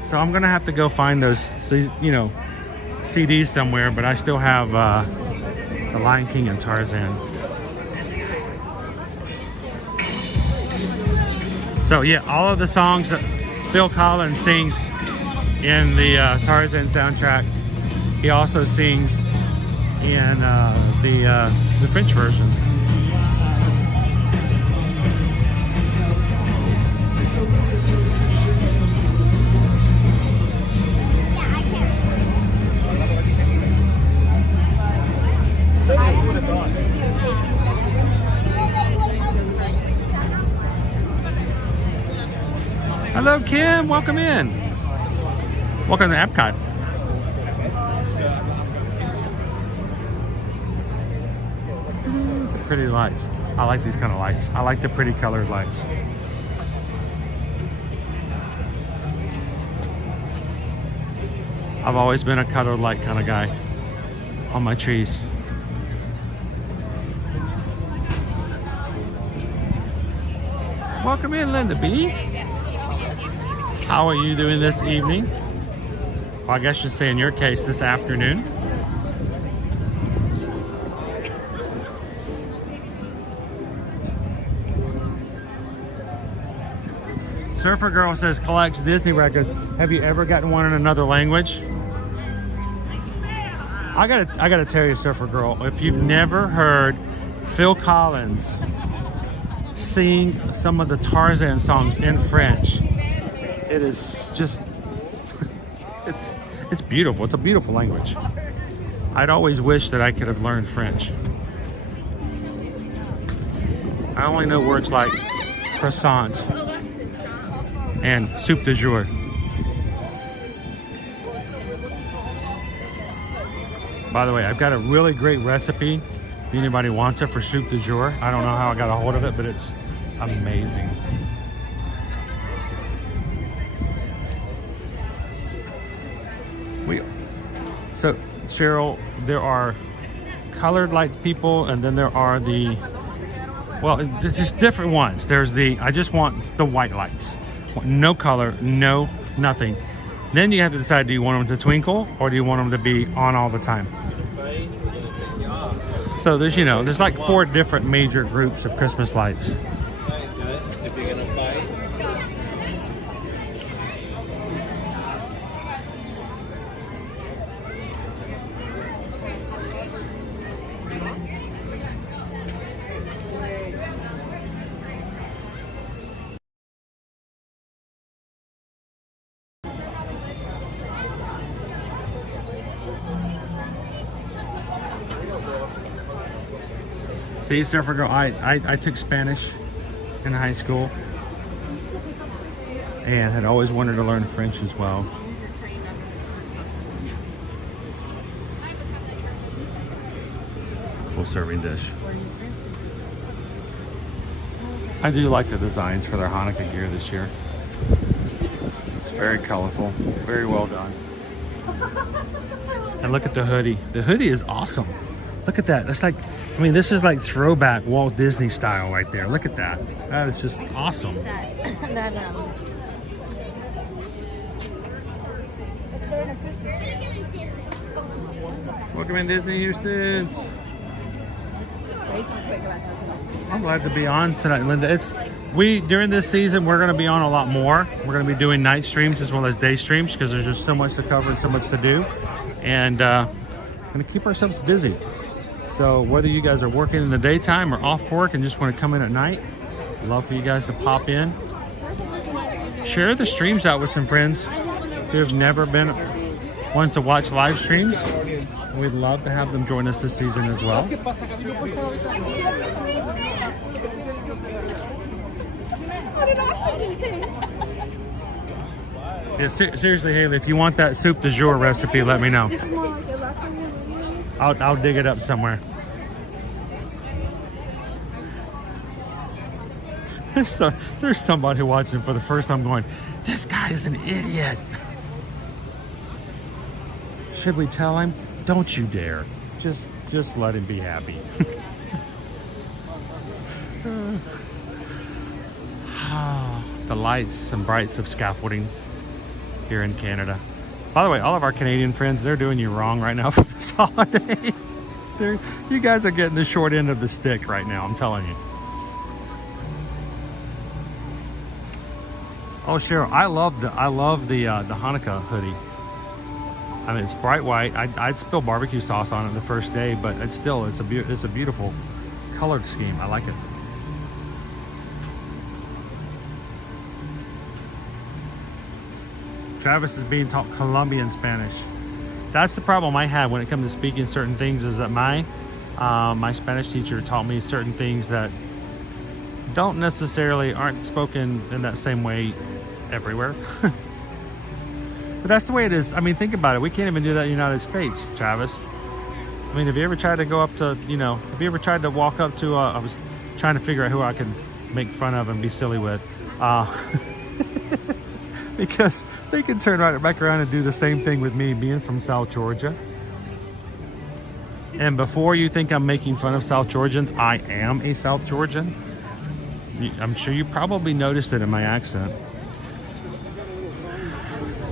So I'm gonna have to go find those, CDs somewhere, but I still have The Lion King and Tarzan. So yeah, all of the songs that Phil Collins sings in the Tarzan soundtrack, he also sings in the French version. Hello, Kim. Welcome in. Welcome to Epcot. The pretty lights. I like these kind of lights. I like the pretty colored lights. I've always been a colored light kind of guy on my trees. Welcome in, Linda B. How are you doing this evening? Well, I guess you'd say in your case this afternoon. Surfer Girl says collects Disney records. Have you ever gotten one in another language? I gotta tell you, Surfer Girl, if you've never heard Phil Collins sing some of the Tarzan songs in French, it is just it's beautiful. It's a beautiful language. I'd always wish that I could have learned French. I only know words like croissant and soup du jour. By the way, I've got a really great recipe if anybody wants it for soup du jour. I don't know how I got a hold of it, but it's amazing. So Cheryl, there are colored light people, and then there are the, well, there's just different ones. There's the, I just want the white lights. No color, no nothing. Then you have to decide, do you want them to twinkle or do you want them to be on all the time? So there's, you know, there's like 4 different major groups of Christmas lights. If you're gonna fight. See, Surfer Girl, I took Spanish in high school and had always wanted to learn French as well. It's a cool serving dish. I do like the designs for their Hanukkah gear this year. It's very colorful, very well done. And look at the hoodie. The hoodie is awesome. Look at that. That's like, I mean, this is like throwback Walt Disney style right there. Look at that. That is just awesome. Welcome in, Disney Houston's. I'm glad to be on tonight, Linda. During this season, we're going to be on a lot more. We're going to be doing night streams as well as day streams because there's just so much to cover and so much to do. And going to keep ourselves busy. So whether you guys are working in the daytime or off work and just want to come in at night, I'd love for you guys to pop in. Share the streams out with some friends who have never been ones to watch live streams. We'd love to have them join us this season as well. Yeah, seriously, Haley, if you want that soup du jour recipe, let me know. I'll dig it up somewhere. There's somebody watching for the first time going, this guy's an idiot. Should we tell him? Don't you dare. Just let him be happy. The lights and brights of scaffolding here in Canada. By the way, all of our Canadian friends, they're doing you wrong right now for this holiday. You guys are getting the short end of the stick right now, I'm telling you. Oh, Cheryl, I love the Hanukkah hoodie. I mean, it's bright white. I'd spill barbecue sauce on it the first day, but it's a beautiful colored scheme. I like it. Travis is being taught Colombian Spanish. That's the problem I have when it comes to speaking certain things, is that my Spanish teacher taught me certain things that aren't spoken in that same way everywhere. But that's the way it is. I mean, think about it. We can't even do that in the United States, Travis. I mean, have you ever tried to go up to, you know, have you ever tried to walk up to, I was trying to figure out who I could make fun of and be silly with. Because they can turn right back around and do the same thing with me being from South Georgia. And before you think I'm making fun of South Georgians, I am a South Georgian. I'm sure you probably noticed it in my accent.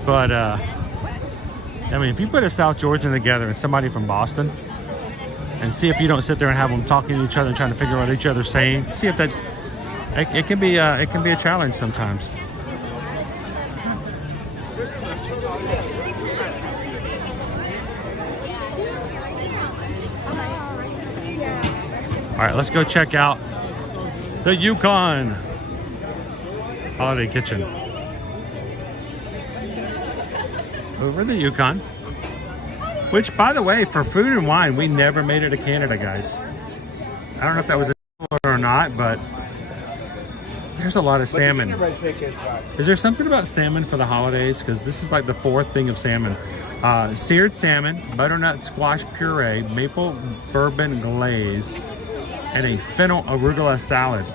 But, I mean, if you put a South Georgian together and somebody from Boston, and see if you don't sit there and have them talking to each other and trying to figure out what each other's saying. See if that, it can be a challenge sometimes. All right, let's go check out the Yukon Holiday Kitchen. Over the Yukon. Which, by the way, for food and wine, we never made it to Canada, guys. I don't know if that was a or not, but there's a lot of salmon. Is there something about salmon for the holidays? Because this is like the fourth thing of salmon. Seared salmon, butternut squash puree, maple bourbon glaze, and a fennel arugula salad.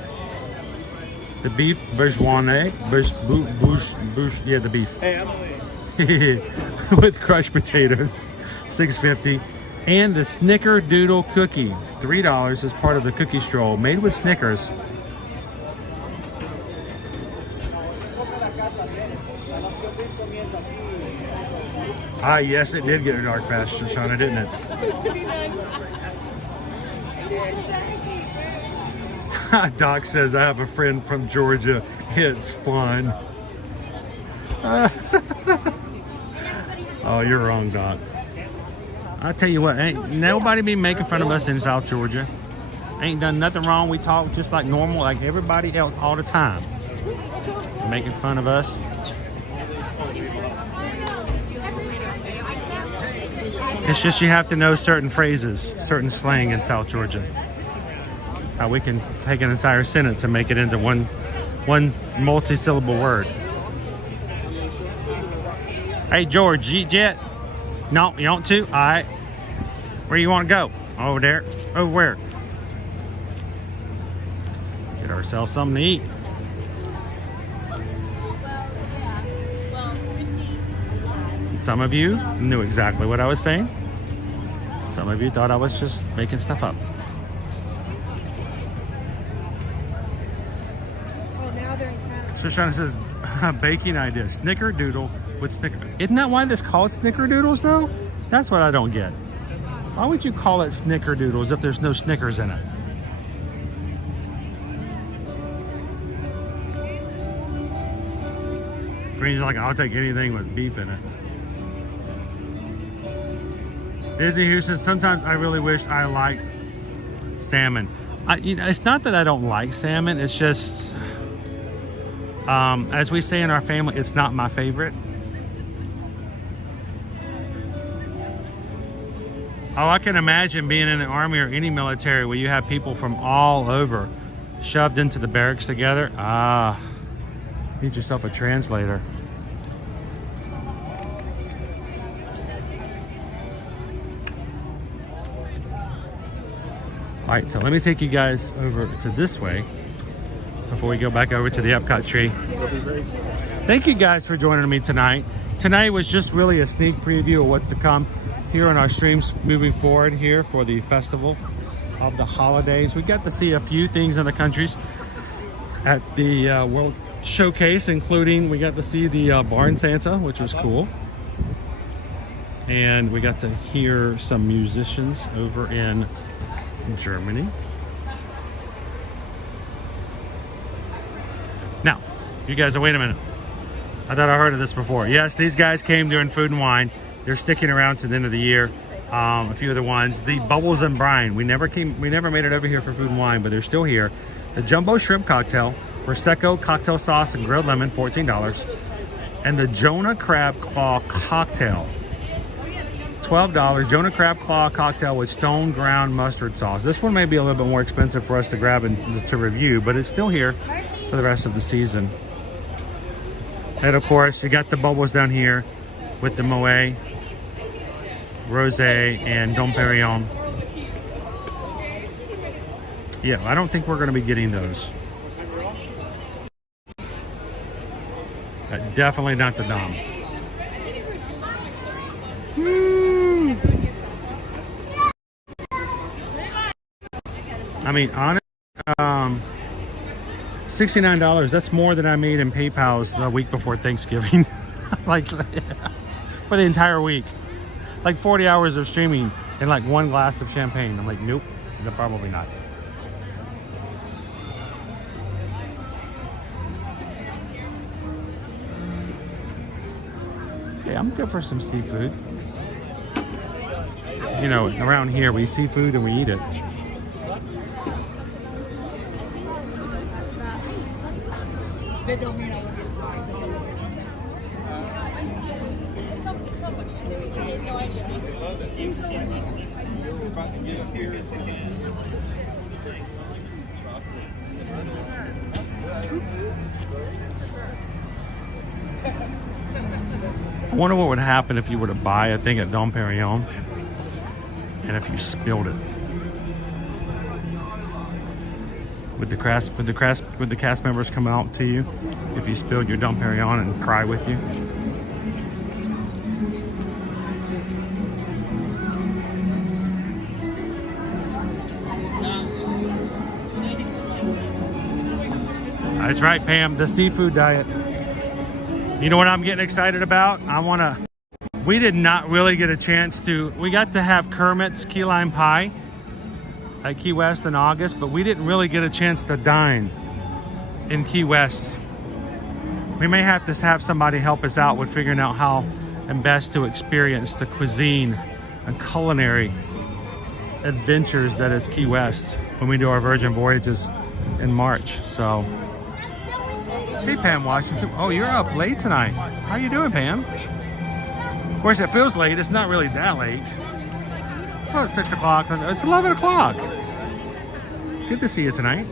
The beef bourguignon, yeah, the beef. Hey, Emily. With crushed potatoes, $6.50, and the Snickerdoodle cookie, $3 as part of the cookie stroll, made with Snickers. Ah, yes, it did get a dark fast, Shoshana, didn't it? Doc says, I have a friend from Georgia. It's fun. Oh, you're wrong, Doc. I'll tell you what, ain't nobody be making fun of us in South Georgia. Ain't done nothing wrong. We talk just like normal, like everybody else all the time. Making fun of us. It's just you have to know certain phrases, certain slang in South Georgia. How we can take an entire sentence and make it into one multi-syllable word. Hey, George, jet? No, you want to? All right. Where you want to go? Over there. Over where? Get ourselves something to eat. Some of you knew exactly what I was saying. Some of you thought I was just making stuff up. Shoshana says, baking idea. Snickerdoodle with Snicker. Isn't that why this called Snickerdoodles though? That's what I don't get. Why would you call it Snickerdoodles if there's no Snickers in it? Green's like, I'll take anything with beef in it. Disney Houston, sometimes I really wish I liked salmon. You know, it's not that I don't like salmon, it's just, as we say in our family, it's not my favorite. Oh, I can imagine being in the Army or any military where you have people from all over shoved into the barracks together. Ah, need yourself a translator. All right, so let me take you guys over to this way before we go back over to the Epcot tree. Thank you guys for joining me tonight. Tonight was just really a sneak preview of what's to come here on our streams moving forward here for the Festival of the Holidays. We got to see a few things in the countries at the World Showcase, including we got to see the Barn Santa, which was cool. And we got to hear some musicians over in Germany. Now, you guys, wait a minute. I thought I heard of this before. Yes, these guys came during Food and Wine. They're sticking around to the end of the year. A few of the ones, the Bubbles and Brine. We never made it over here for Food and Wine, but they're still here. The Jumbo Shrimp Cocktail, Prosecco Cocktail Sauce and Grilled Lemon, $14. And the Jonah Crab Claw Cocktail, $12. Jonah Crab Claw Cocktail with Stone Ground Mustard Sauce. This one may be a little bit more expensive for us to grab and to review, but it's still here for the rest of the season. And of course, you got the bubbles down here with the Moet, Rosé, and Dom Perignon. Yeah, I don't think we're going to be getting those. Definitely not the Dom. I mean, honestly, $69, that's more than I made in PayPal's the week before Thanksgiving. Like, for the entire week. Like 40 hours of streaming and like one glass of champagne. I'm like, nope, probably not. Yeah, I'm good for some seafood. You know, around here we see food and we eat it. I wonder what would happen if you were to buy a thing at Dom Perignon and if you spilled it. Would the cast members come out to you if you spilled your Dom Perignon and cry with you? That's right, Pam, the seafood diet. You know what I'm getting excited about? We did not really get a chance to, we got to have Kermit's key lime pie at Key West in August, but we didn't really get a chance to dine in Key West. We may have to have somebody help us out with figuring out how and best to experience the cuisine and culinary adventures that is Key West when we do our Virgin Voyages in March. So, hey Pam Washington. Oh, you're up late tonight. How you doing, Pam? Of course, it feels late. It's not really that late. Well, it's 6 o'clock. It's 11 o'clock. Good to see you tonight.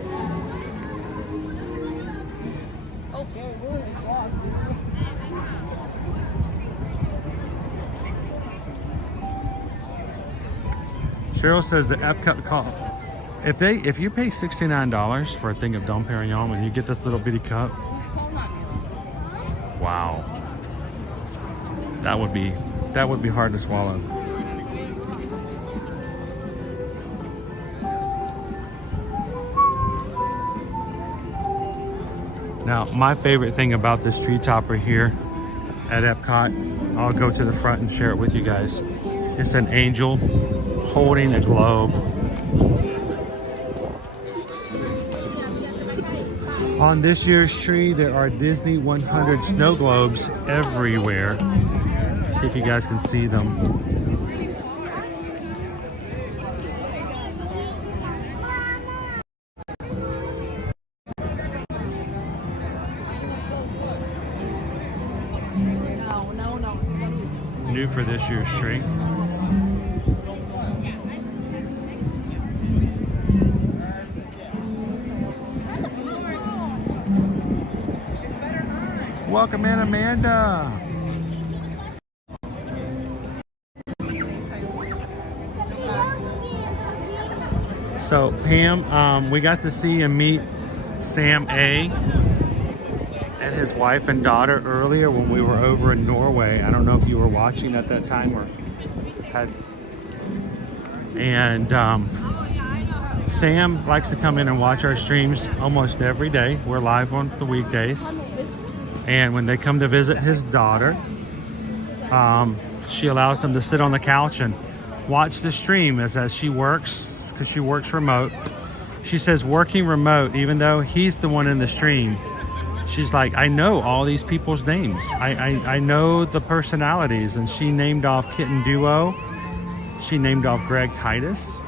Cheryl says the Epcot call. If you pay $69 for a thing of Dom Perignon and you get this little bitty cup, wow, that would be hard to swallow. Now, my favorite thing about this tree topper here at Epcot, I'll go to the front and share it with you guys. It's an angel holding a globe. On this year's tree, there are Disney 100 snow globes everywhere. See if you guys can see them. New for this year's tree. Welcome in, Amanda. So Pam, we got to see and meet Sam A. and his wife and daughter earlier when we were over in Norway. I don't know if you were watching at that time or had. And Sam likes to come in and watch our streams almost every day. We're live on the weekdays. And when they come to visit his daughter, she allows them to sit on the couch and watch the stream as she works, because she works remote. She says working remote, even though he's the one in the stream, she's like, I know all these people's names. I know the personalities. And she named off Kitten Duo. She named off Greg Titus.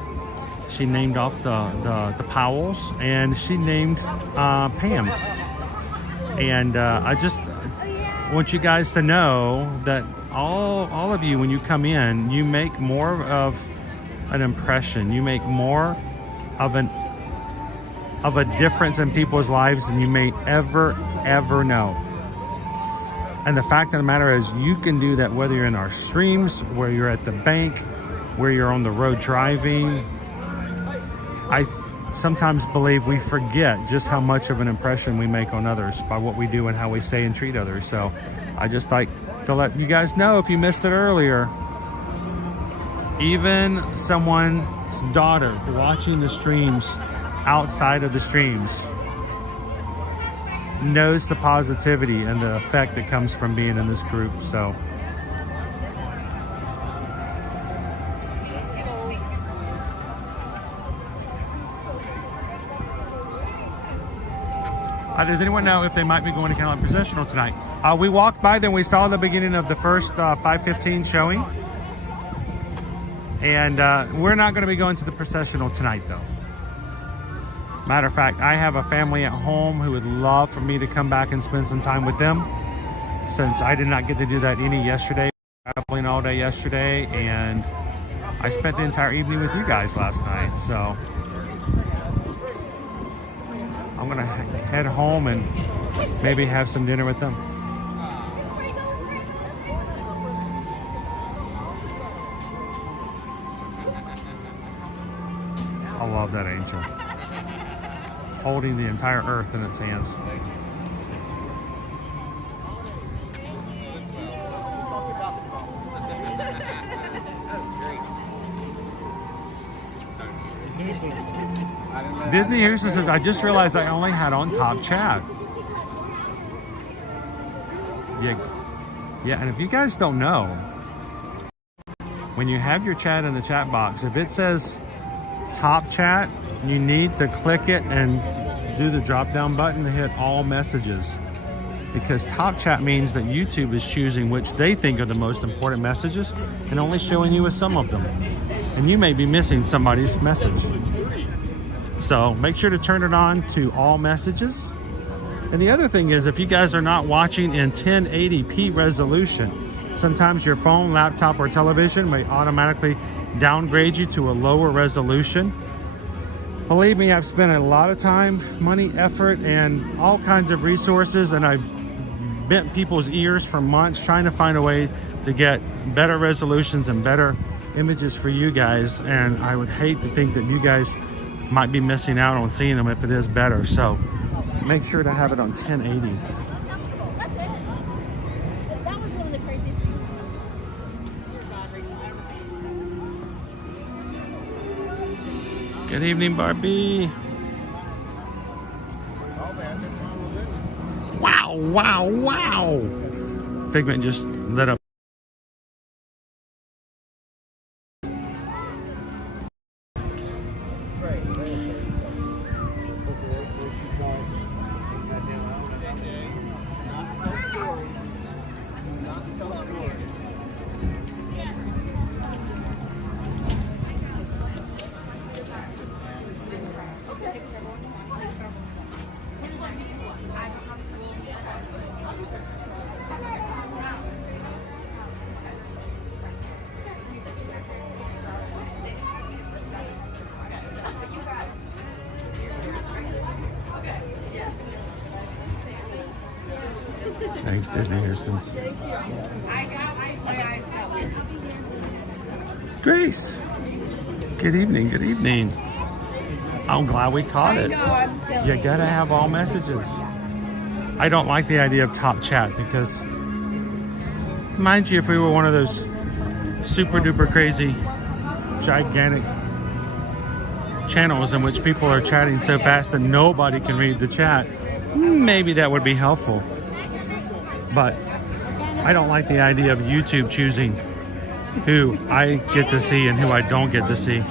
She named off the Powells. And she named Pam. And I just want you guys to know that all of you, when you come in, you make more of an impression. You make more of a difference in people's lives than you may ever know. And the fact of the matter is, you can do that whether you're in our streams, where you're at the bank, where you're on the road driving. I sometimes believe we forget just how much of an impression we make on others by what we do and how we say and treat others. So I just like to let you guys know, if you missed it earlier, even someone's daughter watching the streams outside of the streams knows the positivity and the effect that comes from being in this group. So does anyone know if they might be going to Candlelight Processional tonight? We walked by them. We saw the beginning of the first 5:15 showing. And we're not going to be going to the Processional tonight, though. Matter of fact, I have a family at home who would love for me to come back and spend some time with them, since I did not get to do that any yesterday. Traveling all day yesterday, and I spent the entire evening with you guys last night. So I'm going to head home and maybe have some dinner with them. I love that angel holding the entire earth in its hands. Disney Houston says, I just realized I only had on top chat. Yeah, and if you guys don't know, when you have your chat in the chat box, if it says top chat, you need to click it and do the drop down button to hit all messages, because top chat means that YouTube is choosing which they think are the most important messages and only showing you with some of them, and you may be missing somebody's message. So make sure to turn it on to all messages. And the other thing is, if you guys are not watching in 1080p resolution, sometimes your phone, laptop, or television may automatically downgrade you to a lower resolution. Believe me, I've spent a lot of time, money, effort, and all kinds of resources, and I've bent people's ears for months trying to find a way to get better resolutions and better images for you guys. And I would hate to think that you guys might be missing out on seeing them if it is better. So make sure to have it on 1080. Good evening, Barbie. Wow, wow, wow. Figment just lit up. Thanks, Disney Houston's. Grace. Good evening, good evening. I'm glad we caught it. You gotta have all messages. I don't like the idea of top chat because, mind you, if we were one of those super duper crazy, gigantic channels in which people are chatting so fast that nobody can read the chat, maybe that would be helpful. But I don't like the idea of YouTube choosing who I get to see and who I don't get to see.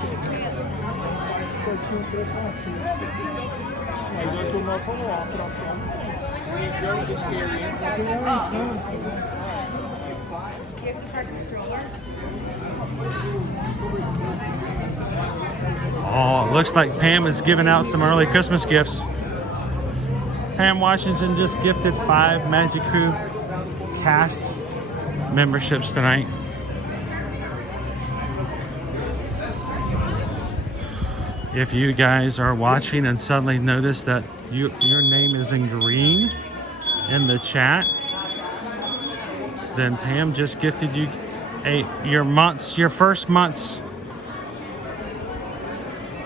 Oh, it looks like Pam is giving out some early Christmas gifts. Pam Washington just gifted 5 Magic Crew cast memberships tonight. If you guys are watching and suddenly notice that your name is in green in the chat, then Pam just gifted you your first month's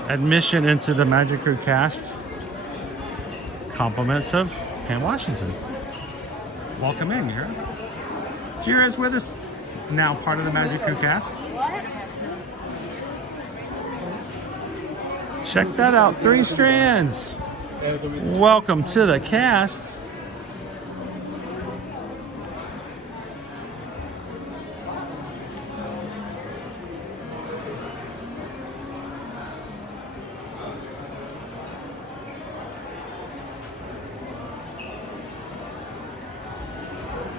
admission into the Magic Crew cast. Compliments of Pam Washington. Welcome in, Jira. Jira is with us, now part of the Magic Crew cast. Check that out, 3 strands. Welcome to the cast.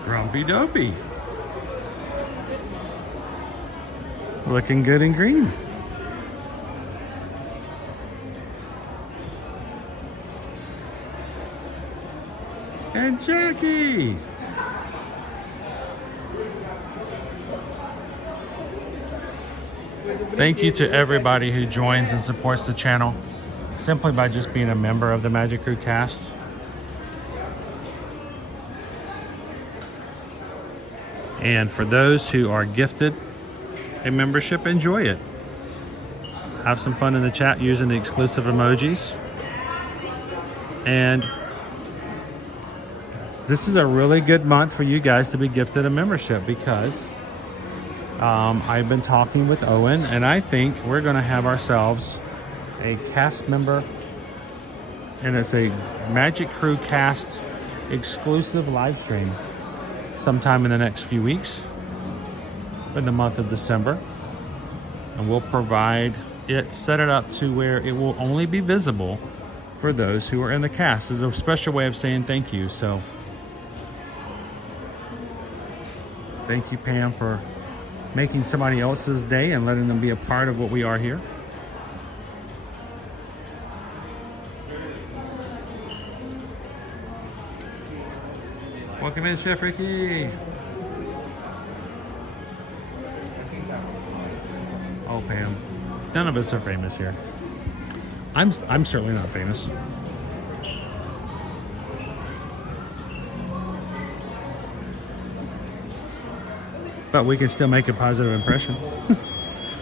Grumpy Dopey. Looking good in green. And Jackie. Thank you to everybody who joins and supports the channel simply by just being a member of the Magic Crew cast. And for those who are gifted a membership, enjoy it. Have some fun in the chat using the exclusive emojis. And this is a really good month for you guys to be gifted a membership because I've been talking with Owen and I think we're going to have ourselves a cast member, and it's a Magic Crew cast exclusive live stream sometime in the next few weeks in the month of December, and we'll set it up to where it will only be visible for those who are in the cast. It's a special way of saying thank you. So thank you, Pam, for making somebody else's day and letting them be a part of what we are here. Welcome in, Chef Ricky. Oh, Pam. None of us are famous here. I'm certainly not famous. But we can still make a positive impression.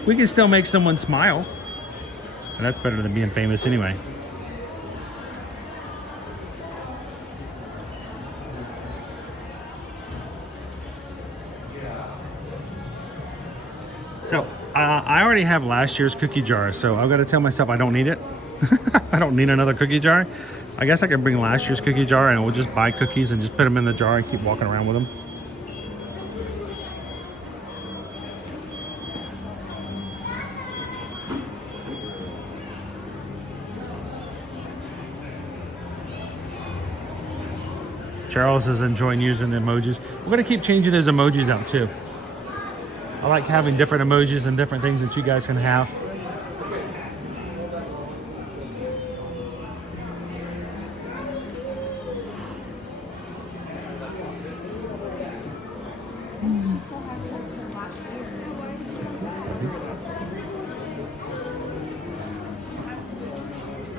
We can still make someone smile. And that's better than being famous anyway. So, I already have last year's cookie jar, so I've got to tell myself I don't need it. I don't need another cookie jar. I guess I can bring last year's cookie jar and we'll just buy cookies and just put them in the jar and keep walking around with them. Charles is enjoying using the emojis. We're going to keep changing his emojis out too. I like having different emojis and different things that you guys can have.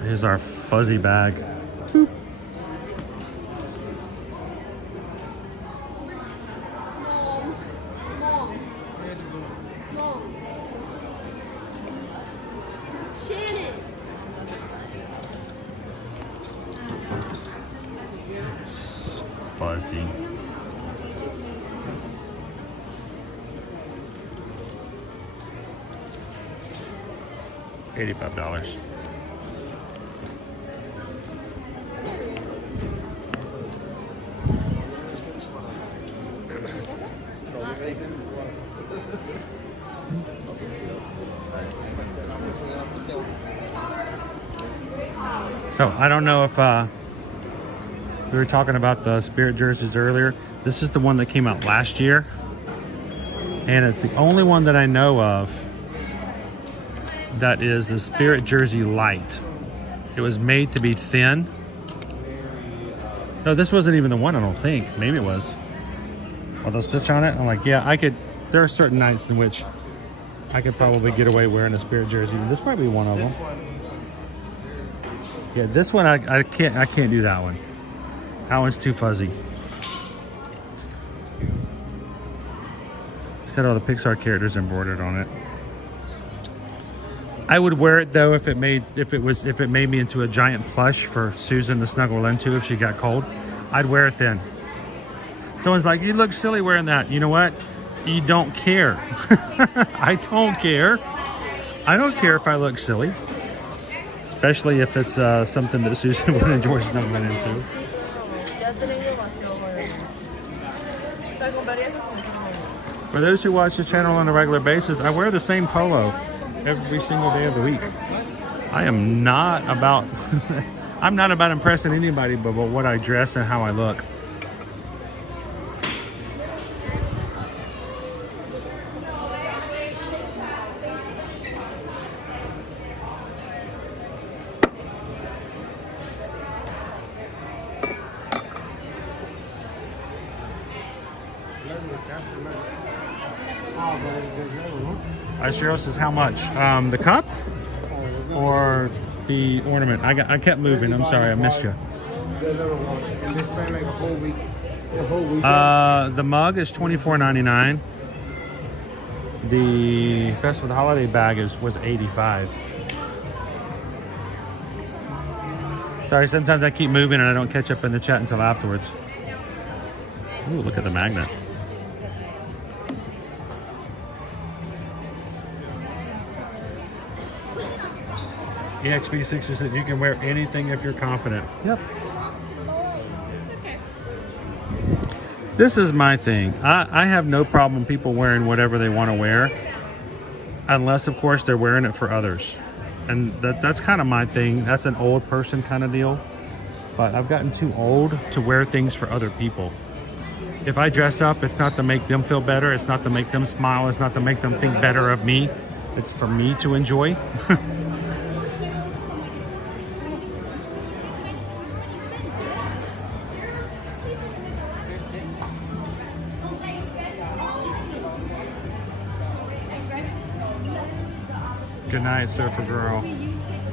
Here's our fuzzy bag. Fuzzy. $85. So I don't know if we were talking about the Spirit jerseys earlier. This is the one that came out last year, and it's the only one that I know of that is the Spirit jersey light. It was made to be thin. No, this wasn't even the one, I don't think. Maybe it was. With a stitch on it. I'm like, yeah, I could. There are certain nights in which I could probably get away wearing a Spirit jersey. This might be one of them. Yeah, this one I can't do that one. That one's too fuzzy. Got all the Pixar characters embroidered on it. I would wear it though if it made me into a giant plush for Susan to snuggle into if she got cold. I'd wear it then. Someone's like, you look silly wearing that. You know what? You don't care. I don't care. I don't care if I look silly. Especially if it's something that Susan would enjoy snuggling into. For those who watch the channel on a regular basis, I wear the same polo every single day of the week. I am not about I'm not about impressing anybody but what I dress and how I look. Cheryl says, how much? The cup or the ornament? I kept moving. I'm sorry, I missed you. The mug is $24.99. The Festival Holiday bag was $85. Sorry, sometimes I keep moving and I don't catch up in the chat until afterwards. Ooh, look at the magnet. EXP60 said you can wear anything if you're confident. Yep. This is my thing. I have no problem people wearing whatever they want to wear, unless of course they're wearing it for others. And that's kind of my thing. That's an old person kind of deal. But I've gotten too old to wear things for other people. If I dress up, it's not to make them feel better. It's not to make them smile. It's not to make them think better of me. It's for me to enjoy. Good night, Surfer Girl.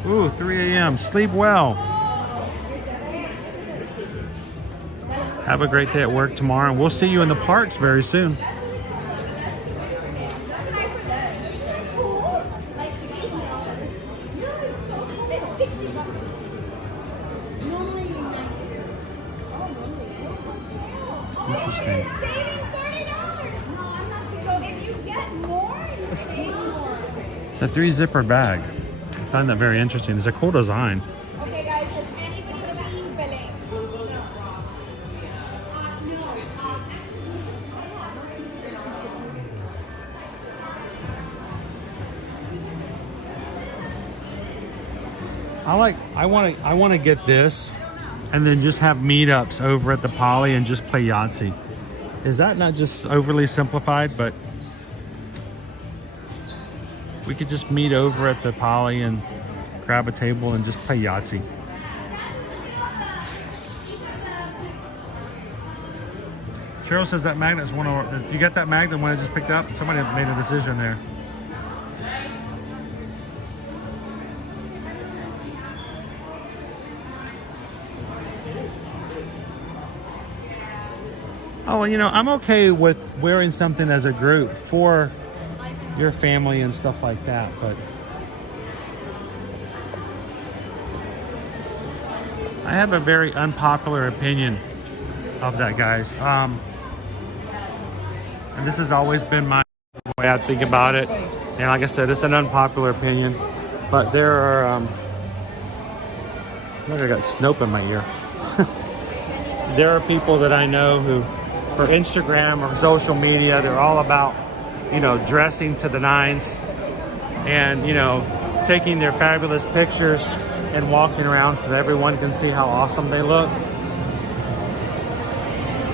Ooh, 3 a.m. Sleep well. Have a great day at work tomorrow, and we'll see you in the parks very soon. Interesting. It's a 3-zipper bag. I find that very interesting. It's a cool design. Okay, guys, has anybody seen filling? I want to get this and then just have meetups over at the Poly and just play Yahtzee. Is that not just overly simplified? But we could just meet over at the Poly and grab a table and just play Yahtzee. Cheryl says that magnet's one of our, you got that magnet one I just picked up? Somebody made a decision there. Oh, well, you know, I'm okay with wearing something as a group for your family and stuff like that, but I have a very unpopular opinion of that, guys. And this has always been my way I think about it. And like I said, it's an unpopular opinion, but there are, look, I got Snope in my ear. There are people that I know who, for Instagram or social media, they're all about, you know, dressing to the nines and, you know, taking their fabulous pictures and walking around so that everyone can see how awesome they look.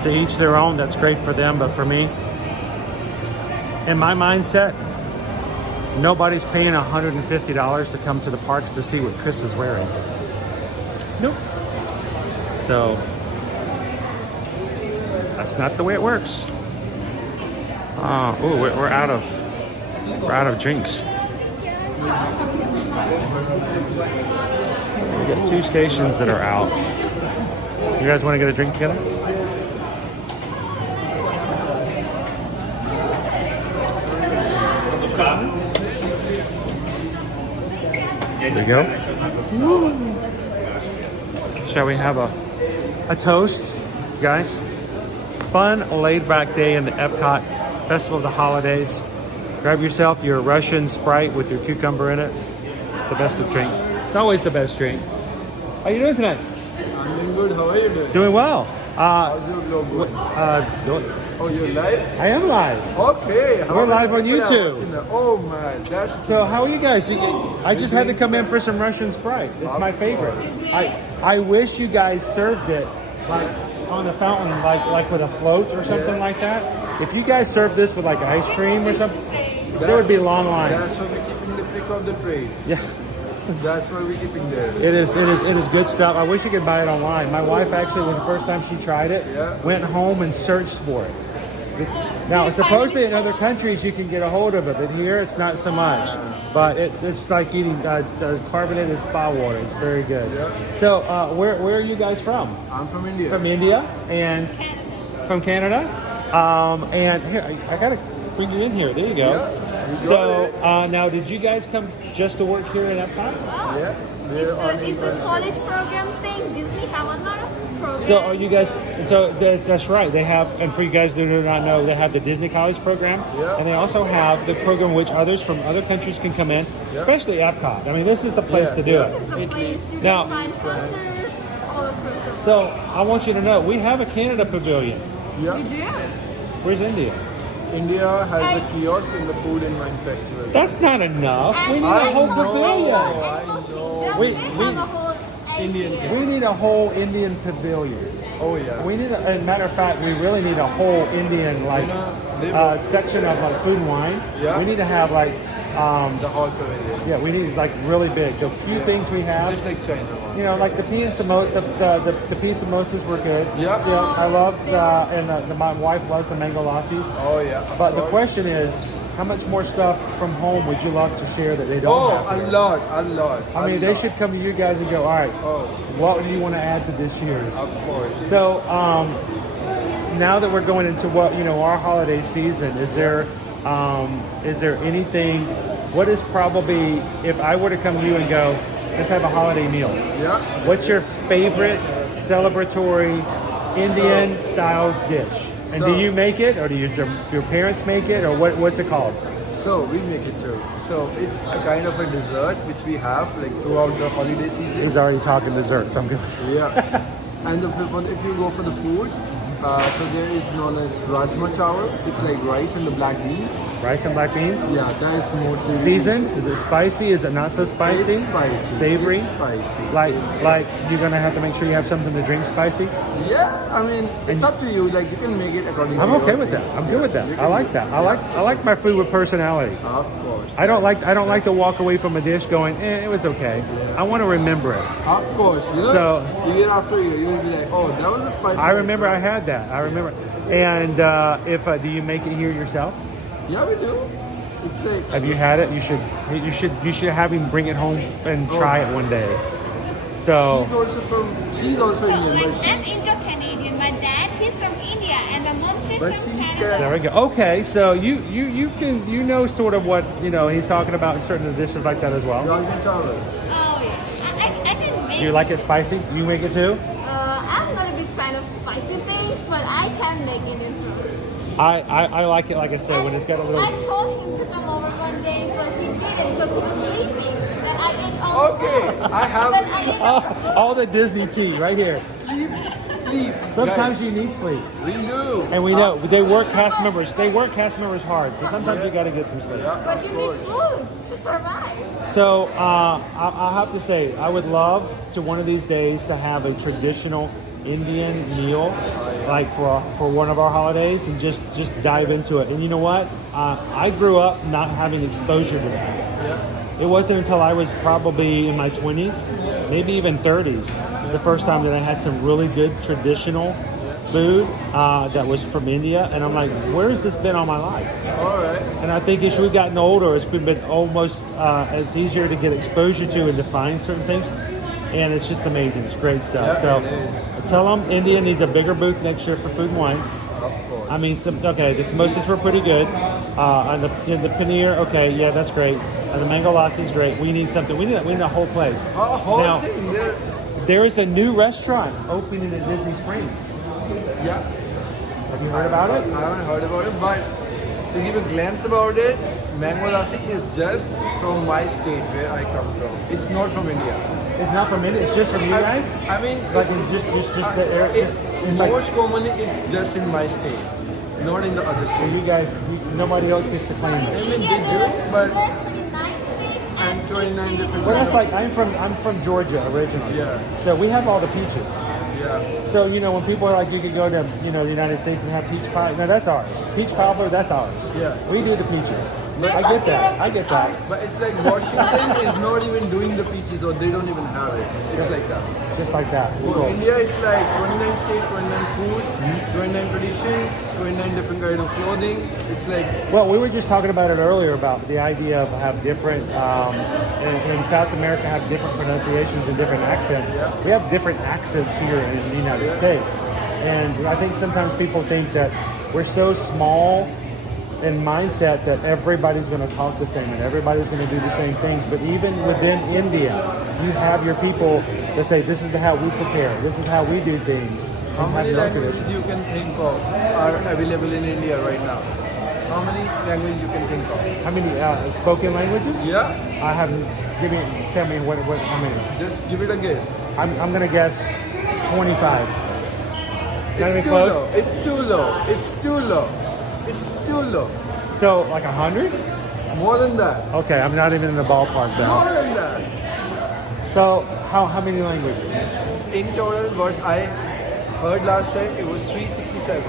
To each their own, that's great for them, but for me, in my mindset, nobody's paying $150 to come to the parks to see what Chris is wearing. Nope. So that's not the way it works. Oh, we're out of drinks. We got 2 stations that are out. You guys want to get a drink together? There you go. Shall we have a toast, guys? Fun, laid-back day in the Epcot Festival of the Holidays. Grab yourself your Russian Sprite with your cucumber in it. The best of drink. It's always the best drink. How are you doing tonight? I'm doing good. How are you doing? Doing well. How's your vlog going? Oh, you're live? I am live. Okay. We're live on people are YouTube. watching that? Oh man, that's So how are you guys? I just had to come in for some Russian Sprite. It's my favorite. I wish you guys served it like on a fountain, like with a float or something like that. If you guys served this with like ice cream or something, there would be long lines. That's why we're keeping the pick of the trade. Yeah. That's why we're keeping there. It is good stuff. I wish you could buy it online. My wife actually, when the first time she tried it, went home and searched for it. Now, supposedly in other countries you can get a hold of it, but here it's not so much. But it's like eating carbonated spa water. It's very good. So, where are you guys from? I'm from India. From India and from Canada. And here I gotta bring you in here. There you go. So now, did you guys come just to work here at Epcot? Yeah. It's the college program thing. Disney have a lot of programs. So are you guys? So that's right. They have, and for you guys that do not know, they have the Disney College program, and they also have the program which others from other countries can come in, especially Epcot. I mean, this is the place to do it. This is the place. You Now- can find cultures, all the programs. So I want you to know we have a Canada pavilion. Yeah. You do? Where's India? India has a kiosk in the Food and Wine Festival. That's not enough. We need a whole pavilion. I know. We need a whole Indian pavilion. Oh yeah. We need a matter of fact, we really need a whole Indian section of like food and wine. Yeah. We need to have like the whole pavilion. yeah, we need like really big. The few things we have, Just like China. you know, like the pea and the pea samosas were good. Yeah. I love my wife loves the mango lassis. Oh yeah. But the question is, how much more stuff from home would you love to share that they don't have? a lot. I mean, they should come to you guys and go, all right, what do you want to add to this year's? Of course. So now that we're going into our holiday season, is there anything, what is probably, if I were to come to you and go, let's have a holiday meal. Yeah. What's your favorite celebratory Indian style dish? And do you make it, or do your parents make it, or what's it called? So we make it too. So it's a kind of a dessert which we have like throughout the holiday season. He's already talking desserts. I'm good. Yeah. And if you go for the food, so there is known as rajma chawal. It's like rice and the black beans. Rice and black beans? Yeah, that is mostly seasoned. Is it spicy? Is it not so spicy? It's spicy. Savory? It's spicy. Like you're gonna have to make sure you have something to drink spicy? Yeah, I mean it's up to you. Like you can make it according to I'm your okay with that. taste. I'm good with that. I like that. I like my food with personality. Of course. I don't like to walk away from a dish going, it was okay. I want to remember it. Of course. So year after year, you'll be like, oh, that was a spicy. I remember I had that. I remember. And do you make it here yourself? Yeah, we do. It's like. Have you had it? You should have him bring it home and try it one day. So. She's also Indian. I'm Indo-Canadian. My dad, he's from India, and my mom, she's from Canada. There we go. Okay, so you know sort of what he's talking about in certain dishes like that as well. Oh yeah, I can make. You like it spicy? You make it too? I'm not a big fan of spicy things, but I can make Indian food. I like it, like I said, when it's got a little. I told him to come over one day, but he didn't because he was sleeping. And I ate all the food. I have all the Disney tea right here. Sleep. Sometimes guys, you need sleep. We do. And we know they work cast members. They work cast members hard, so sometimes you got to get some sleep. But you need food to survive. So I'll have to say, I would love to one of these days to have a traditional Indian meal, like for one of our holidays, and just dive into it. And you know what? I grew up not having exposure to that. It wasn't until I was probably in my 20s, maybe even 30s, the first time that I had some really good traditional food that was from India. And I'm like, where has this been all my life? All right. And I think as we've gotten older, it's been almost it's easier to get exposure to and to find certain things. And it's just amazing. It's great stuff. Yeah, So tell them India needs a bigger booth next year for food and wine. Of course. I mean, the samosas were pretty good. And the paneer, okay, yeah, that's great. And the mango lassi is great. We need something. We need a whole place. A whole now, thing. there is a new restaurant opening in Disney Springs. Yeah. Have you heard about it? I haven't heard about it, but to give a glance about it, mango lassi is just from my state where I come from. It's not from India. It's not from India. It's just from you guys. I mean, like it's just the air. It's most commonly it's just in my state, not in the other states. So you guys, nobody else gets to claim it. I mean, they do, but I'm 29 different. Well, that's like I'm from Georgia originally. Yeah. So we have all the peaches. Yeah. So when people are like, you could go to the United States and have peach pie. No, that's ours. Peach cobbler, that's ours. Yeah. We do the peaches. I get that. I get that. But it's like Washington is not even doing the peaches, or they don't even have it. It's like that. Just like that. For Cool. India, it's like 29 states, 29 food, 29 traditions, 29 different kind of clothing. It's like. Well, we were just talking about it earlier about the idea of have different, in South America have different pronunciations and different accents. Yeah. We have different accents here in the United States. And I think sometimes people think that we're so small in mindset that everybody's going to talk the same and everybody's going to do the same things. But even within India, you have your people that say, this is how we prepare, this is how we do things. How many languages you can think of are available in India right now? How many languages you can think of? How many spoken languages? Yeah. I haven't. Tell me what how many? Just give it a guess. I'm going to guess 25. It's too low. It's too low. It's too low. It's too low. So like 100? More than that. Okay, I'm not even in the ballpark though. More than that. So how many languages? In total, what I heard last time, it was 367.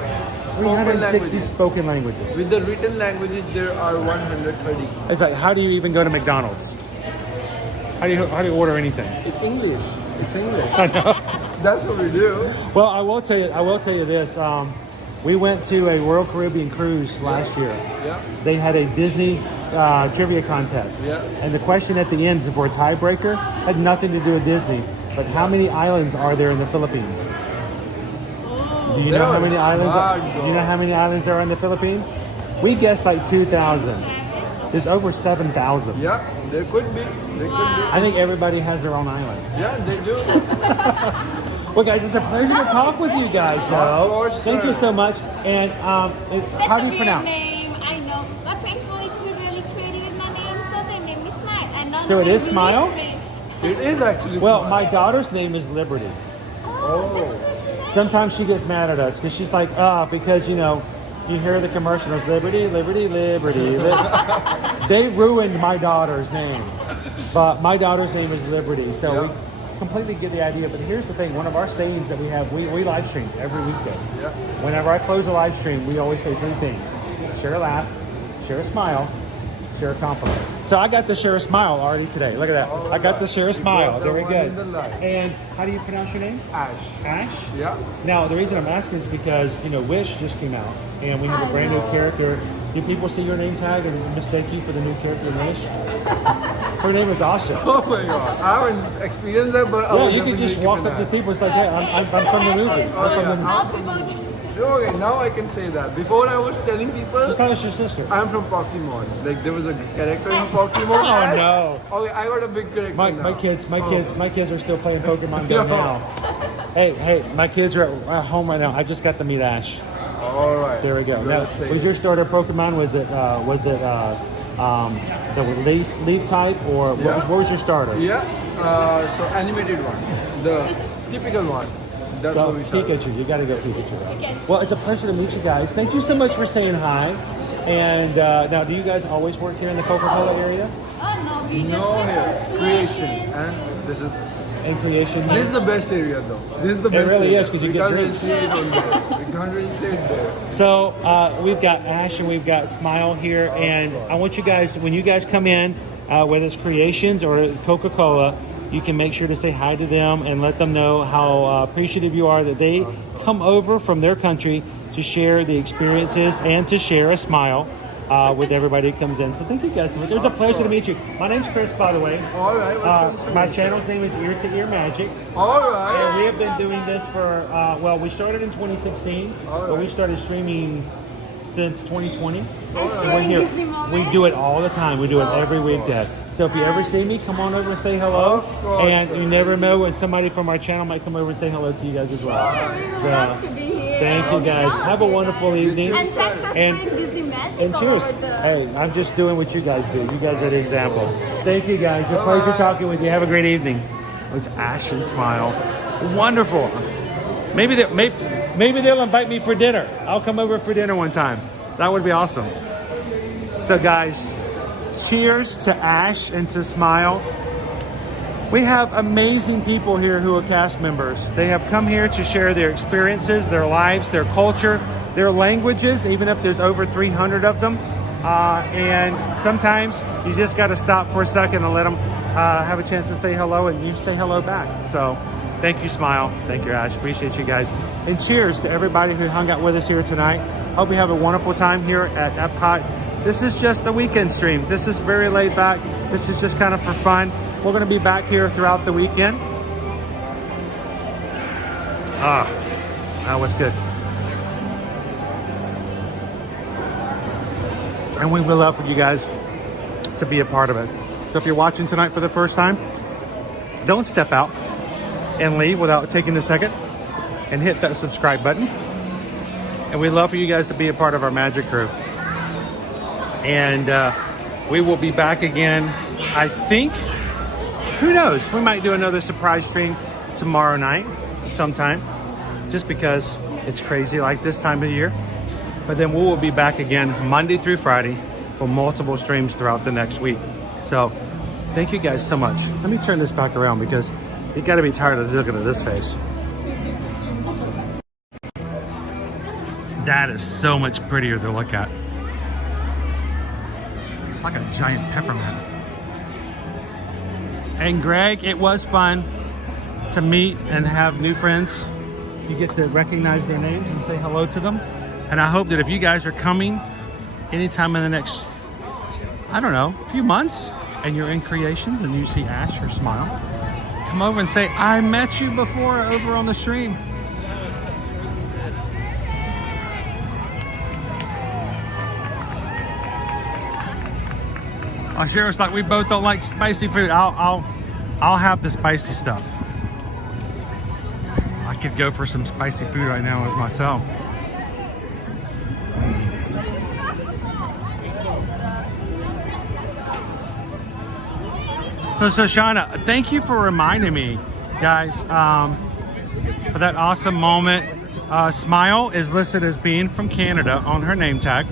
360 spoken languages. With the written languages, there are 130. It's like, how do you even go to McDonald's? How do you order anything? In English. It's English. I know. That's what we do. Well, I will tell you this. We went to a Royal Caribbean cruise last year. Yeah. They had a Disney trivia contest. Yeah. And the question at the end for a tiebreaker had nothing to do with Disney. But how many islands are there in the Philippines? Do you know how many islands? Do you know how many islands there are in the Philippines? We guessed like 2,000. There's over 7,000. Yeah, there could be. There could be. I think everybody has their own island. Yeah, they do. Well, guys, it's a pleasure to talk with you guys, though. Of course, Thank you sir. so much. And how do you pronounce? Name, I know. My parents wanted to be really creative with my name, so their name is Smile. And none So of it is them Smile? believed me. It is actually. Well, smart. my daughter's name is Liberty. Oh. Sometimes she gets mad at us because she's like, because, you hear the commercials, Liberty, Liberty, Liberty. They ruined my daughter's name. But my daughter's name is Liberty. So we completely get the idea. But here's the thing. One of our sayings that we have, we live stream every weekday. Yeah. Whenever I close a live stream, we always say three things. Share a laugh, share a smile, share a compliment. So I got the share a smile already today. Look at that. I got the share a smile. Very good. And how do you pronounce your name? Ash. Ash? Yeah. Now, the reason I'm asking is because, Wish just came out, and we have a brand new character. Do people see your name tag and mistake you for the new character in Wish? Her name is awesome. Oh my God. I haven't experienced that, but Yeah, you can just walk up to people. It's like, hey, I'm from the movie. I'm from the Okay, now I can say that. Before I was telling people, Just tell us your sister. I'm from Pokemon. Like there was a character in Pokemon. Oh no. Okay, I got a big character My now. kids are still playing Pokemon Go now. Hey, my kids are at home right now. I just got to meet Ash. All right. There we go. Now, Say was your starter Pokemon? Was it the leaf type, or what was your starter? Yeah. So animated one, the typical one. That's So what we started. Pikachu, you got to go Pikachu. Well, it's a pleasure to meet you guys. Thank you so much for saying hi. And now, do you guys always work here in the Coca-Cola area? Oh, no, we just No here, creations, and this is. And creation. This is the best area, though. This is the It best really area. is, 'cause you We get can't really drinks. see it on there. We can't really see it there. So we've got Ash and we've got Smile here, and I want you guys, when you guys come in, whether it's Creations or Coca-Cola, you can make sure to say hi to them and let them know how appreciative you are that they come over from their country to share the experiences and to share a smile with everybody who comes in. So thank you guys so much. It was a pleasure to meet you. My name's Chris, by the way. All right. My channel's name is Ear to Ear Magic. All right. And we have been doing this for, we started in 2016, but we started streaming since 2020. We're here. We do it all the time. We do it every weekend. So if you ever see me, come on over and say hello. And you never know when somebody from our channel might come over and say hello to you guys as well. So, thank you guys. Have a wonderful evening. And cheers. Hey, I'm just doing what you guys do. You guys are the example. Thank you guys. It's a pleasure talking with you. Have a great evening. It was Ash and Smile. Wonderful. Maybe they'll invite me for dinner. I'll come over for dinner one time. That would be awesome. So guys, cheers to Ash and to Smile. We have amazing people here who are cast members. They have come here to share their experiences, their lives, their culture, their languages, even if there's over 300 of them. And sometimes you just got to stop for a second and let them have a chance to say hello, and you say hello back. So thank you, Smile. Thank you, Ash. Appreciate you guys. And cheers to everybody who hung out with us here tonight. Hope you have a wonderful time here at Epcot. This is just a weekend stream. This is very laid back. This is just kind of for fun. We're going to be back here throughout the weekend. That was good. And we would love for you guys to be a part of it. So if you're watching tonight for the first time, don't step out and leave without taking a second and hit that subscribe button. And we'd love for you guys to be a part of our magic crew. And we will be back again, I think. Who knows? We might do another surprise stream tomorrow night sometime, just because it's crazy like this time of year. But then we will be back again Monday through Friday for multiple streams throughout the next week. So thank you guys so much. Let me turn this back around because you got to be tired of looking at this face. That is so much prettier to look at. It's like a giant peppermint. And Greg, it was fun to meet and have new friends. You get to recognize their names and say hello to them. And I hope that if you guys are coming anytime in the next, I don't know, few months, and you're in Creations and you see Ash or Smile, come over and say, I met you before over on the stream. Oh, Cheryl's like, we both don't like spicy food. I'll have the spicy stuff. I could go for some spicy food right now with myself. So Shauna, thank you for reminding me, guys, for that awesome moment. Smile is listed as being from Canada on her name tag,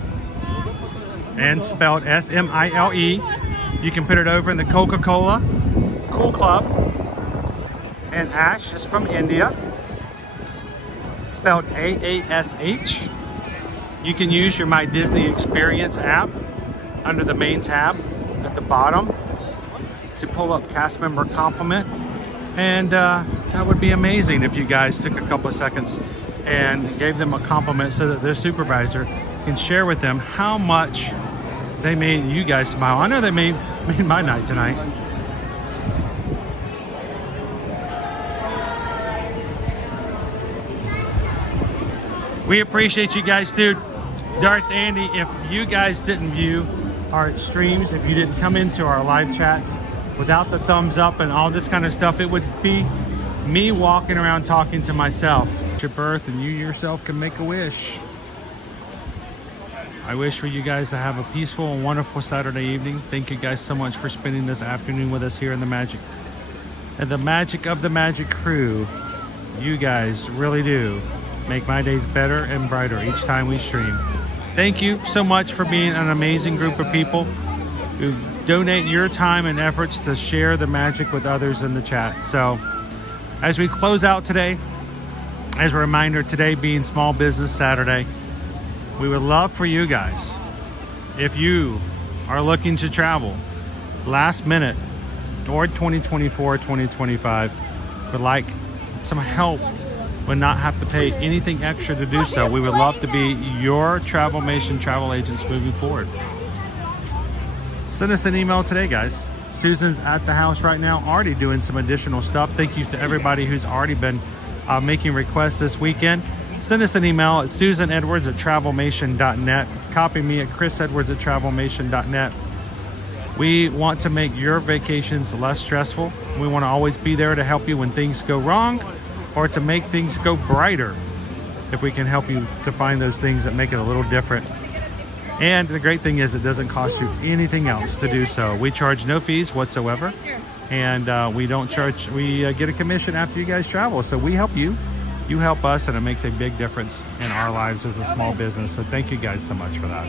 and spelled S-M-I-L-E. You can put it over in the Coca-Cola Cool Club. And Ash is from India, spelled A-A-S-H. You can use your My Disney Experience app under the main tab at the bottom to pull up cast member compliment. And that would be amazing if you guys took a couple of seconds and gave them a compliment so that their supervisor can share with them how much they made you guys smile. I know they made my night tonight. We appreciate you guys too. Darth Andy, if you guys didn't view our streams, if you didn't come into our live chats without the thumbs up and all this kind of stuff, it would be me walking around talking to myself. It's your birth and you yourself can make a wish. I wish for you guys to have a peaceful and wonderful Saturday evening. Thank you guys so much for spending this afternoon with us here in the magic. And the magic of the magic crew, you guys really do make my days better and brighter each time we stream. Thank you so much for being an amazing group of people who donate your time and efforts to share the magic with others in the chat. So as we close out today, as a reminder, today being Small Business Saturday, we would love for you guys, if you are looking to travel last minute or 2024, 2025, would like some help, would not have to pay anything extra to do so, we would love to be your Travelmation travel agents moving forward. Send us an email today, guys. Susan's at the house right now, already doing some additional stuff. Thank you to everybody who's already been making requests this weekend. Send us an email at susanedwards@travelmation.net. copy me at chrisedwards@travelmation.net. We want to make your vacations less stressful. We want to always be there to help you when things go wrong or to make things go brighter. If we can help you to find those things that make it a little different. And the great thing is it doesn't cost you anything else to do so. We charge no fees whatsoever. And we don't charge, we get a commission after you guys travel. So we help you, you help us, and it makes a big difference in our lives as a small business. So thank you guys so much for that.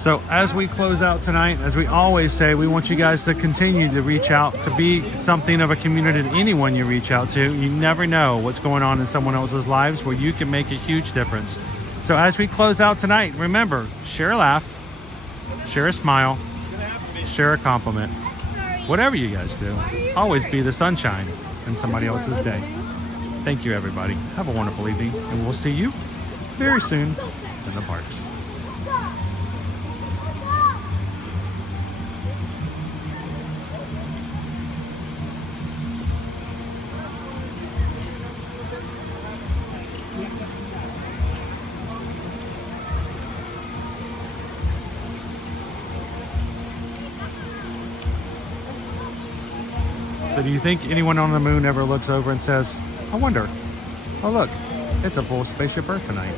So as we close out tonight, as we always say, we want you guys to continue to reach out, to be something of a community to anyone you reach out to. You never know what's going on in someone else's lives where you can make a huge difference. So as we close out tonight, remember, share a laugh, share a smile, share a compliment. Whatever you guys do, always be the sunshine in somebody else's day. Thank you, everybody. Have a wonderful evening, and we'll see you very soon in the parks. So do you think anyone on the moon ever looks over and says, I wonder, oh look, it's a full spaceship Earth tonight?